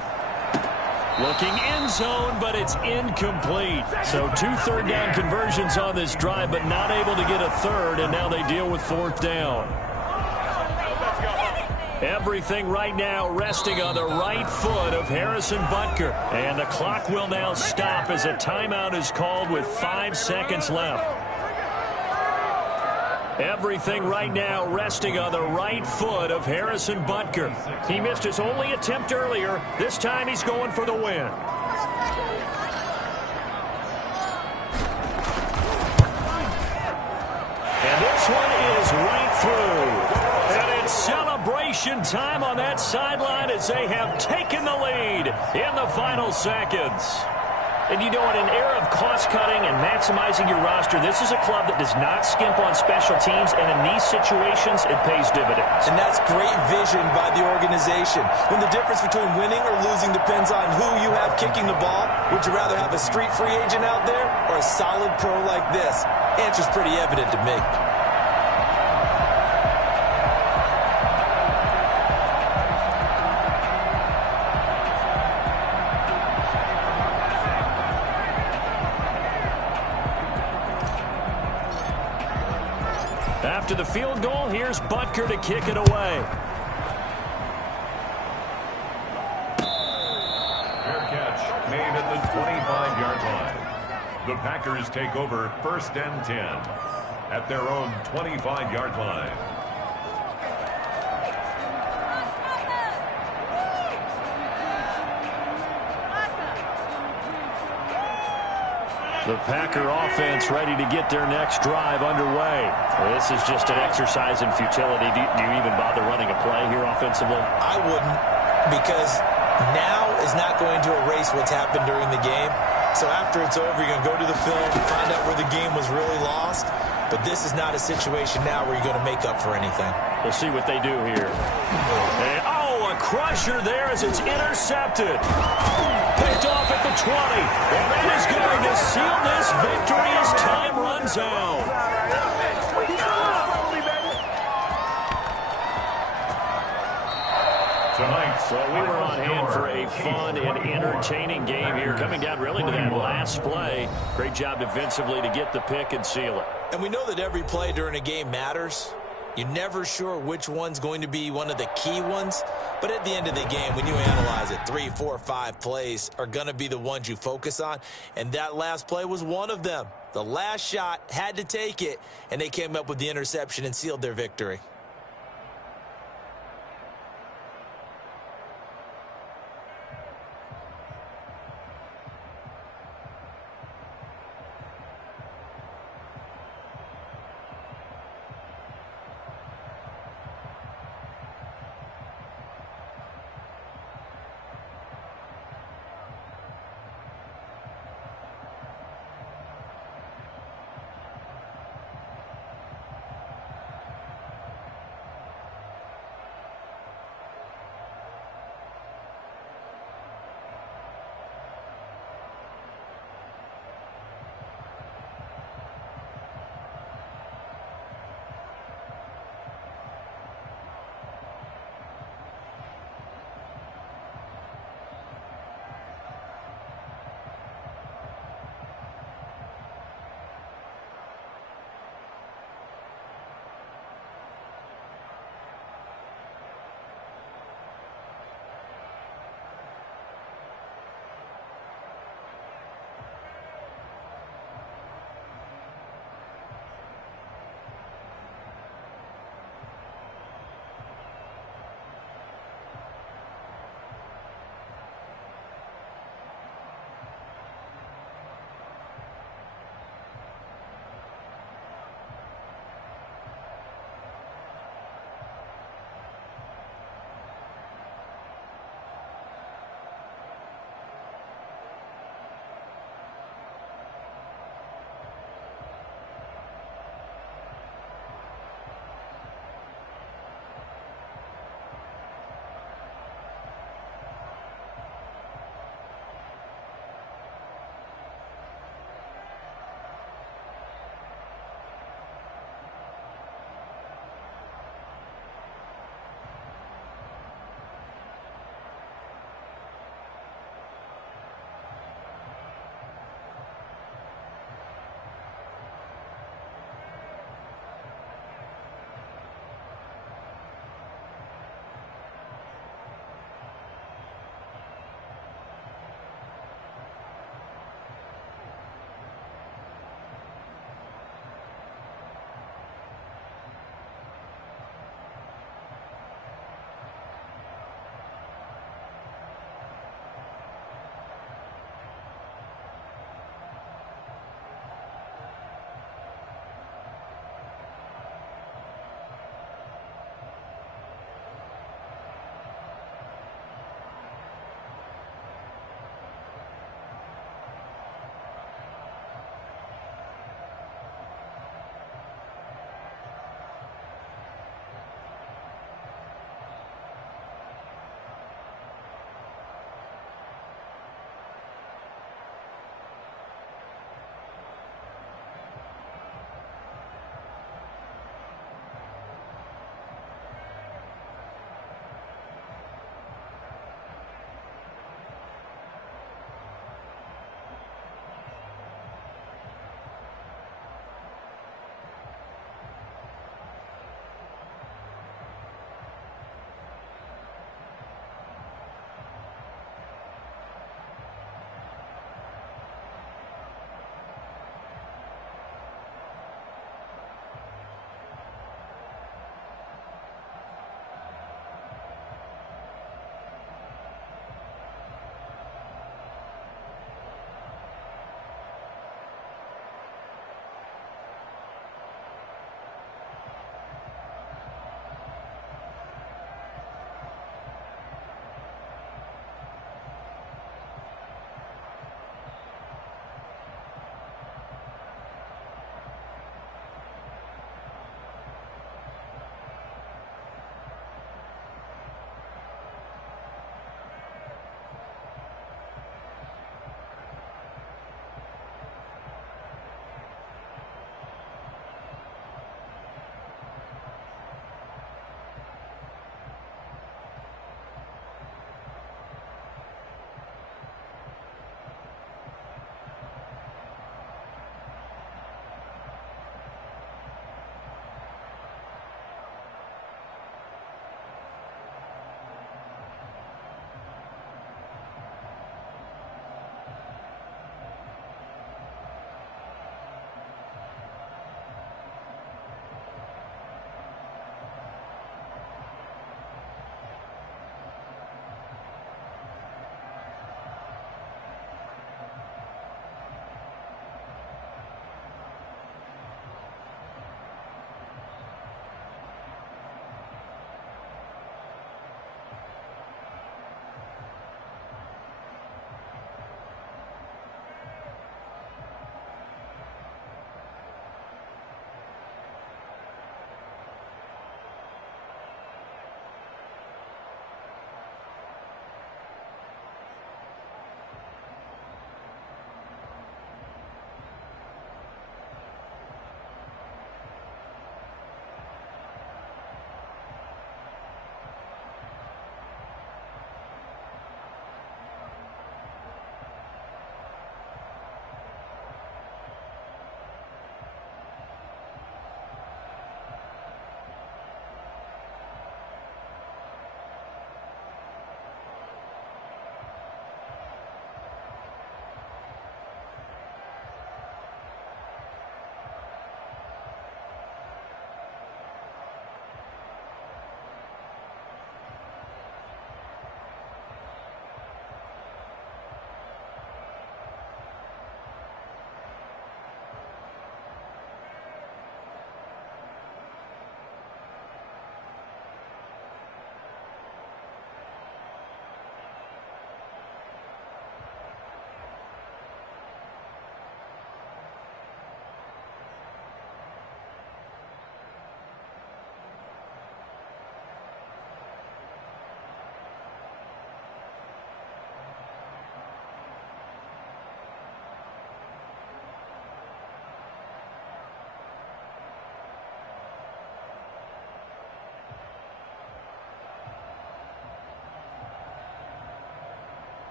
Looking end zone, but it's incomplete. So 2 third-down conversions on this drive, but not able to get a third, and now they deal with 4th down. Everything right now resting on the right foot of Harrison Butker. And the clock will now stop as a timeout is called with 5 seconds left. Everything right now resting on the right foot of Harrison Butker. He missed his only attempt earlier. This time he's going for the win. And this one is right through. And it's celebration time on that sideline as they have taken the lead in the final seconds. And you know, in an era of cost-cutting and maximizing your roster, this is a club that does not skimp on special teams, and in these situations, it pays dividends. And that's great vision by the organization. When the difference between winning or losing depends on who you have kicking the ball, would you rather have a street free agent out there or a solid pro like this? Answer's pretty evident to me. After the field goal, here's Butker to kick it away. Fair catch made at the 25-yard line. The Packers take over 1st and 10 at their own 25-yard line. The Packer offense ready to get their next drive underway. This is just an exercise in futility. Do you even bother running a play here offensively? I wouldn't, because now is not going to erase what's happened during the game. So after it's over, you're going to go to the film, find out where the game was really lost. But this is not a situation now where you're going to make up for anything. We'll see what they do here. And, oh, a crusher there as it's intercepted. Picked off at the 20. And that is going to seal this victory as time runs out. So we were on hand for a fun and entertaining game here, coming down really to that last play. Great job defensively to get the pick and seal it. And we know that every play during a game matters. You're never sure which one's going to be one of the key ones. But at the end of the game, when you analyze it, 3, 4, 5 plays are going to be the ones you focus on. And that last play was one of them. The last shot had to take it, and they came up with the interception and sealed their victory.